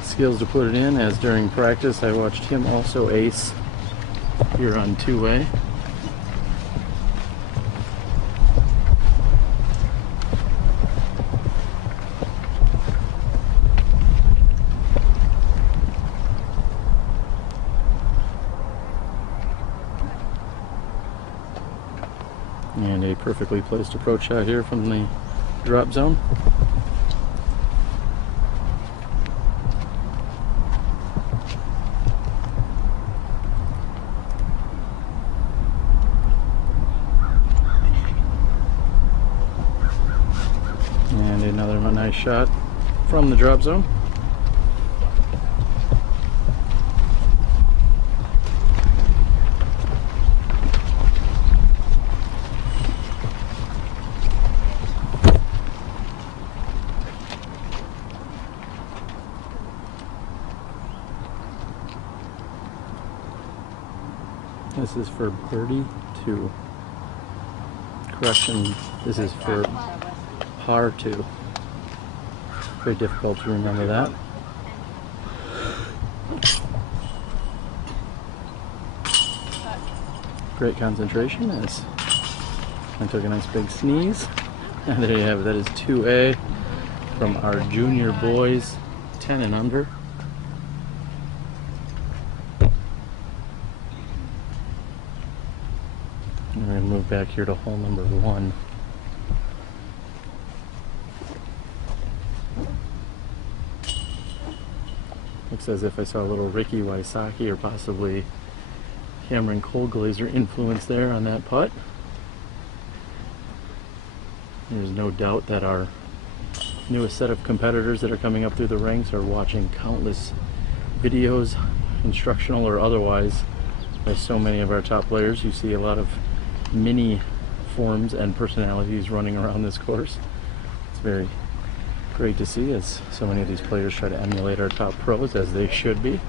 skills to put it in, as during practice I watched him also ace here on 2A. And a perfectly placed approach shot here from the drop zone. And another nice shot from the drop zone. This is for birdie 2. Correction, this is for par 2. Very difficult to remember that. Great concentration as I took a nice big sneeze. And there you have it, that is 2A from our junior boys, 10 and under. We're going to move back here to hole number 1. Looks as if I saw a little Ricky Wysocki or possibly Cameron Colglazer influence there on that putt. There's no doubt that our newest set of competitors that are coming up through the ranks are watching countless videos, instructional or otherwise, by so many of our top players. You see a lot of mini forms and personalities running around this course. It's very great to see as so many of these players try to emulate our top pros, as they should be.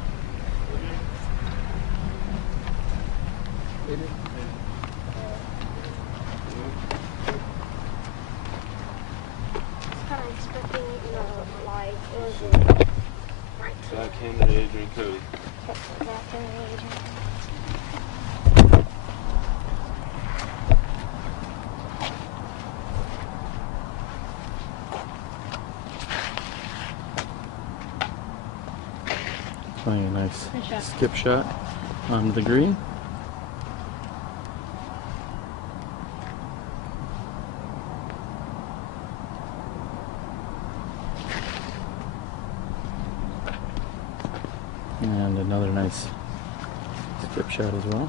Playing a nice skip shot on the green. And another nice skip shot as well.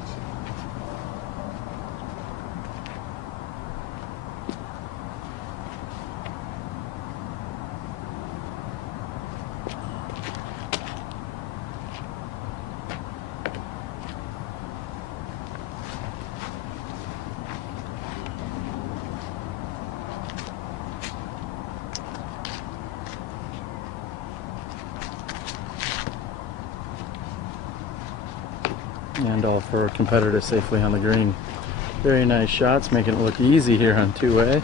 And all for competitors safely on the green. Very nice shots, making it look easy here on 2A.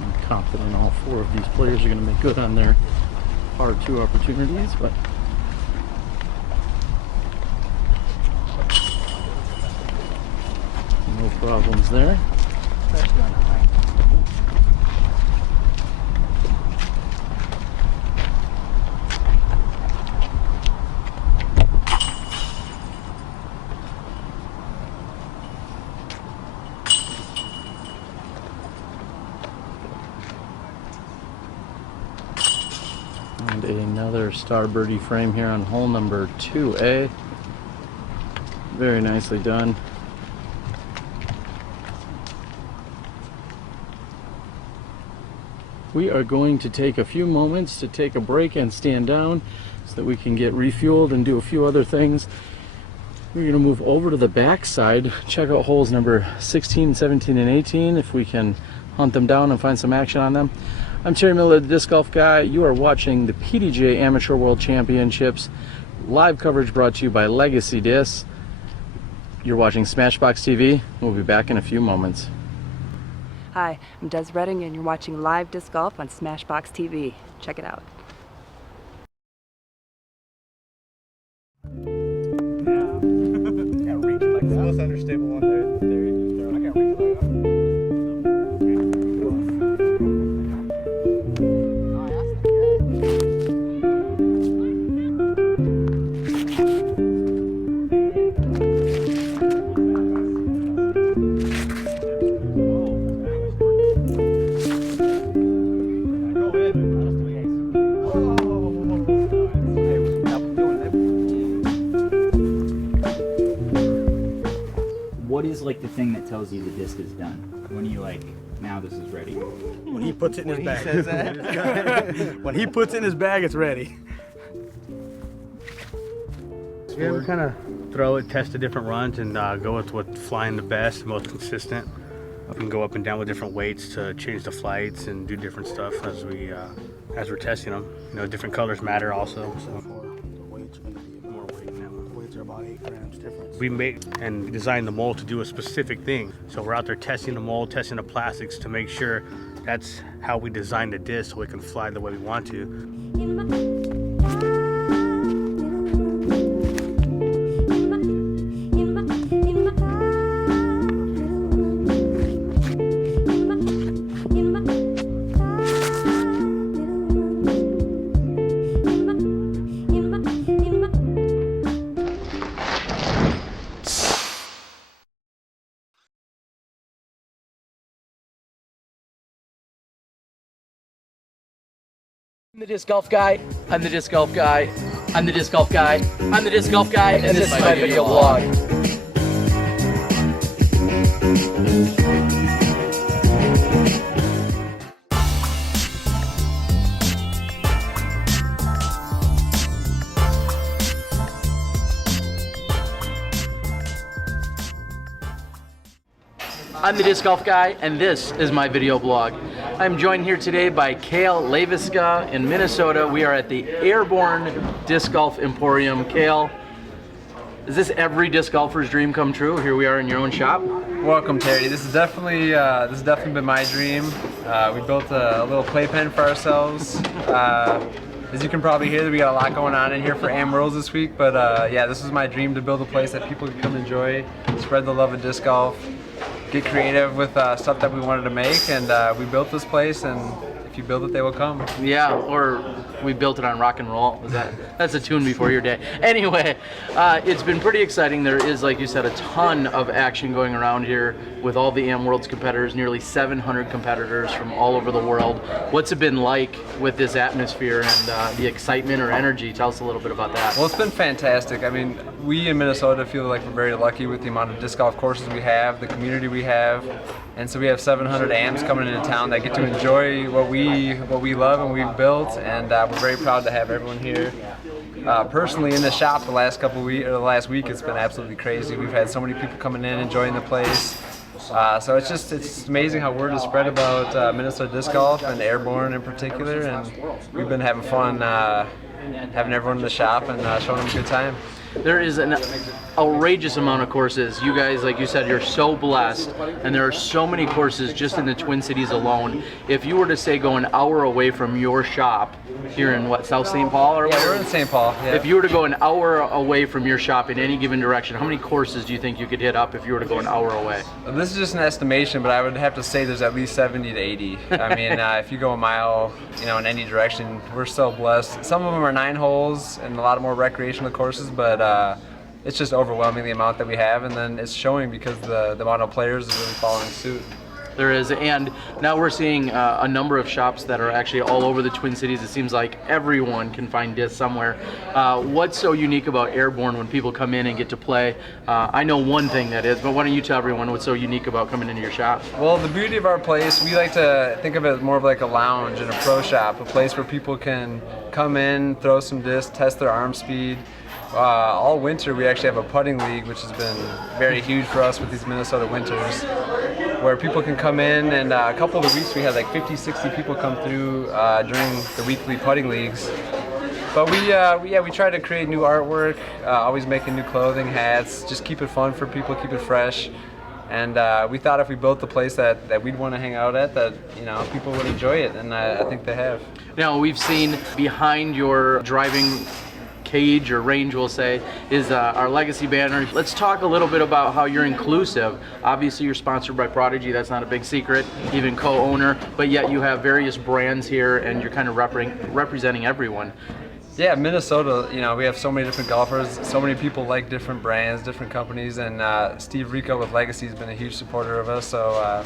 I'm confident all 4 of these players are going to make good on their par 2 opportunities, but no problems there. And another star birdie frame here on hole number 2A. Very nicely done. we are going to take a few moments to take a break and stand down so that we can get refueled and do a few other things. We're going to move over to the back side, check out holes number 16, 17, and 18 if we can hunt them down and find some action on them. I'm Terry Miller, the Disc Golf Guy. You are watching the PDGA Amateur World Championships. Live coverage brought to you by Legacy Discs. You're watching Smashbox TV. We'll be back in a few moments. Hi, I'm Des Redding and you're watching live disc golf on Smashbox TV. Check it out. Can't reach it like that. The most unstable one there. There you throw. I can't reach it like that. What is like the thing that tells you the disc is done? When you like, now this is ready? When he puts it in his bag. He says that. When he puts it in his bag, it's ready. Yeah, we kind of throw it, test the different runs, and go with what's flying the best, most consistent. We can go up and down with different weights to change the flights and do different stuff as we're testing them. You know, different colors matter also. So. About 8 grams difference. We make and design the mold to do a specific thing. So we're out there testing the mold, testing the plastics to make sure that's how we design the disc so it can fly the way we want to. I'm the Disc Golf Guy. I'm the Disc Golf Guy. I'm the Disc Golf Guy. I'm the Disc Golf Guy, and this is my video blog. I'm the Disc Golf Guy, and this is my video blog. I'm joined here today by Kale Leviska in Minnesota. We are at the Airborne Disc Golf Emporium. Kale, is this every disc golfer's dream come true? Here we are in your own shop. Welcome, Terry. This has definitely been my dream. We built a little playpen for ourselves. As you can probably hear, we got a lot going on in here for Am Worlds this week. But yeah, this was my dream to build a place that people could come enjoy, spread the love of disc golf, get creative with stuff that we wanted to make, and we built this place, and if you build it, they will come. Yeah, or we built it on rock and roll. That's a tune before your day. Anyway, it's been pretty exciting. There is, like you said, a ton of action going around here with all the Am Worlds competitors, nearly 700 competitors from all over the world. What's it been like with this atmosphere and the excitement or energy? Tell us a little bit about that. Well, it's been fantastic. I mean, we in Minnesota feel like we're very lucky with the amount of disc golf courses we have, the community we have, and so we have 700 AMs coming into town that get to enjoy what we love and we've built, and we're very proud to have everyone here. Personally, in the shop the last last week, it's been absolutely crazy. We've had so many people coming in, enjoying the place. So it's amazing how word is spread about Minnesota disc golf and Airborne in particular, and we've been having fun having everyone in the shop and showing them a good time. There is an outrageous amount of courses. You guys, like you said, you're so blessed, and there are so many courses just in the Twin Cities alone. If you were to say go an hour away from your shop here in what, South St. Paul or whatever? Yeah, we're in St. Paul. Yeah. If you were to go an hour away from your shop in any given direction, how many courses do you think you could hit up if you were to go an hour away? This is just an estimation, but I would have to say there's at least 70 to 80. I mean, if you go a mile, in any direction, we're so blessed. Some of them are 9 holes and a lot more recreational courses, but it's just overwhelming the amount that we have, and then it's showing because the amount of players is really following suit. There is, and now we're seeing a number of shops that are actually all over the Twin Cities. It seems like everyone can find discs somewhere. What's so unique about Airborne when people come in and get to play? I know one thing that is, but why don't you tell everyone what's so unique about coming into your shop? Well, the beauty of our place, we like to think of it as more of like a lounge and a pro shop, a place where people can come in, throw some discs, test their arm speed. All winter we actually have a putting league, which has been very huge for us with these Minnesota winters, where people can come in, and a couple of the weeks we had like 50-60 people come through during the weekly putting leagues. But we try to create new artwork, always making new clothing, hats, just keep it fun for people, keep it fresh. And we thought if we built the place that we'd want to hang out at, that people would enjoy it, and I think they have. Now we've seen behind your driving cage or range, we'll say, is our legacy banner. Let's talk a little bit about how you're inclusive. Obviously you're sponsored by Prodigy, that's not a big secret, even co-owner, but yet you have various brands here and you're kind of representing everyone. Yeah, Minnesota, we have so many different golfers, so many people like different brands, different companies, and Steve Rico with Legacy has been a huge supporter of us, so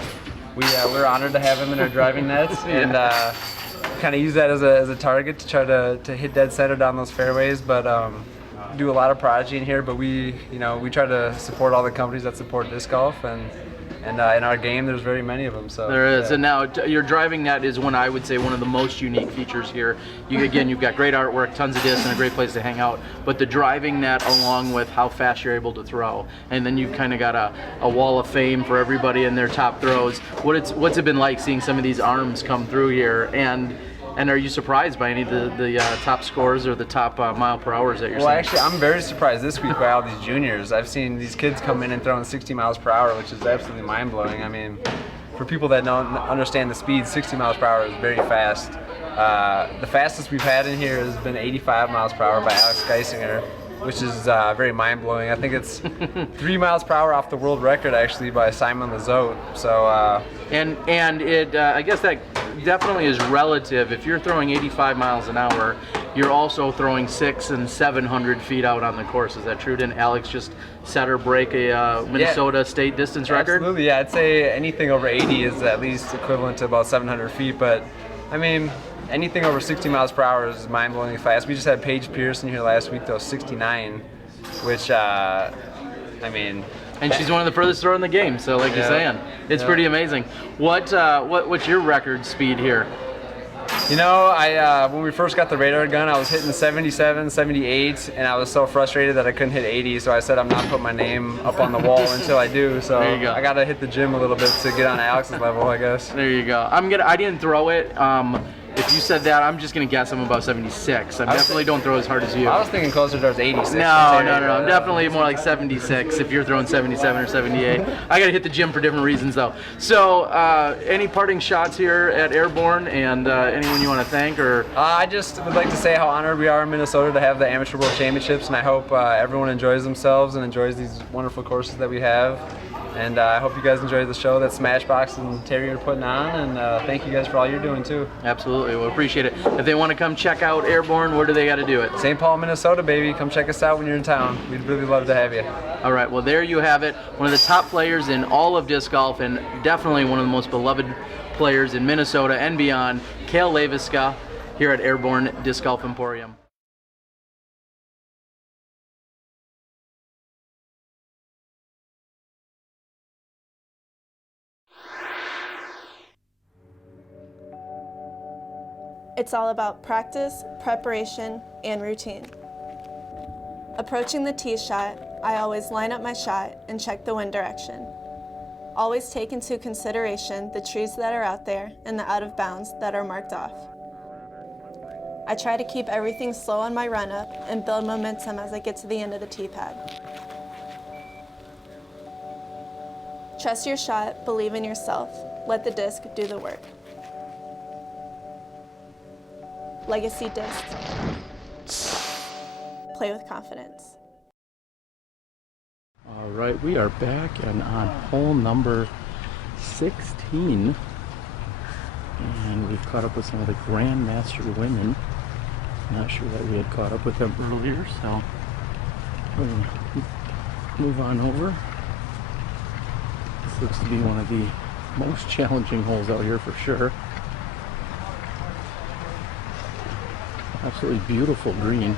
we're honored to have him in our driving nets, and kind of use that as a target to try to hit dead center down those fairways. But do a lot of Prodigy in here, but we try to support all the companies that support disc golf, and in our game there's very many of them. So there is, yeah. and now your driving net is I would say one of the most unique features here. You've got great artwork, tons of discs, and a great place to hang out. But the driving net, along with how fast you're able to throw, and then you've kind of got a wall of fame for everybody in their top throws. What's it been like seeing some of these arms come through here, and are you surprised by any of the top scores or the top mile per hours that you're seeing? Well, actually, I'm very surprised this week by all these juniors. I've seen these kids come in and throwing 60 miles per hour, which is absolutely mind-blowing. I mean, for people that don't understand the speed, 60 miles per hour is very fast. The fastest we've had in here has been 85 miles per hour by Alex Geisinger, which is very mind-blowing. I think it's 3 miles per hour off the world record, actually, by Simon Lizotte. So, and it, I guess that definitely is relative. If you're throwing 85 miles an hour, you're also throwing 600 and 700 feet out on the course. Is that true? Didn't Alex just set or break a Minnesota state distance record? Absolutely, yeah. I'd say anything over 80 is at least equivalent to about 700 feet, but I mean, anything over 60 miles per hour is mind-blowingly fast. We just had Paige Pearson here last week, though, 69, which, I mean... And she's one of the furthest thrower in the game, so like you're saying, it's pretty amazing. What's your record speed here? When we first got the radar gun, I was hitting 77, 78, and I was so frustrated that I couldn't hit 80, so I said I'm not putting my name up on the wall until I do, so there you go. I gotta hit the gym a little bit to get on Alex's level, I guess. There you go. I didn't throw it. If you said that, I'm just going to guess I'm about 76. I definitely don't throw as hard as you. I was thinking closer towards 86. No. I'm definitely more like 76 if you're throwing 77 or 78. I got to hit the gym for different reasons, though. So, any parting shots here at Airborne, and anyone you want to thank? Or I just would like to say how honored we are in Minnesota to have the Amateur World Championships, and I hope everyone enjoys themselves and enjoys these wonderful courses that we have. And I hope you guys enjoyed the show that Smashbox and Terry are putting on, and thank you guys for all you're doing too. Absolutely, we'll appreciate it. If they want to come check out Airborne, where do they got to do it? St. Paul, Minnesota, baby. Come check us out when you're in town. We'd really love to have you. All right, well there you have it. One of the top players in all of disc golf, and definitely one of the most beloved players in Minnesota and beyond, Kale Leviska, here at Airborne Disc Golf Emporium. It's all about practice, preparation, and routine. Approaching the tee shot, I always line up my shot and check the wind direction. Always take into consideration the trees that are out there and the out of bounds that are marked off. I try to keep everything slow on my run up and build momentum as I get to the end of the tee pad. Trust your shot, believe in yourself, let the disc do the work. Legacy discs. Play with confidence. All right, we are back and on hole number 16. And we've caught up with some of the Grandmaster women. Not sure that we had caught up with them earlier, so we'll move on over. This looks to be one of the most challenging holes out here for sure. Absolutely beautiful green.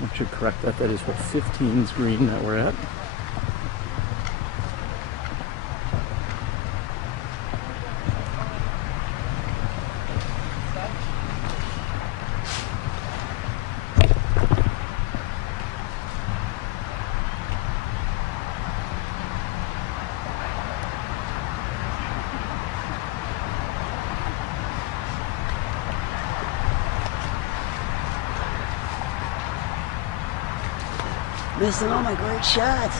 I should correct that. That is what 15's green that we're at. Missing all my great shots.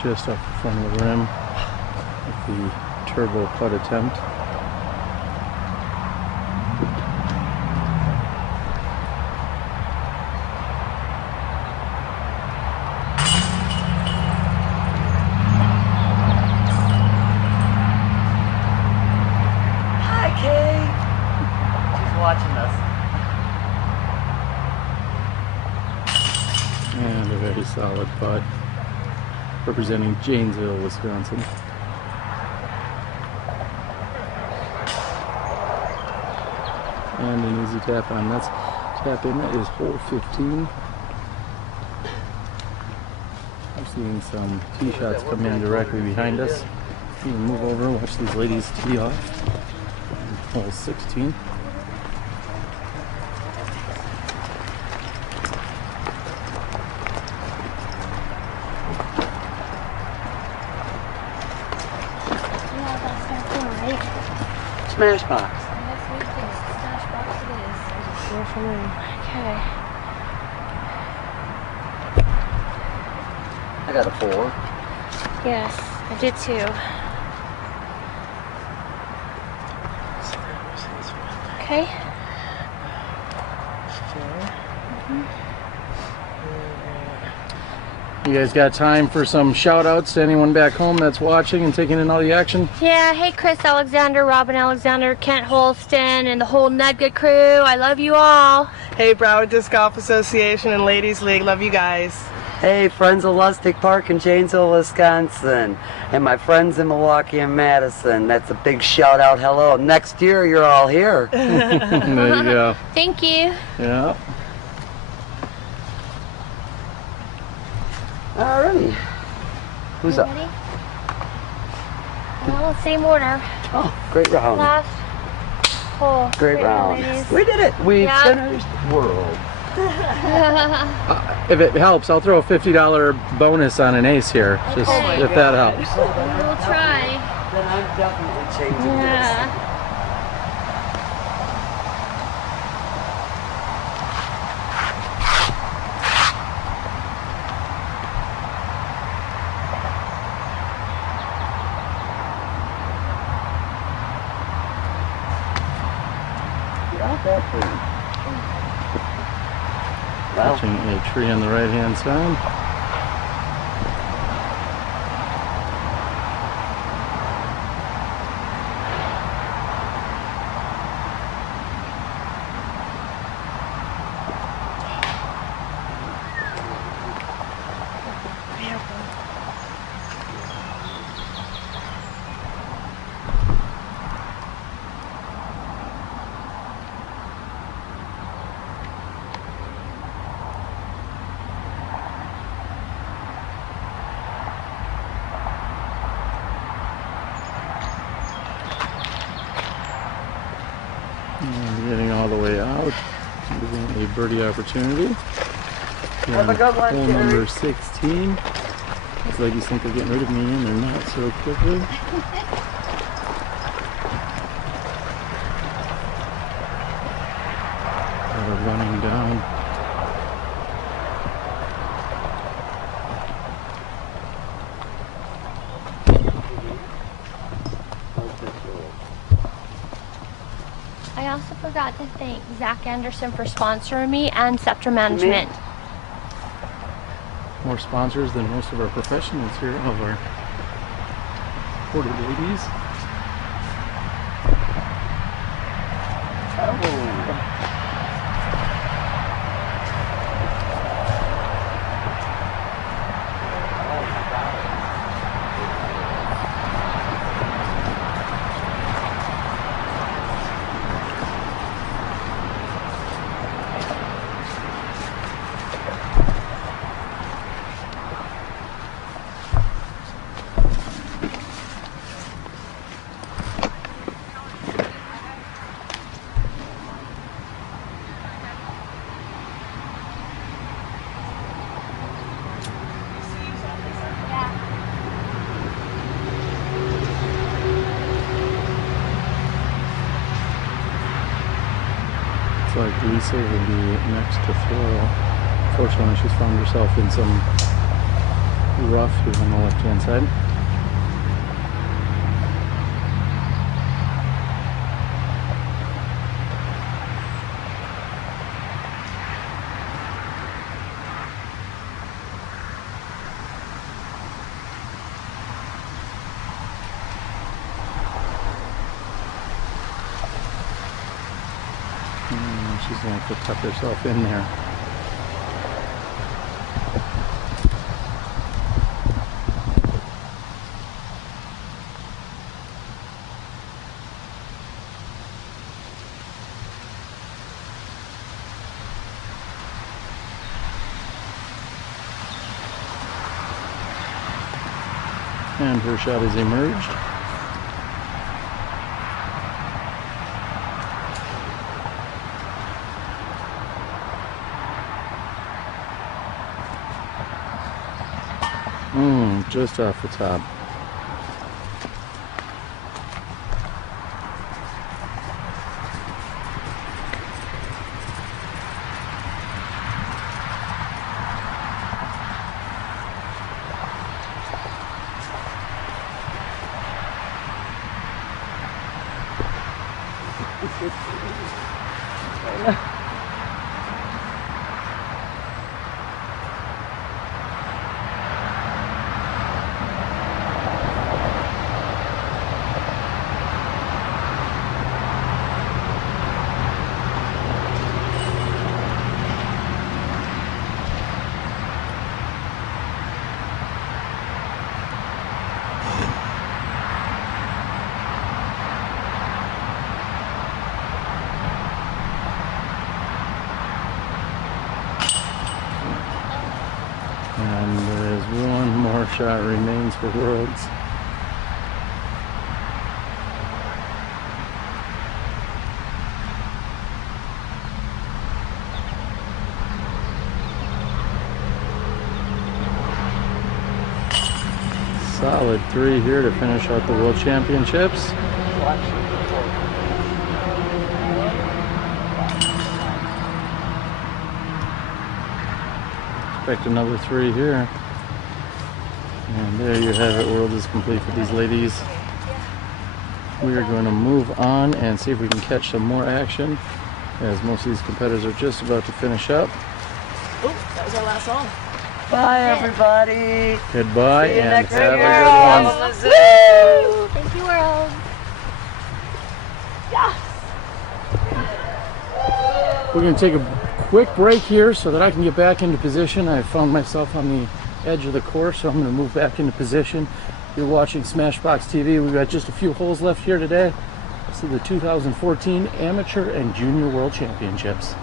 Just off the front of the rim with the turbo putt attempt. Hi, Kate. She's watching us. And a very solid putt. Representing Janesville, Wisconsin. And an easy tap on. That's tap in. That is hole 15. We're seeing some tee shots come in directly behind us. We'll move over and watch these ladies tee off. Hole 16. Smashbox. Okay. I got a 4. Yes, I did too. Okay. You guys got time for some shout outs to anyone back home that's watching and taking in all the action? Yeah, hey Chris Alexander, Robin Alexander, Kent Holston, and the whole Nedga crew. I love you all. Hey, Broward Disc Golf Association and Ladies League. Love you guys. Hey, friends of Lustig Park in Janesville, Wisconsin. And my friends in Milwaukee and Madison. That's a big shout out. Hello. Next year, you're all here. There you go. Thank you. Yeah. Alrighty. Who's up? Ready? Well, same order. Oh, great round. Last hole. Great round. ladies. We did it. We Yep. finished world. If it helps, I'll throw a $50 bonus on an ace here, just Okay. if that helps. We'll try. Then I'm definitely changing Yeah. Not that pretty. Well. Watching a tree on the right hand side. And getting all the way out, giving a birdie opportunity. Have a good one, Hole Jerry. number 16. These ladies think they're getting rid of me, and they're not so quickly. They're running down. I also forgot to thank Zach Anderson for sponsoring me and Scepter Management. More sponsors than most of our professionals here, of our 40 ladies. Like Lisa will be next to throw. Fortunately, she's found herself in some rough here on the left-hand side. She's going to have to tuck herself in there. And her shot is emerged. Just off the top. And there's one more shot remains for Worlds. Solid 3 here to finish out the World Championships. Expect another 3 here. And there you have it. World is complete for these ladies. We are going to move on and see if we can catch some more action, as most of these competitors are just about to finish up. Oh, that was our last song. Bye, everybody. Goodbye and have a good one. Woo! Thank you, World. Yes. We're going to take a quick break here so that I can get back into position. I found myself on the edge of the course, so I'm going to move back into position. You're watching Smashbox TV. We've got just a few holes left here today. This is the 2014 Amateur and Junior World Championships.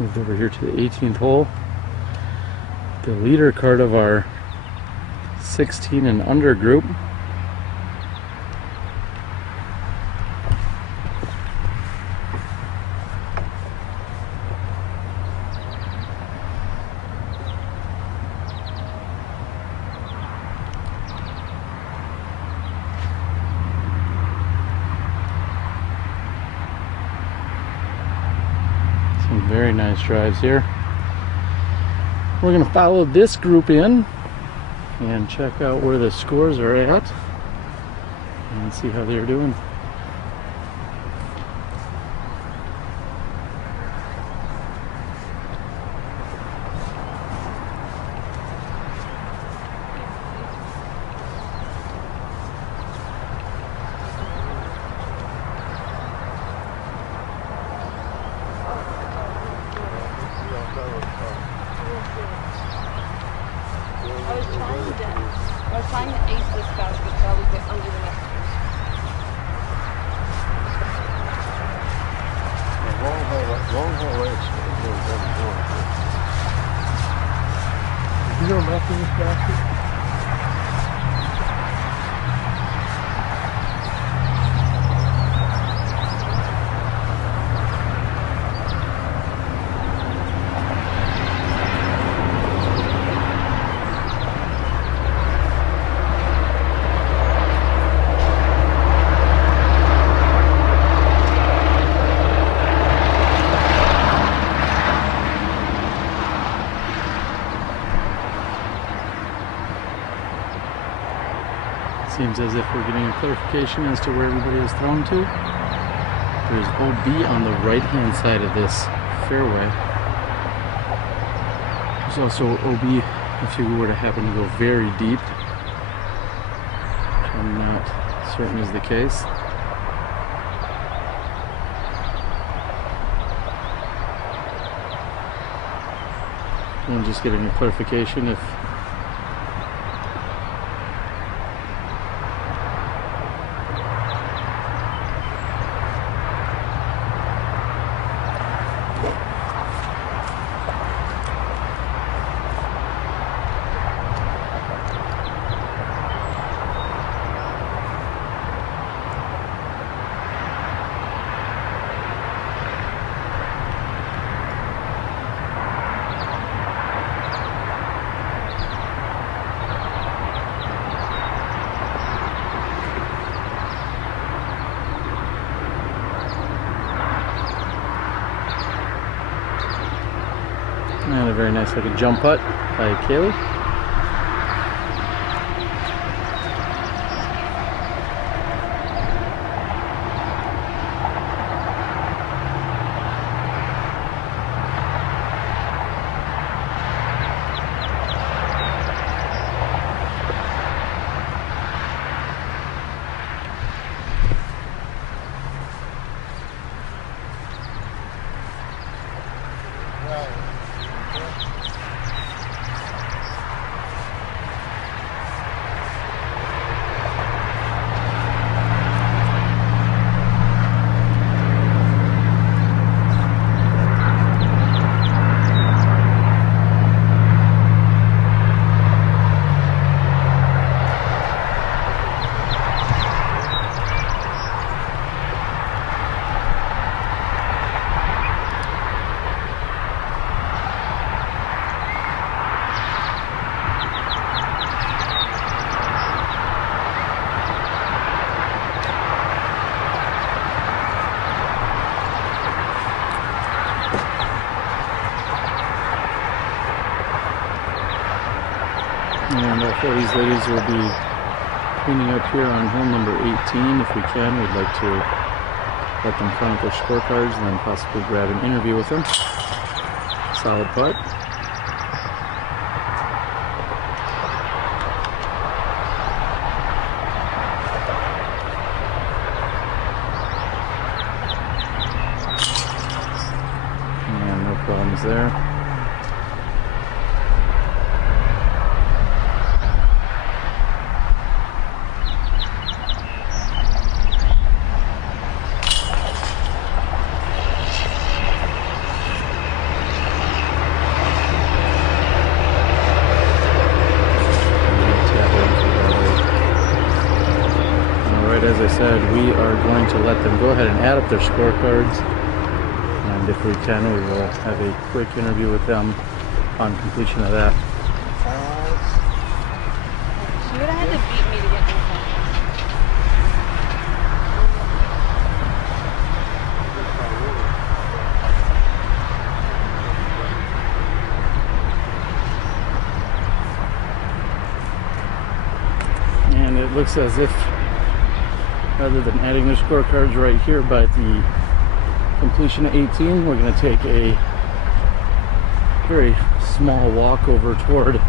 Moved over here to the 18th hole. The leader card of our 16 and under group. Some very nice drives here. We're going to follow this group in and check out where the scores are at and see how they're doing. I was trying to ace this basket so I would get under the net. Long hole right. Did you go left in this basket? Seems as if we're getting a clarification as to where everybody is thrown to. There's OB on the right hand side of this fairway. There's also OB if you were to happen to go very deep, which I'm not certain is the case. And just getting a clarification if and a very nice little jump putt by Kaylee. And for these ladies will be cleaning up here on hole number 18. If we can, we'd like to let them count their scorecards and then possibly grab an interview with them. Solid putt. And no problems there. Alright, as I said, we are going to let them go ahead and add up their scorecards. And if we can, we will have a quick interview with them on completion of that. She would have had to beat me to get to the top. And it looks as if, rather than adding their scorecards right here, but the completion of 18, we're going to take a very small walk over toward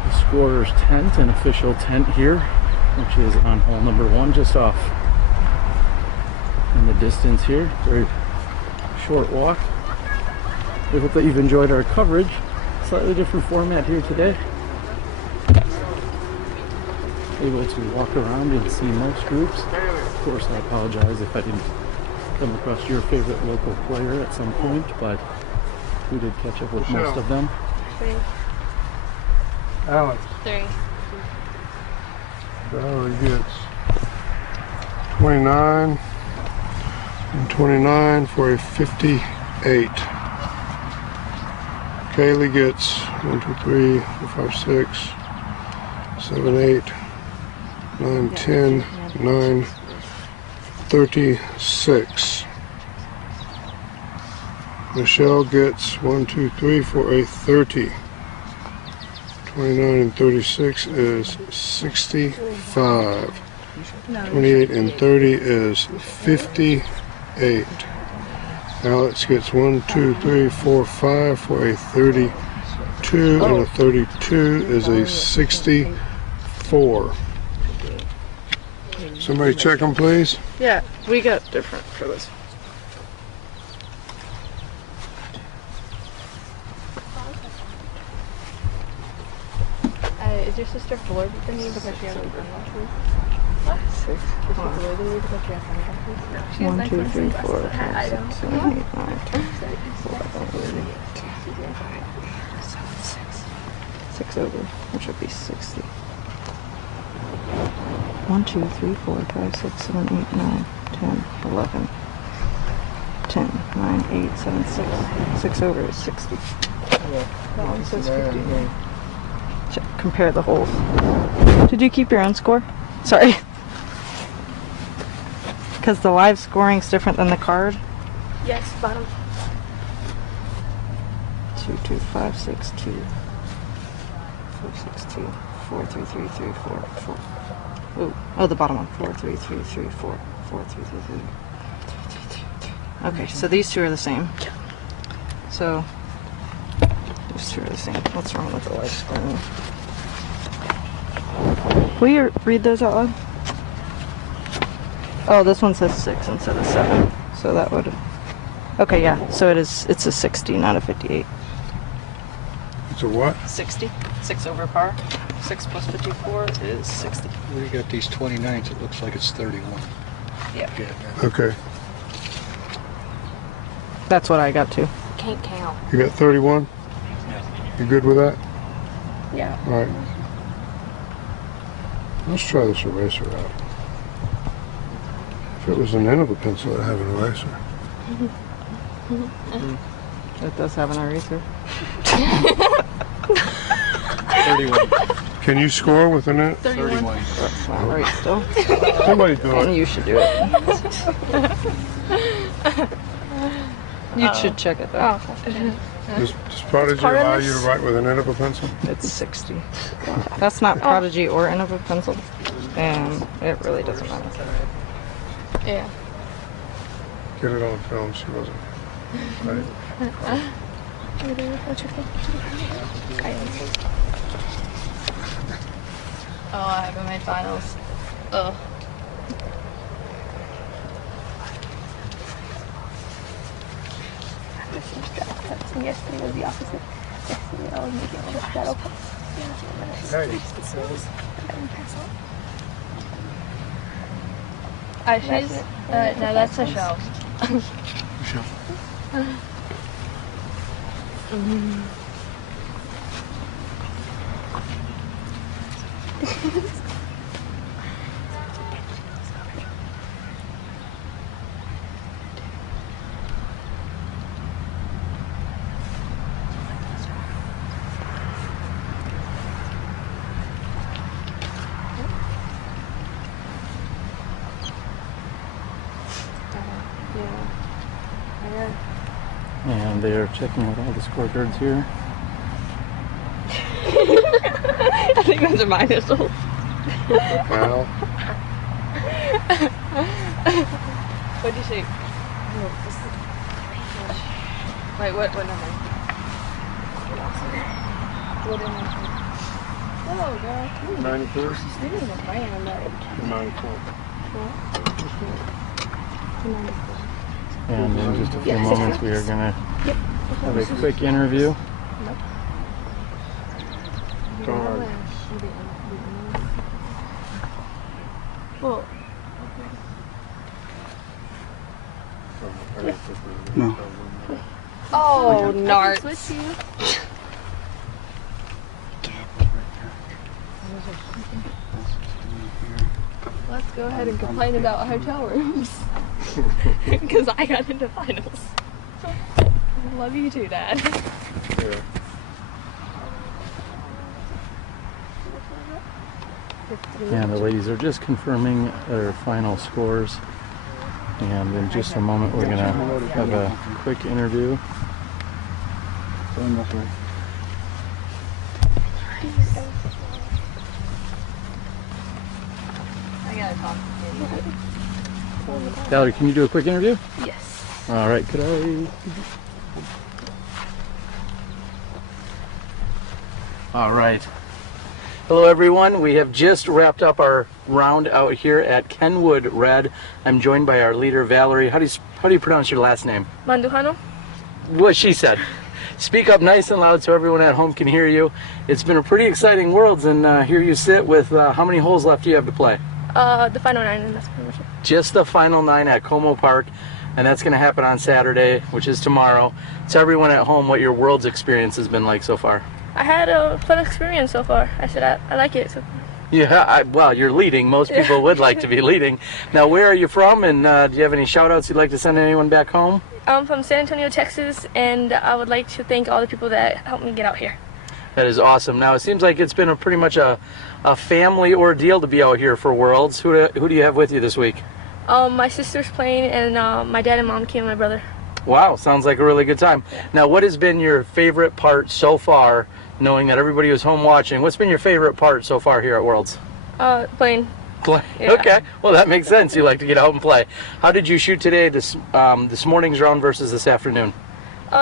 the scorer's tent, an official tent here, which is on hole number 1, just off in the distance here. Very short walk. We hope that you've enjoyed our coverage. Slightly different format here today. Able to walk around and see most groups. Of course, I apologize if I didn't come across your favorite local player at some point, but we did catch up with most of them. 3. Alex. 3. Valerie gets 29 and 29 for a 58. Kaylee gets 1, 2, 3, 4, 5, 6, 7, 8, 9, 10, 9, 36. Michelle gets 1, 2, 3 for a 30. 29 and 36 is 65. 28 and 30 is 58. Alex gets 1, 2, 3, 4, 5 for a 32, and a 32 is a 64. Somebody check them, please. Yeah, we got different for this. Is your sister 4 than me because she has a country? What? 6. Is she 4 than me because she has a country? 1, 2, 3, 4, 5, 6, 7, 8, 9, 10, 11, 6 over, which would be 60. 1, 2, 3, 4, 5, 6, 7, 8, 9, 10, 11, 10, 9, 8, 7, 6. 6 over is 60. That one says 50. Compare the holes. Did you keep your own score? Sorry. Because the live scoring is different than the card. Yes, bottom. 2, 2, 5, 6, 2. 4, 6, 2. 4, 3, 3, 3, 4, 4. Oh, the bottom one. 4, 3, 3, 3, 4. 4, 3, 3, 3. Okay, so these two are the same. So these two are the same. What's wrong with the live scoring? Will you read those out loud? Oh, this one says 6 instead of 7. So that would... Okay, yeah. So it's a 60, not a 58. It's a what? 60. 6 over par. 6 plus 54 is 60. We got these 29s. It looks like it's 31. Yeah. Okay. That's what I got too. Can't count. You got 31? You good with that? Yeah. All right. Let's try this eraser out. If it was an end of a pencil, I'd have an eraser. It does have an eraser. 31. Can you score with an end? 31. That's not right still. Somebody do it. And you should do it. You should check it though. Does Prodigy allow you to write with an end of a pencil? It's 60. That's not Prodigy or end of a pencil. And it really doesn't matter. Yeah. Get it on film. She wasn't. Right. Oh, I haven't made finals. Ugh. Yesterday was the opposite. Yesterday I was making just shadow cuts. She's, no, that's a shell. Michelle. And they're checking out all the scorecards here. I think those are my initials. Wow. What'd you say? Wait, what number? What number? Oh, girl. 94. She's doing a brand, like. 94. And in just a few moments we are going to have a quick interview. Well, No. oh, narts. Let's go ahead and complain about hotel rooms. Because I got into finals. Love you too, Dad. Yeah. And the ladies are just confirming their final scores. And in just a moment we're going to have a quick interview. I gotta talk. Valerie, can you do a quick interview? Yes. All right, could I? All right. Hello everyone, we have just wrapped up our round out here at Kenwood Red. I'm joined by our leader Valerie. How do you pronounce your last name? Mandujano? What she said. Speak up nice and loud so everyone at home can hear you. It's been a pretty exciting Worlds, and here you sit with how many holes left do you have to play? The final 9, and that's pretty much it. Just the final 9 at Como Park, and that's going to happen on Saturday, which is tomorrow. To everyone at home, what your Worlds experience has been like so far. I had a fun experience so far. I said I like it so far. Yeah, well, you're leading. Most people would like to be leading. Now, where are you from, and do you have any shout-outs you'd like to send anyone back home? I'm from San Antonio, Texas, and I would like to thank all the people that helped me get out here. That is awesome. Now, it seems like it's been pretty much a family ordeal to be out here for Worlds. Who do you have with you this week? My sister's playing, and my dad and mom came, and my brother. Wow, sounds like a really good time. Yeah. Now, what has been your favorite part so far, knowing that everybody was home watching? What's been your favorite part so far here at Worlds? Playing. Yeah. Okay, well that makes sense. You like to get out and play. How did you shoot today, this morning's round versus this afternoon?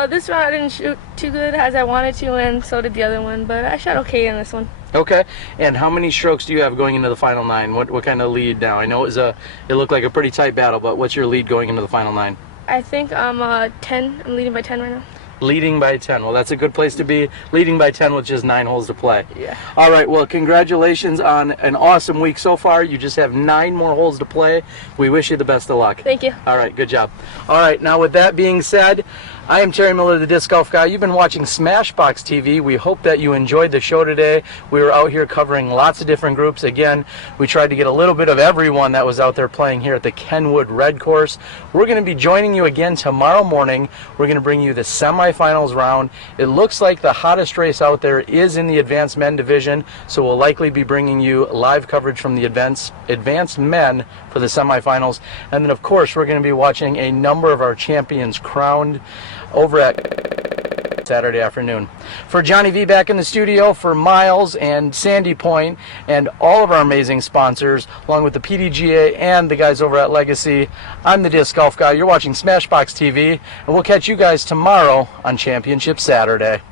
This round I didn't shoot too good as I wanted to, and so did the other one, but I shot okay in this one. Okay, and how many strokes do you have going into the final 9? What kind of lead now? I know it looked like a pretty tight battle, but what's your lead going into the final 9? I think I'm 10. I'm leading by 10 right now. Leading by 10. Well, that's a good place to be. Leading by 10 with just 9 holes to play. Yeah. All right. Well, congratulations on an awesome week so far. You just have 9 more holes to play. We wish you the best of luck. Thank you. All right. Good job. All right. Now, with that being said, I am Terry Miller, the Disc Golf Guy. You've been watching Smashbox TV. We hope that you enjoyed the show today. We were out here covering lots of different groups. Again, we tried to get a little bit of everyone that was out there playing here at the Kenwood Red course. We're going to be joining you again tomorrow morning. We're going to bring you the semifinals round. It looks like the hottest race out there is in the advanced men division, so we'll likely be bringing you live coverage from the advanced men for the semifinals. And then, of course, we're going to be watching a number of our champions crowned over at Saturday afternoon. For Johnny V back in the studio, for Miles and Sandy Point and all of our amazing sponsors, along with the PDGA and the guys over at Legacy, I'm the Disc Golf Guy. You're watching Smashbox TV, and we'll catch you guys tomorrow on Championship Saturday.